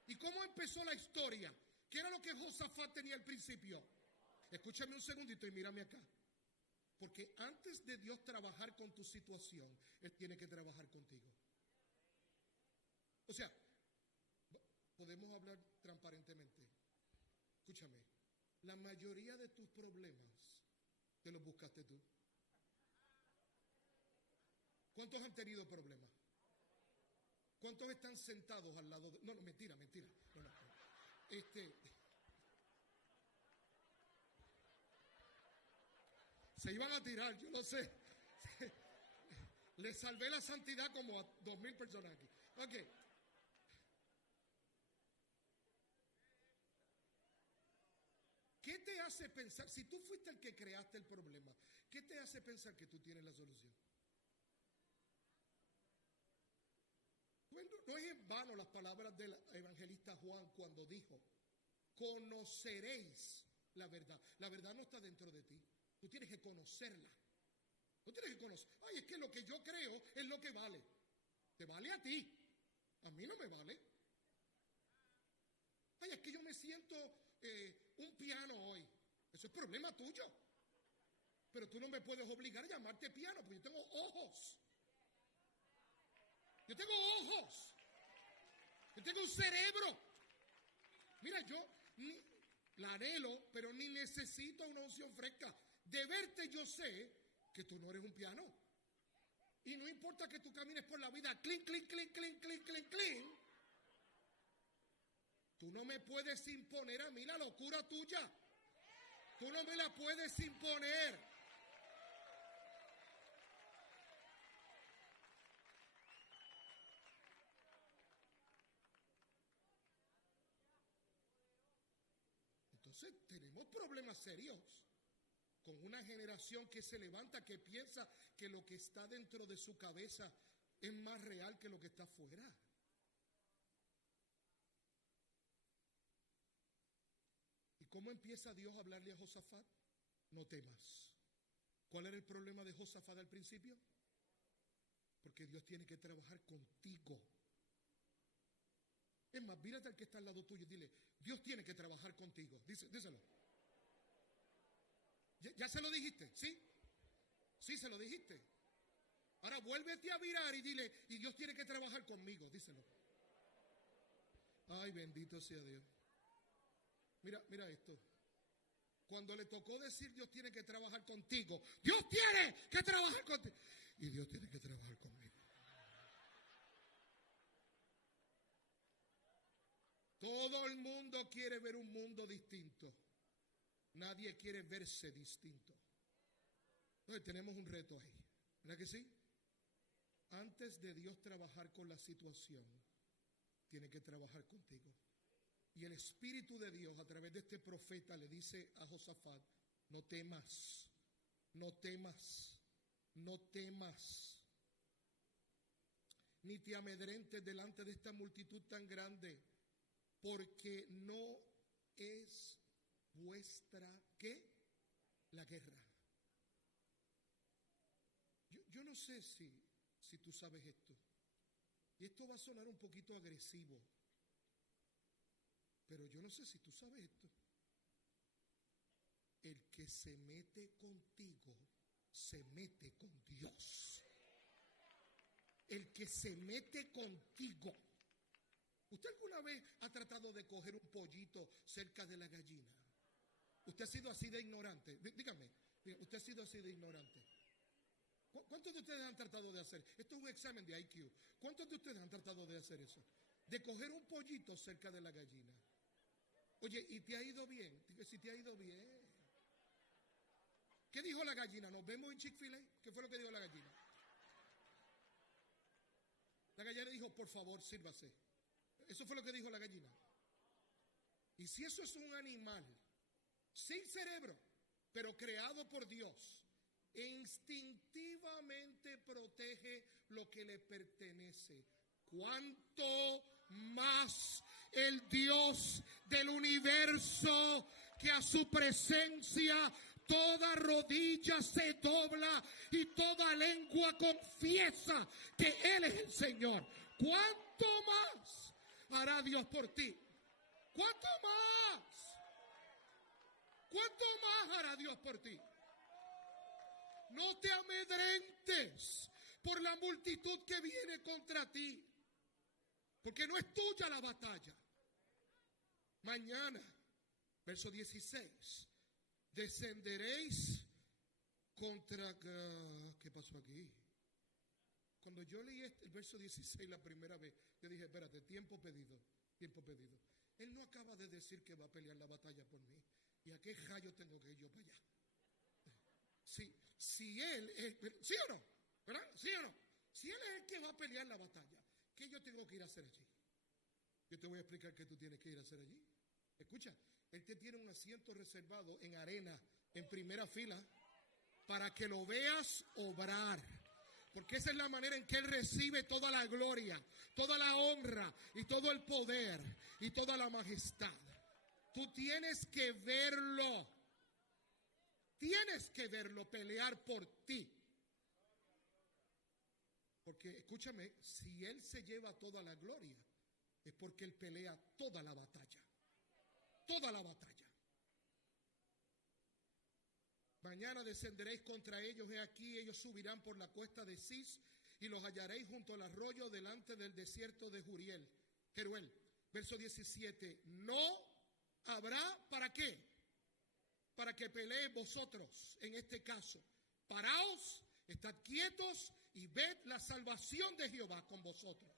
¿Y cómo empezó la historia? ¿Qué era lo que Josafat tenía al principio? Escúchame un segundito y mírame acá. Porque antes de Dios trabajar con tu situación, Él tiene que trabajar contigo. O sea, podemos hablar transparentemente. Escúchame, la mayoría de tus problemas te los buscaste tú. ¿Cuántos han tenido problemas? ¿Cuántos están sentados al lado de... No, mentira. No. Se iban a tirar, yo lo sé. Le salvé la santidad como a 2,000 personas aquí. Ok. ¿Qué te hace pensar, si tú fuiste el que creaste el problema, qué te hace pensar que tú tienes la solución? Bueno, no es en vano las palabras del evangelista Juan cuando dijo, conoceréis la verdad. La verdad no está dentro de ti. Tú tienes que conocerla. Tú tienes que conocer. Ay, es que lo que yo creo es lo que vale. Te vale a ti. A mí no me vale. Ay, es que yo me siento un piano hoy. Eso es problema tuyo. Pero tú no me puedes obligar a llamarte piano porque yo tengo ojos. Yo tengo ojos. Yo tengo un cerebro. Mira, yo la anhelo, pero ni necesito una unción fresca. De verte yo sé que tú no eres un piano. Y no importa que tú camines por la vida, clink, clink, clink, clink, clink, clink, clink. Tú no me puedes imponer a mí la locura tuya. Tú no me la puedes imponer. Entonces tenemos problemas serios con una generación que se levanta, que piensa que lo que está dentro de su cabeza es más real que lo que está afuera. ¿Y cómo empieza Dios a hablarle a Josafat? No temas. ¿Cuál era el problema de Josafat al principio? Porque Dios tiene que trabajar contigo. Es más, mírate al que está al lado tuyo y dile, Dios tiene que trabajar contigo. Díselo. ¿Ya se lo dijiste? ¿Sí? Sí, se lo dijiste. Ahora vuélvete a virar y dile, y Dios tiene que trabajar conmigo. Díselo. Ay, bendito sea Dios. Mira esto. Cuando le tocó decir Dios tiene que trabajar contigo, Dios tiene que trabajar contigo. Y Dios tiene que trabajar conmigo. Todo el mundo quiere ver un mundo distinto. Nadie quiere verse distinto. Entonces tenemos un reto ahí. ¿Verdad que sí? Antes de Dios trabajar con la situación, tiene que trabajar contigo. Y el Espíritu de Dios a través de este profeta le dice a Josafat, no temas, no temas, no temas. Ni te amedrentes delante de esta multitud tan grande, porque no es vuestra, ¿qué? La guerra. Yo no sé si tú sabes esto. Y esto va a sonar un poquito agresivo. Pero yo no sé si tú sabes esto. El que se mete contigo, se mete con Dios. El que se mete contigo. ¿Usted alguna vez ha tratado de coger un pollito cerca de la gallina? ¿Usted ha sido así de ignorante? Dígame, ¿usted ha sido así de ignorante? ¿Cuántos de ustedes han tratado de hacer? Esto es un examen de IQ. ¿Cuántos de ustedes han tratado de hacer eso? De coger un pollito cerca de la gallina. Oye, ¿y te ha ido bien? Digo, si te ha ido bien. ¿Qué dijo la gallina? ¿Nos vemos en Chick-fil-A? ¿Qué fue lo que dijo la gallina? La gallina dijo, por favor, sírvase. Eso fue lo que dijo la gallina. Y si eso es un animal sin cerebro, pero creado por Dios, e instintivamente protege lo que le pertenece, ¿cuánto más el Dios del universo, que a su presencia toda rodilla se dobla y toda lengua confiesa que Él es el Señor? ¿Cuánto más hará Dios por ti? ¿Cuánto más? ¿Cuánto más hará Dios por ti? No te amedrentes por la multitud que viene contra ti, porque no es tuya la batalla, Mañana, verso 16, descenderéis contra... ¿Qué pasó aquí? Cuando yo leí el verso 16 la primera vez, yo dije, espérate, tiempo pedido, tiempo pedido. Él no acaba de decir que va a pelear la batalla por mí. ¿Y a qué rayo tengo que ir yo para allá? Si él es, ¿sí o no? ¿Verdad? ¿Sí o no? Si él es el que va a pelear la batalla, ¿qué yo tengo que ir a hacer allí? Yo te voy a explicar qué tú tienes que ir a hacer allí. Escucha, él te tiene un asiento reservado en arena, en primera fila, para que lo veas obrar. Porque esa es la manera en que él recibe toda la gloria, toda la honra y todo el poder y toda la majestad. Tú tienes que verlo. Tienes que verlo pelear por ti. Porque, escúchame, si él se lleva toda la gloria, es porque él pelea toda la batalla. Toda la batalla. Mañana descenderéis contra ellos, he aquí, ellos subirán por la cuesta de Cis y los hallaréis junto al arroyo delante del desierto de Jeruel. Verso 17, no habrá, ¿para qué? Para que peleéis vosotros, en este caso. Paraos, estad quietos y ved la salvación de Jehová con vosotros.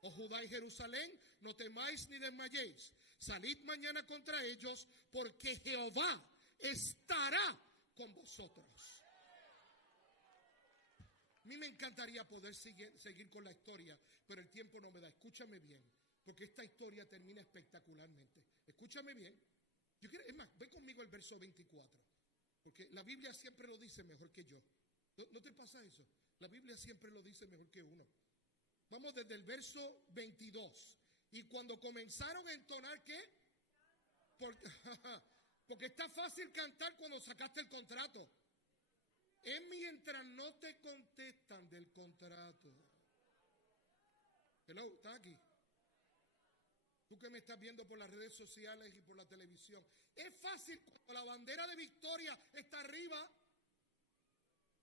Oh Judá y Jerusalén, no temáis ni desmayéis. Salid mañana contra ellos, porque Jehová estará con vosotros. A mí me encantaría poder seguir con la historia, pero el tiempo no me da. Escúchame bien, porque esta historia termina espectacularmente. Escúchame bien. Es más, ven conmigo al verso 24, porque la Biblia siempre lo dice mejor que yo. ¿No te pasa eso? La Biblia siempre lo dice mejor que uno. Vamos desde el verso 22. Y cuando comenzaron a entonar, ¿qué? Porque está fácil cantar cuando sacaste el contrato. Es mientras no te contestan del contrato. Hello, ¿estás aquí? Tú que me estás viendo por las redes sociales y por la televisión. Es fácil cuando la bandera de victoria está arriba,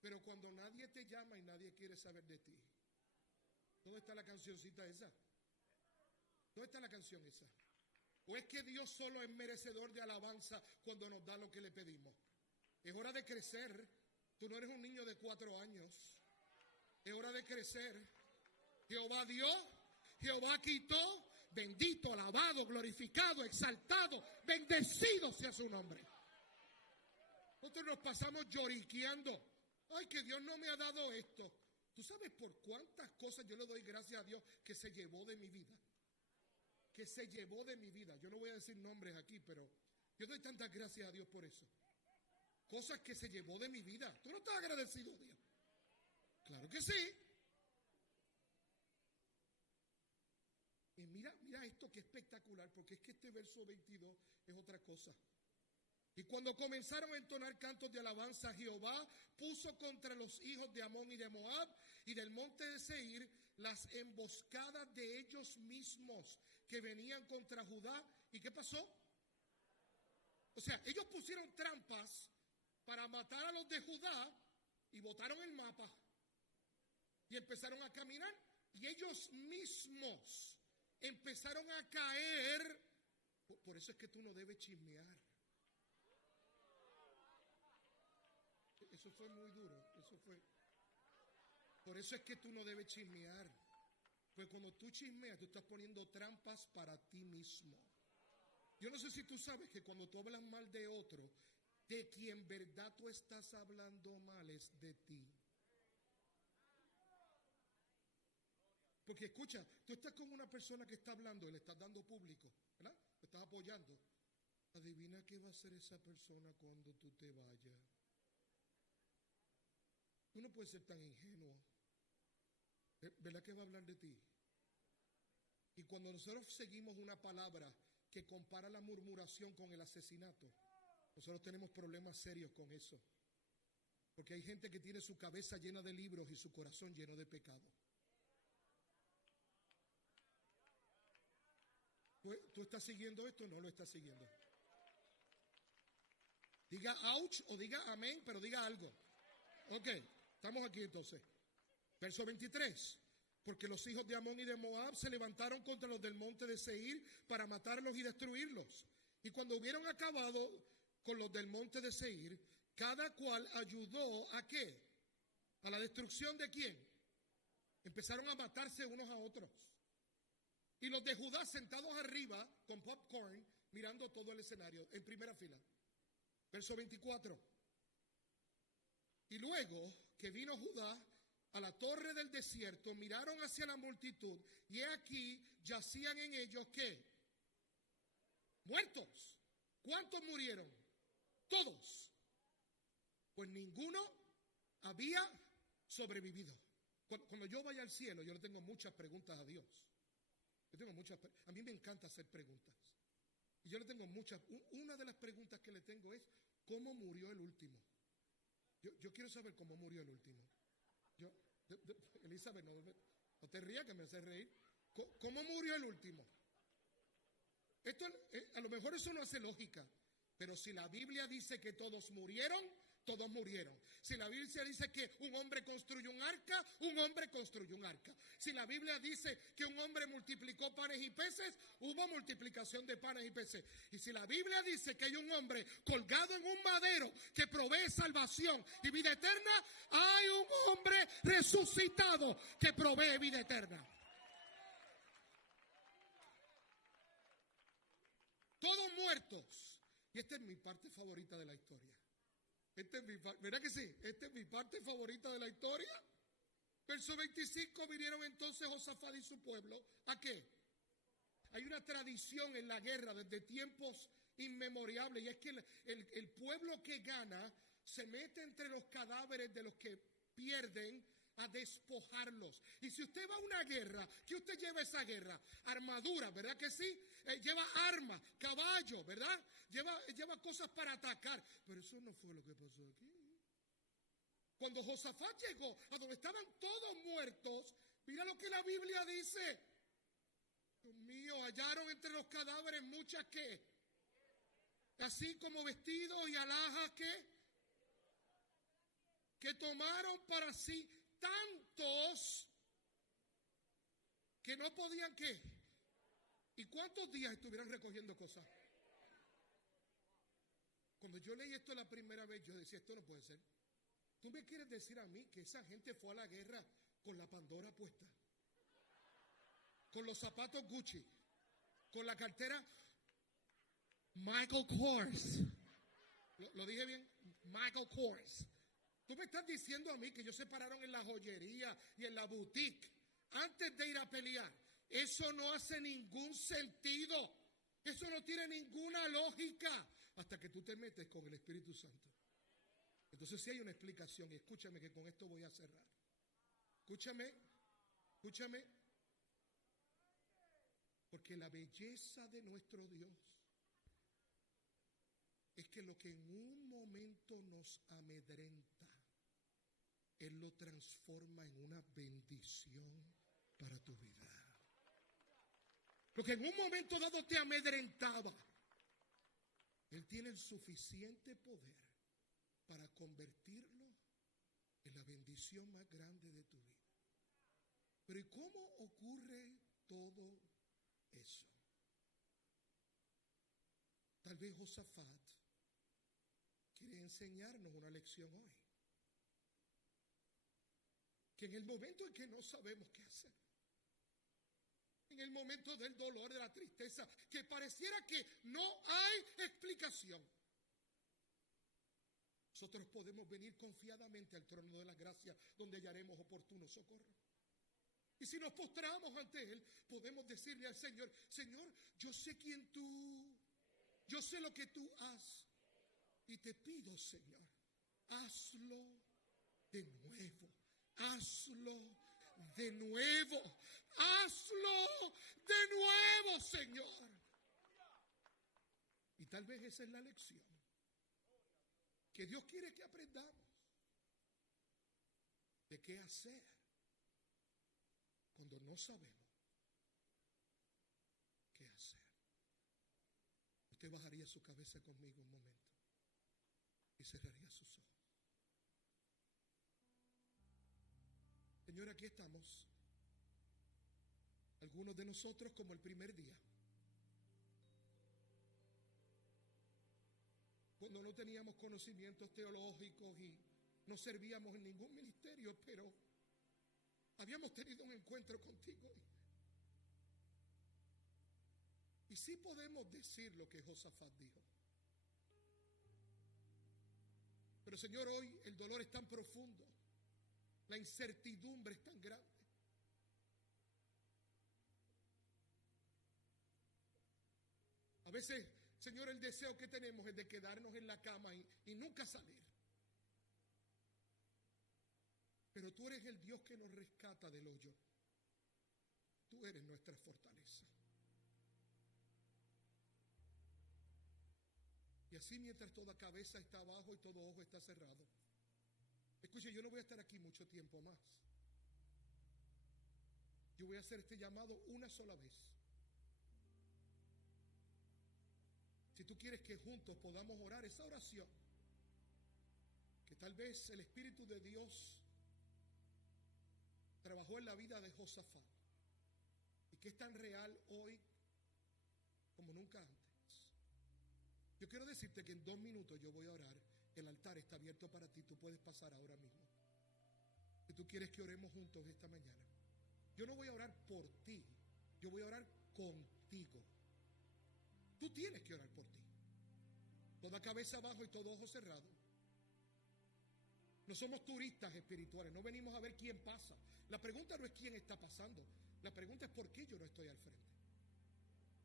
pero cuando nadie te llama y nadie quiere saber de ti. ¿Dónde está la cancioncita esa? ¿Dónde está la canción esa? ¿O es que Dios solo es merecedor de alabanza cuando nos da lo que le pedimos? Es hora de crecer. Tú no eres un niño de 4 años. Es hora de crecer. Jehová dio, Jehová quitó. Bendito, alabado, glorificado, exaltado, bendecido sea su nombre. Nosotros nos pasamos lloriqueando. Ay, que Dios no me ha dado esto. ¿Tú sabes por cuántas cosas yo le doy gracias a Dios que se llevó de mi vida? Que se llevó de mi vida. Yo no voy a decir nombres aquí, pero yo doy tantas gracias a Dios por eso. Cosas que se llevó de mi vida. ¿Tú no estás agradecido, Dios? Claro que sí. Y mira esto que espectacular, porque es que este verso 22 es otra cosa. Y cuando comenzaron a entonar cantos de alabanza a Jehová, puso contra los hijos de Amón y de Moab y del monte de Seir las emboscadas de ellos mismos que venían contra Judá. ¿Y qué pasó? O sea, ellos pusieron trampas para matar a los de Judá y botaron el mapa. Y empezaron a caminar y ellos mismos empezaron a caer. Por eso es que tú no debes chismear. Eso fue muy duro. Por eso es que tú no debes chismear. Pues cuando tú chismeas, tú estás poniendo trampas para ti mismo. Yo no sé si tú sabes que cuando tú hablas mal de otro, de quien verdad tú estás hablando mal es de ti. Porque escucha, tú estás con una persona que está hablando y le estás dando público, ¿verdad? Le estás apoyando. Adivina qué va a hacer esa persona cuando tú te vayas. Tú no puedes ser tan ingenuo. ¿Verdad que va a hablar de ti? Y cuando nosotros seguimos una palabra que compara la murmuración con el asesinato, nosotros tenemos problemas serios con eso. Porque hay gente que tiene su cabeza llena de libros y su corazón lleno de pecado. ¿Tú estás siguiendo esto o no lo estás siguiendo? Diga ouch o diga amén, pero diga algo. Ok, estamos aquí entonces. Verso 23. porque los hijos de Amón y de Moab se levantaron contra los del monte de Seir para matarlos y destruirlos. Y cuando hubieron acabado con los del monte de Seir, cada cual ayudó ¿a qué? ¿A la destrucción de quién? Empezaron a matarse unos a otros. Y los de Judá sentados arriba con popcorn, mirando todo el escenario en primera fila. Verso 24. Y luego que vino Judá a la torre del desierto, miraron hacia la multitud, y he aquí yacían en ellos ¿qué? Muertos. ¿Cuántos murieron? Todos. Pues ninguno había sobrevivido. Cuando yo vaya al cielo, yo le tengo muchas preguntas a Dios. A mí me encanta hacer preguntas. Y yo le tengo muchas. Una de las preguntas que le tengo es, ¿cómo murió el último? Yo quiero saber cómo murió el último. Elizabeth, no te rías que me hace reír. ¿Cómo murió el último? Esto, a lo mejor eso no hace lógica, pero si la Biblia dice que todos murieron, todos murieron. Si la Biblia dice que un hombre construyó un arca, un hombre construyó un arca. Si la Biblia dice que un hombre multiplicó panes y peces, hubo multiplicación de panes y peces. Y si la Biblia dice que hay un hombre colgado en un madero que provee salvación y vida eterna, hay un hombre resucitado que provee vida eterna. Todos muertos. Y esta es mi parte favorita de la historia. ¿Verdad que sí? Esta es mi parte favorita de la historia. Verso 25, vinieron entonces Josafat y su pueblo. ¿A qué? Hay una tradición en la guerra desde tiempos inmemoriales, y es que el pueblo que gana se mete entre los cadáveres de los que pierden a despojarlos. Y si usted va a una guerra, ¿qué usted lleva a esa guerra? Armadura, ¿verdad que sí? Lleva armas, caballos, ¿verdad? Lleva cosas para atacar. Pero eso no fue lo que pasó aquí. Cuando Josafat llegó a donde estaban todos muertos, mira lo que la Biblia dice. Dios mío, hallaron entre los cadáveres muchas ¿qué? Así como vestidos y alhajas que tomaron para sí tantos que no podían ¿qué? ¿Y cuántos días estuvieron recogiendo cosas? Cuando yo leí esto la primera vez, yo decía, esto no puede ser. ¿Tú me quieres decir a mí que esa gente fue a la guerra con la Pandora puesta? Con los zapatos Gucci, con la cartera Michael Kors. ¿Lo dije bien? Michael Kors. Tú me estás diciendo a mí que ellos se pararon en la joyería y en la boutique antes de ir a pelear. Eso no hace ningún sentido. Eso no tiene ninguna lógica hasta que tú te metes con el Espíritu Santo. Entonces sí hay una explicación, y escúchame que con esto voy a cerrar. Escúchame. Porque la belleza de nuestro Dios es que lo que en un momento nos amedrenta, Él lo transforma en una bendición para tu vida. Lo que en un momento dado te amedrentaba, Él tiene el suficiente poder para convertirlo en la bendición más grande de tu vida. Pero ¿y cómo ocurre todo eso? Tal vez Josafat quiere enseñarnos una lección hoy. Que en el momento en que no sabemos qué hacer, en el momento del dolor, de la tristeza, que pareciera que no hay explicación, nosotros podemos venir confiadamente al trono de la gracia, donde hallaremos oportuno socorro. Y si nos postramos ante Él, podemos decirle al Señor, Señor, yo sé quién tú, yo sé lo que tú has, y te pido, Señor, hazlo de nuevo, hazlo de nuevo, hazlo de nuevo, Señor. Y tal vez esa es la lección que Dios quiere que aprendamos, de qué hacer cuando no sabemos qué hacer. Usted bajaría su cabeza conmigo un momento y cerraría sus ojos. Señor, aquí estamos Algunos de nosotros como el primer día, cuando no teníamos conocimientos teológicos y no servíamos en ningún ministerio, pero habíamos tenido un encuentro contigo. Y sí podemos decir lo que Josafat dijo. Pero Señor, hoy el dolor es tan profundo, la incertidumbre es tan grande. A veces, Señor, el deseo que tenemos es de quedarnos en la cama y nunca salir. Pero tú eres el Dios que nos rescata del hoyo. Tú eres nuestra fortaleza. Y así mientras toda cabeza está abajo y todo ojo está cerrado. Escuche, yo no voy a estar aquí mucho tiempo más. Yo voy a hacer este llamado una sola vez. Si tú quieres que juntos podamos orar esa oración, que tal vez el Espíritu de Dios trabajó en la vida de Josafat y que es tan real hoy como nunca antes. Yo quiero decirte que en 2 minutos yo voy a orar. El altar está abierto para ti. Tú puedes pasar ahora mismo. Si tú quieres que oremos juntos esta mañana. Yo no voy a orar por ti. Yo voy a orar contigo. Tú tienes que orar por ti. Toda cabeza abajo y todo ojo cerrado. No somos turistas espirituales. No venimos a ver quién pasa. La pregunta no es quién está pasando. La pregunta es por qué yo no estoy al frente.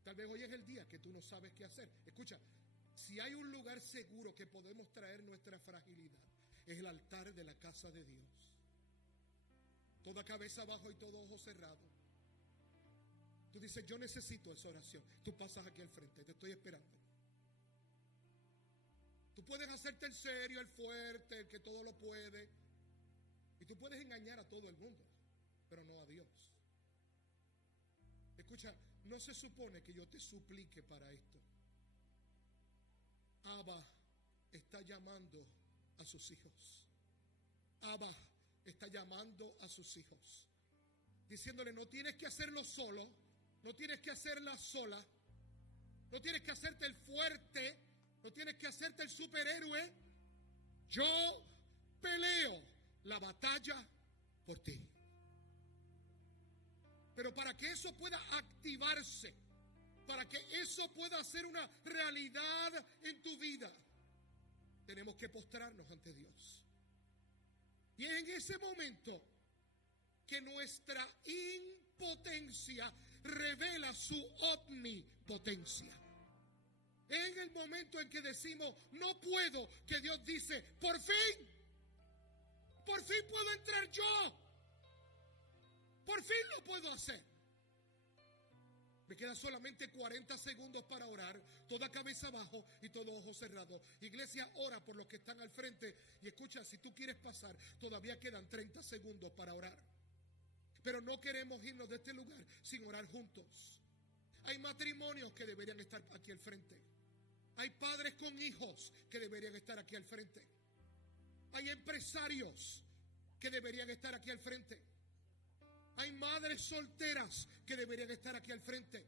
Tal vez hoy es el día que tú no sabes qué hacer. Escucha. Si hay un lugar seguro que podemos traer nuestra fragilidad, es el altar de la casa de Dios. Toda cabeza abajo y todo ojo cerrado. Tú dices, yo necesito esa oración. Tú pasas aquí al frente, te estoy esperando. Tú puedes hacerte el serio, el fuerte, el que todo lo puede. Y tú puedes engañar a todo el mundo, pero no a Dios. Escucha, no se supone que yo te suplique para esto. Abba está llamando a sus hijos. Abba está llamando a sus hijos, diciéndole, no tienes que hacerlo solo, no tienes que hacerla sola, no tienes que hacerte el fuerte, no tienes que hacerte el superhéroe. Yo peleo la batalla por ti. Pero para que eso pueda activarse, para que eso pueda ser una realidad en tu vida, tenemos que postrarnos ante Dios. Y es en ese momento que nuestra impotencia revela su omnipotencia. Es en el momento en que decimos, no puedo, que Dios dice, por fin puedo entrar yo. Por fin lo puedo hacer. Me quedan solamente 40 segundos para orar, toda cabeza abajo y todo ojo cerrado. Iglesia, ora por los que están al frente. Y escucha, si tú quieres pasar, todavía quedan 30 segundos para orar. Pero no queremos irnos de este lugar sin orar juntos. Hay matrimonios que deberían estar aquí al frente. Hay padres con hijos que deberían estar aquí al frente. Hay empresarios que deberían estar aquí al frente. Hay madres solteras que deberían estar aquí al frente.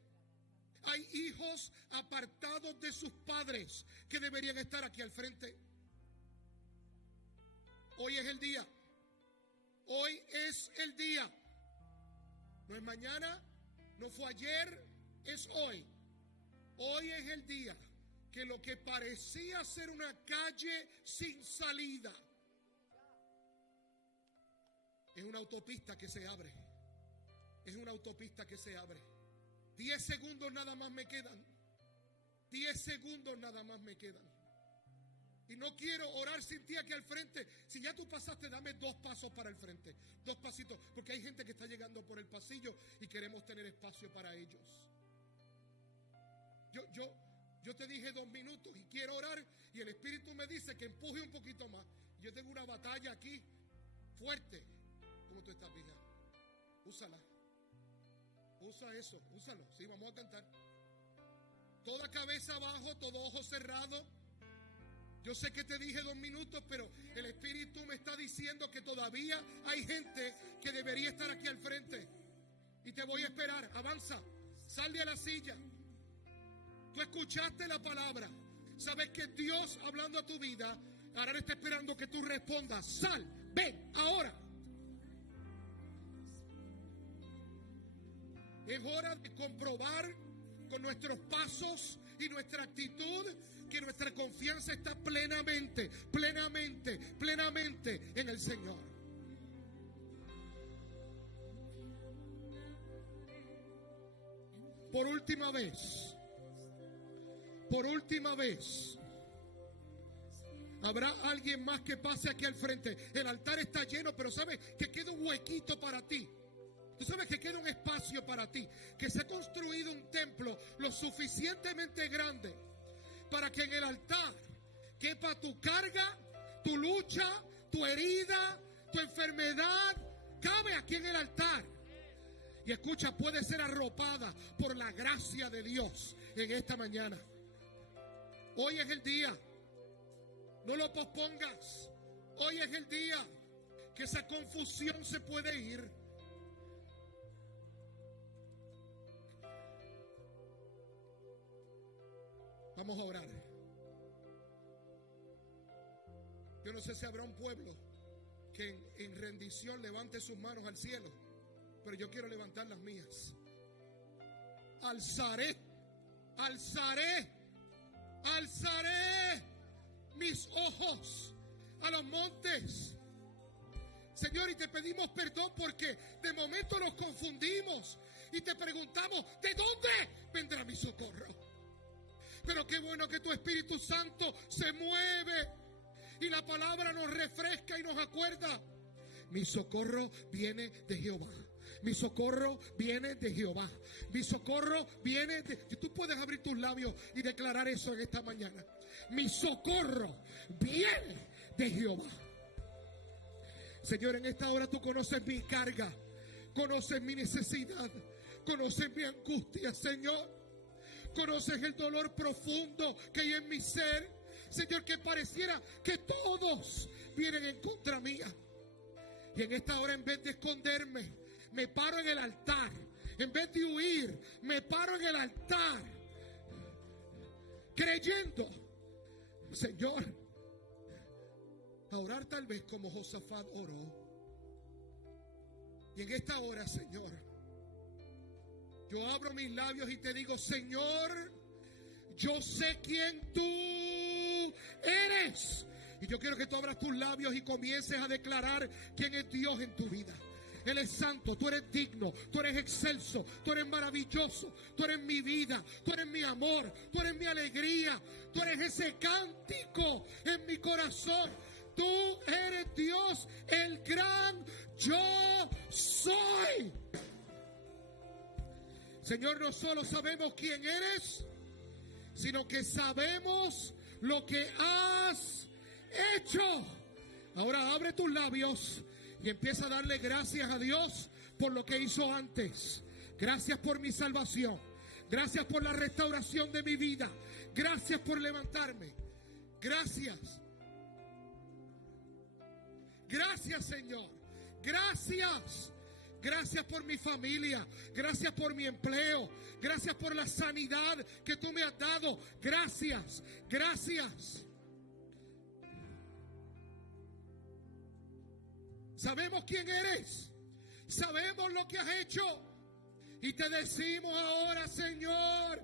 Hay hijos apartados de sus padres que deberían estar aquí al frente. Hoy es el día. Hoy es el día. No es mañana, no fue ayer, es hoy. Hoy es el día que lo que parecía ser una calle sin salida es una autopista que se abre. Es una autopista que se abre. 10 segundos nada más me quedan. 10 segundos nada más me quedan. Y no quiero orar sin ti aquí al frente. Si ya tú pasaste, dame 2 pasos para el frente. 2 pasitos. Porque hay gente que está llegando por el pasillo y queremos tener espacio para ellos. Yo te dije 2 minutos y quiero orar. Y el Espíritu me dice que empuje un poquito más. Yo tengo una batalla aquí fuerte. ¿Cómo tú estás, hija? Úsala. Usa eso, úsalo. Sí, vamos a cantar. Toda cabeza abajo, todo ojo cerrado. Yo sé que te dije 2 minutos, pero el Espíritu me está diciendo que todavía hay gente que debería estar aquí al frente. Y te voy a esperar. Avanza. Sal de la silla. Tú escuchaste la palabra. Sabes que Dios hablando a tu vida, ahora está esperando que tú respondas. Sal, ven, ahora. Es hora de comprobar con nuestros pasos y nuestra actitud que nuestra confianza está plenamente en el Señor. Por última vez, habrá alguien más que pase aquí al frente. El altar está lleno, pero sabes que queda un huequito para ti. Tú sabes que queda un espacio para ti, que se ha construido un templo lo suficientemente grande para que en el altar quepa tu carga, tu lucha, tu herida, tu enfermedad. Cabe aquí en el altar. Y escucha, puede ser arropada por la gracia de Dios en esta mañana. Hoy es el día. No lo pospongas. Hoy es el día que esa confusión se puede ir. Vamos a orar. Yo no sé si habrá un pueblo que en rendición levante sus manos al cielo, pero yo quiero levantar las mías. Alzaré mis ojos a los montes. Señor, y te pedimos perdón porque de momento nos confundimos y te preguntamos, ¿de dónde vendrá mi socorro? Pero qué bueno que tu Espíritu Santo se mueve y la palabra nos refresca y nos acuerda. Mi socorro viene de Jehová. Mi socorro viene de Jehová. Mi socorro viene de... Tú puedes abrir tus labios y declarar eso en esta mañana. Mi socorro viene de Jehová. Señor, en esta hora tú conoces mi carga, conoces mi necesidad, conoces mi angustia, Señor. Conoces el dolor profundo que hay en mi ser, Señor, que pareciera que todos vienen en contra mía. Y en esta hora, en vez de esconderme, me paro en el altar. En vez de huir, me paro en el altar, creyendo, Señor, a orar tal vez como Josafat oró. Y en esta hora, Señor, yo abro mis labios y te digo, Señor, yo sé quién tú eres. Y yo quiero que tú abras tus labios y comiences a declarar quién es Dios en tu vida. Él es santo, tú eres digno, tú eres excelso, tú eres maravilloso, tú eres mi vida, tú eres mi amor, tú eres mi alegría, tú eres ese cántico en mi corazón. Tú eres Dios, el gran yo soy. Señor, no solo sabemos quién eres, sino que sabemos lo que has hecho. Ahora abre tus labios y empieza a darle gracias a Dios por lo que hizo antes. Gracias por mi salvación. Gracias por la restauración de mi vida. Gracias por levantarme. Gracias. Gracias, Señor. Gracias. Gracias por mi familia. Gracias por mi empleo. Gracias por la sanidad que tú me has dado. Gracias. Gracias. Sabemos quién eres. Sabemos lo que has hecho. Y te decimos ahora, Señor,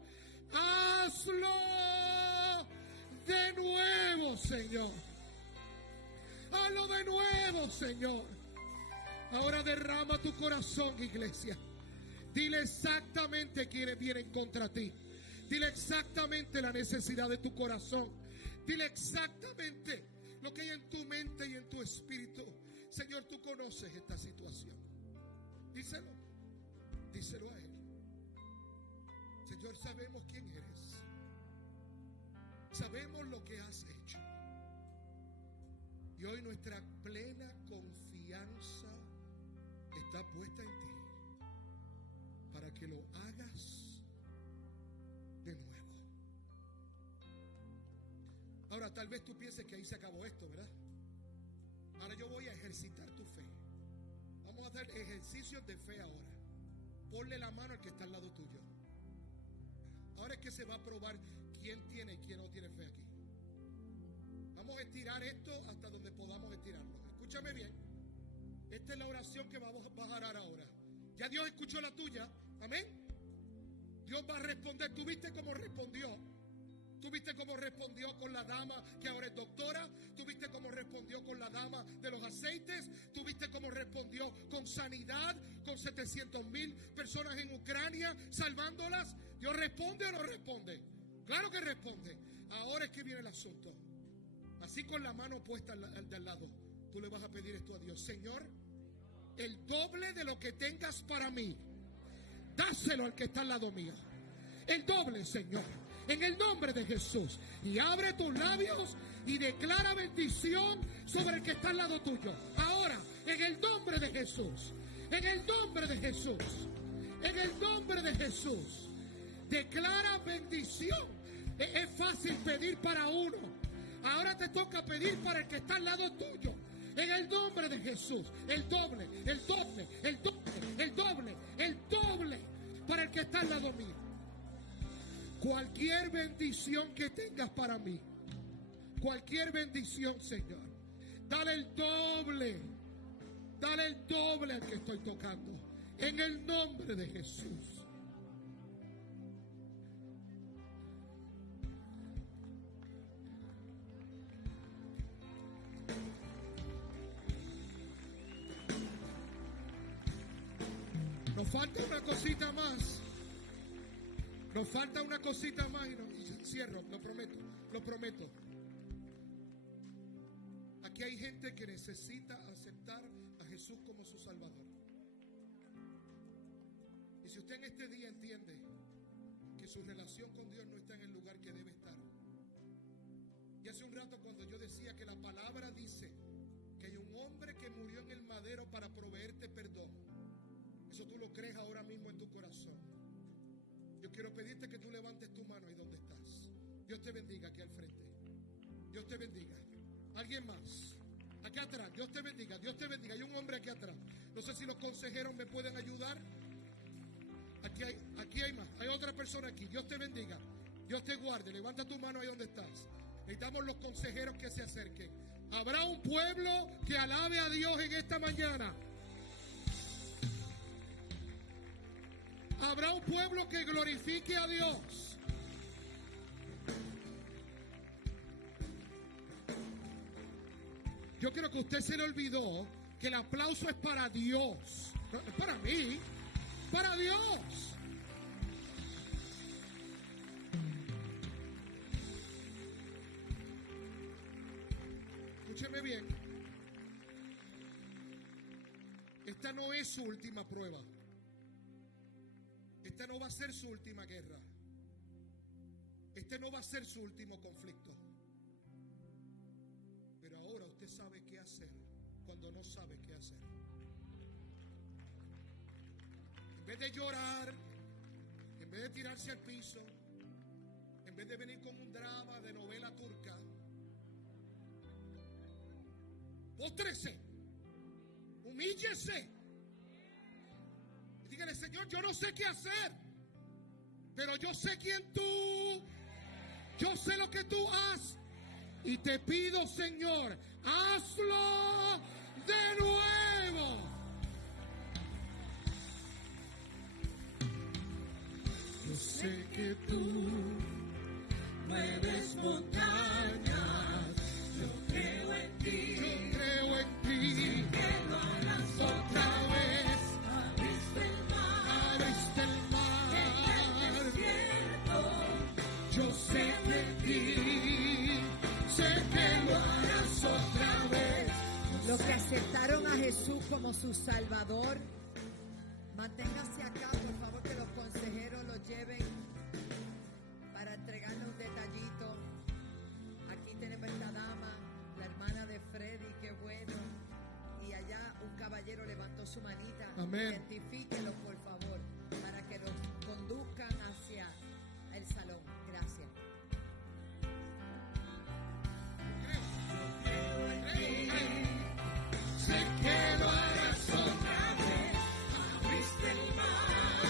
hazlo de nuevo, Señor. Hazlo de nuevo, Señor. Ahora derrama tu corazón, iglesia. Dile exactamente quiénes vienen contra ti. Dile exactamente la necesidad de tu corazón. Dile exactamente lo que hay en tu mente y en tu espíritu. Señor, tú conoces esta situación. Díselo. Díselo a Él. Señor, sabemos quién eres. Sabemos lo que has hecho. Y hoy nuestra plena confianza está puesta en ti para que lo hagas de nuevo. Ahora tal vez tú pienses que ahí se acabó esto, ¿verdad? Ahora yo voy a ejercitar tu fe. Vamos a hacer ejercicios de fe ahora. ponle la mano al que está al lado tuyo. Ahora es que se va a probar quién tiene y quién no tiene fe aquí. Vamos a estirar esto hasta donde podamos estirarlo. Escúchame bien. Esta es la oración que vamos a orar ahora. Ya Dios escuchó la tuya. Amén. Dios va a responder. ¿Tú viste cómo respondió? ¿Tú viste cómo respondió con la dama que ahora es doctora? ¿Tú viste cómo respondió con la dama de los aceites? ¿Tú viste cómo respondió con sanidad, con 700,000 personas en Ucrania, salvándolas? ¿Dios responde o no responde? Claro que responde. Ahora es que viene el asunto. Así con la mano puesta al de al lado, tú le vas a pedir esto a Dios. Señor, el doble de lo que tengas para mí, dáselo al que está al lado mío. El doble, Señor, en el nombre de Jesús. Y abre tus labios y declara bendición sobre el que está al lado tuyo. Ahora, en el nombre de Jesús, en el nombre de Jesús, en el nombre de Jesús, declara bendición. Es fácil pedir para uno. Ahora te toca pedir para el que está al lado tuyo. En el nombre de Jesús, el doble, el doble, el doble, el doble, el doble para el que está al lado mío. Cualquier bendición que tengas para mí, cualquier bendición, Señor, dale el doble al que estoy tocando. En el nombre de Jesús. Nos falta una cosita más. Nos falta una cosita más y cierro, lo prometo. Aquí hay gente que necesita aceptar a Jesús como su Salvador. Y si usted en este día entiende que su relación con Dios no está en el lugar que debe estar. Y hace un rato cuando yo decía que la palabra dice que hay un hombre que murió en el madero para proveerte perdón. Eso tú lo crees ahora mismo en tu corazón. Yo quiero pedirte que tú levantes tu mano ahí donde estás. Dios te bendiga aquí al frente. Dios te bendiga. Alguien más. Aquí atrás. Dios te bendiga. Dios te bendiga. Hay un hombre aquí atrás. No sé si los consejeros me pueden ayudar. Aquí hay más. Hay otra persona aquí. Dios te bendiga. Dios te guarde. Levanta tu mano ahí donde estás. Necesitamos los consejeros que se acerquen. Habrá un pueblo que alabe a Dios en esta mañana. Habrá un pueblo que glorifique a Dios. Yo creo que a usted se le olvidó que el aplauso es para Dios. No es para mí, para Dios. Escúcheme bien. Esta no es su última prueba. Esta no va a ser su última guerra. Este no va a ser su último conflicto. Pero ahora usted sabe qué hacer cuando no sabe qué hacer. En vez de llorar, en vez de tirarse al piso, en vez de venir con un drama de novela turca, póstrese, humíllese. Dígale, Señor, yo no sé qué hacer, pero yo sé quién tú, yo sé lo que tú haces. Y te pido, Señor, hazlo de nuevo. Yo sé que tú mueves montañas. Yo creo en ti. Yo creo en ti. Sé que lo harás otra vez. Yo sé de ti, sé que lo harás otra vez. Los que aceptaron a Jesús como su Salvador, manténgase acá, por favor, que los consejeros los lleven para entregarle un detallito. Aquí tenemos esta dama, la hermana de Freddy, qué bueno. Y allá un caballero levantó su manita. Amén. Identifíquenlos, por favor, para que los conduzcan hacia el salón. Gracias. Sé que lo harás otra vez. Abriste el mar.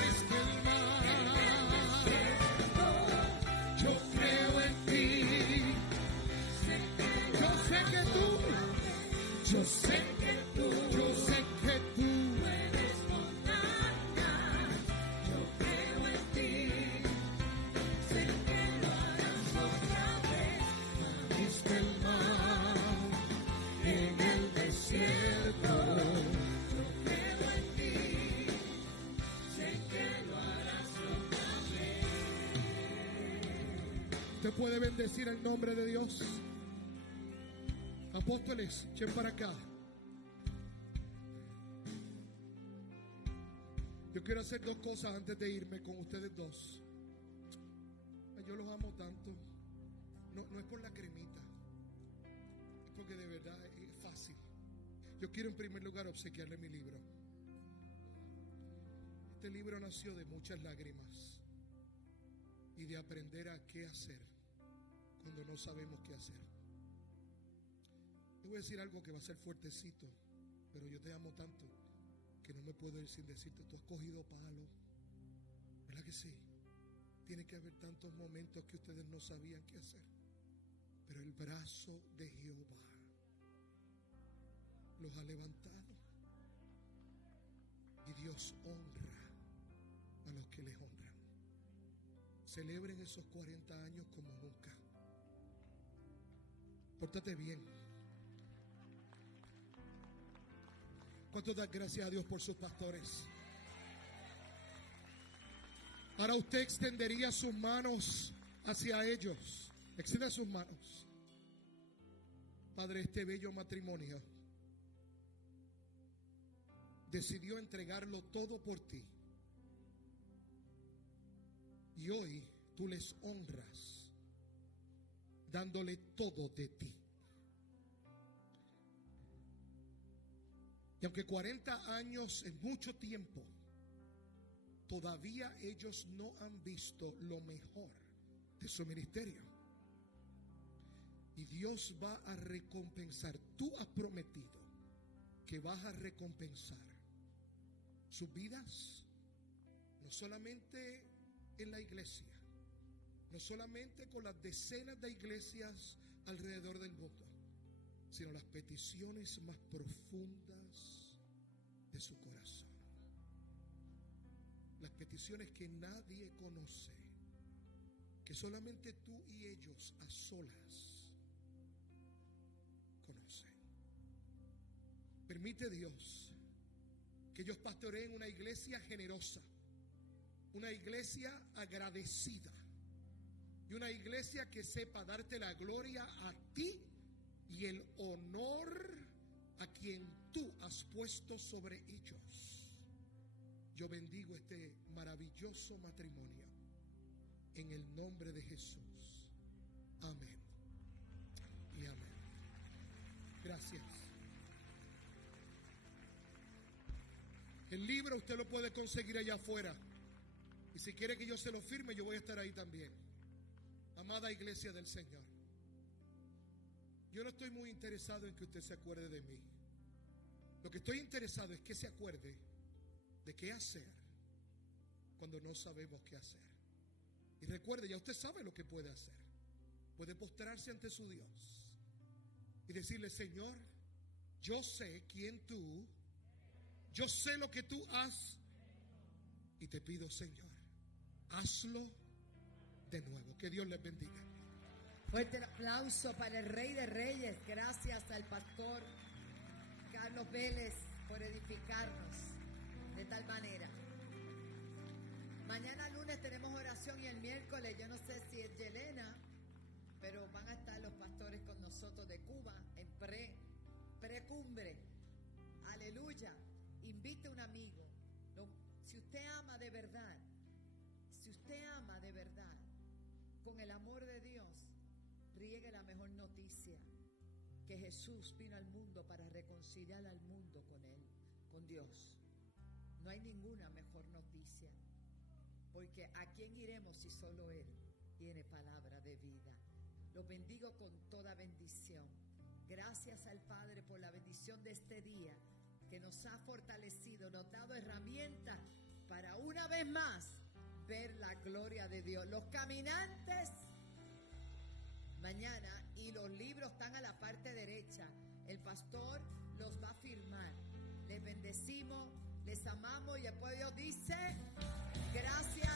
Usted puede bendecir el nombre de Dios. Apóstoles, echen para acá. Yo quiero hacer dos cosas antes de irme con ustedes dos. Yo los amo tanto. No es por la cremita, es porque de verdad es fácil. Yo quiero en primer lugar obsequiarle mi libro. Este libro nació de muchas lágrimas y de aprender a qué hacer cuando no sabemos qué hacer. Yo voy a decir algo que va a ser fuertecito, pero yo te amo tanto que no me puedo ir sin decirte: tú has cogido palo, ¿verdad que sí? Tiene que haber tantos momentos que ustedes no sabían qué hacer, pero el brazo de Jehová los ha levantado, y Dios honra a los que les honran. Celebren esos 40 años como nunca. Pórtate bien. ¿Cuánto da gracias a Dios por sus pastores? Ahora usted extendería sus manos hacia ellos. Extienda sus manos. Padre, este bello matrimonio decidió entregarlo todo por ti. Y hoy tú les honras dándole todo de ti. Y aunque 40 años es mucho tiempo, todavía ellos no han visto lo mejor de su ministerio. Y Dios va a recompensar. Tú has prometido que vas a recompensar sus vidas, no solamente en la iglesia, no solamente con las decenas de iglesias alrededor del mundo, sino las peticiones más profundas de su corazón. Las peticiones que nadie conoce, que solamente tú y ellos a solas conocen. Permite, Dios, que ellos pastoreen una iglesia generosa, una iglesia agradecida y una iglesia que sepa darte la gloria a ti y el honor a quien tú has puesto sobre ellos. Yo bendigo este maravilloso matrimonio en el nombre de Jesús. Amén y amén. Gracias. El libro usted lo puede conseguir allá afuera. Y si quiere que yo se lo firme, yo voy a estar ahí también. Amada iglesia del Señor, yo no estoy muy interesado en que usted se acuerde de mí. Lo que estoy interesado es que se acuerde de qué hacer cuando no sabemos qué hacer. Y recuerde, ya usted sabe lo que puede hacer. Puede postrarse ante su Dios y decirle: Señor, yo sé quién tú, yo sé lo que tú has, y te pido, Señor, hazlo de nuevo. Que Dios les bendiga. Fuerte el aplauso para el Rey de Reyes. Gracias al pastor Carlos Vélez por edificarnos de tal manera. Mañana lunes tenemos oración y el miércoles, yo no sé si es Yelena, pero van a estar los pastores con nosotros de Cuba en precumbre. Aleluya. Invite a un amigo. Si usted ama de verdad, con el amor de Dios, riegue la mejor noticia: que Jesús vino al mundo para reconciliar al mundo con Él, con Dios. No hay ninguna mejor noticia, porque ¿a quién iremos si solo Él tiene palabra de vida? Los bendigo con toda bendición. Gracias al Padre por la bendición de este día, que nos ha fortalecido, nos ha dado herramientas para una vez más ver la gloria de Dios. Los caminantes mañana, y los libros están a la parte derecha. El pastor los va a firmar. Les bendecimos, les amamos, y después Dios dice: gracias.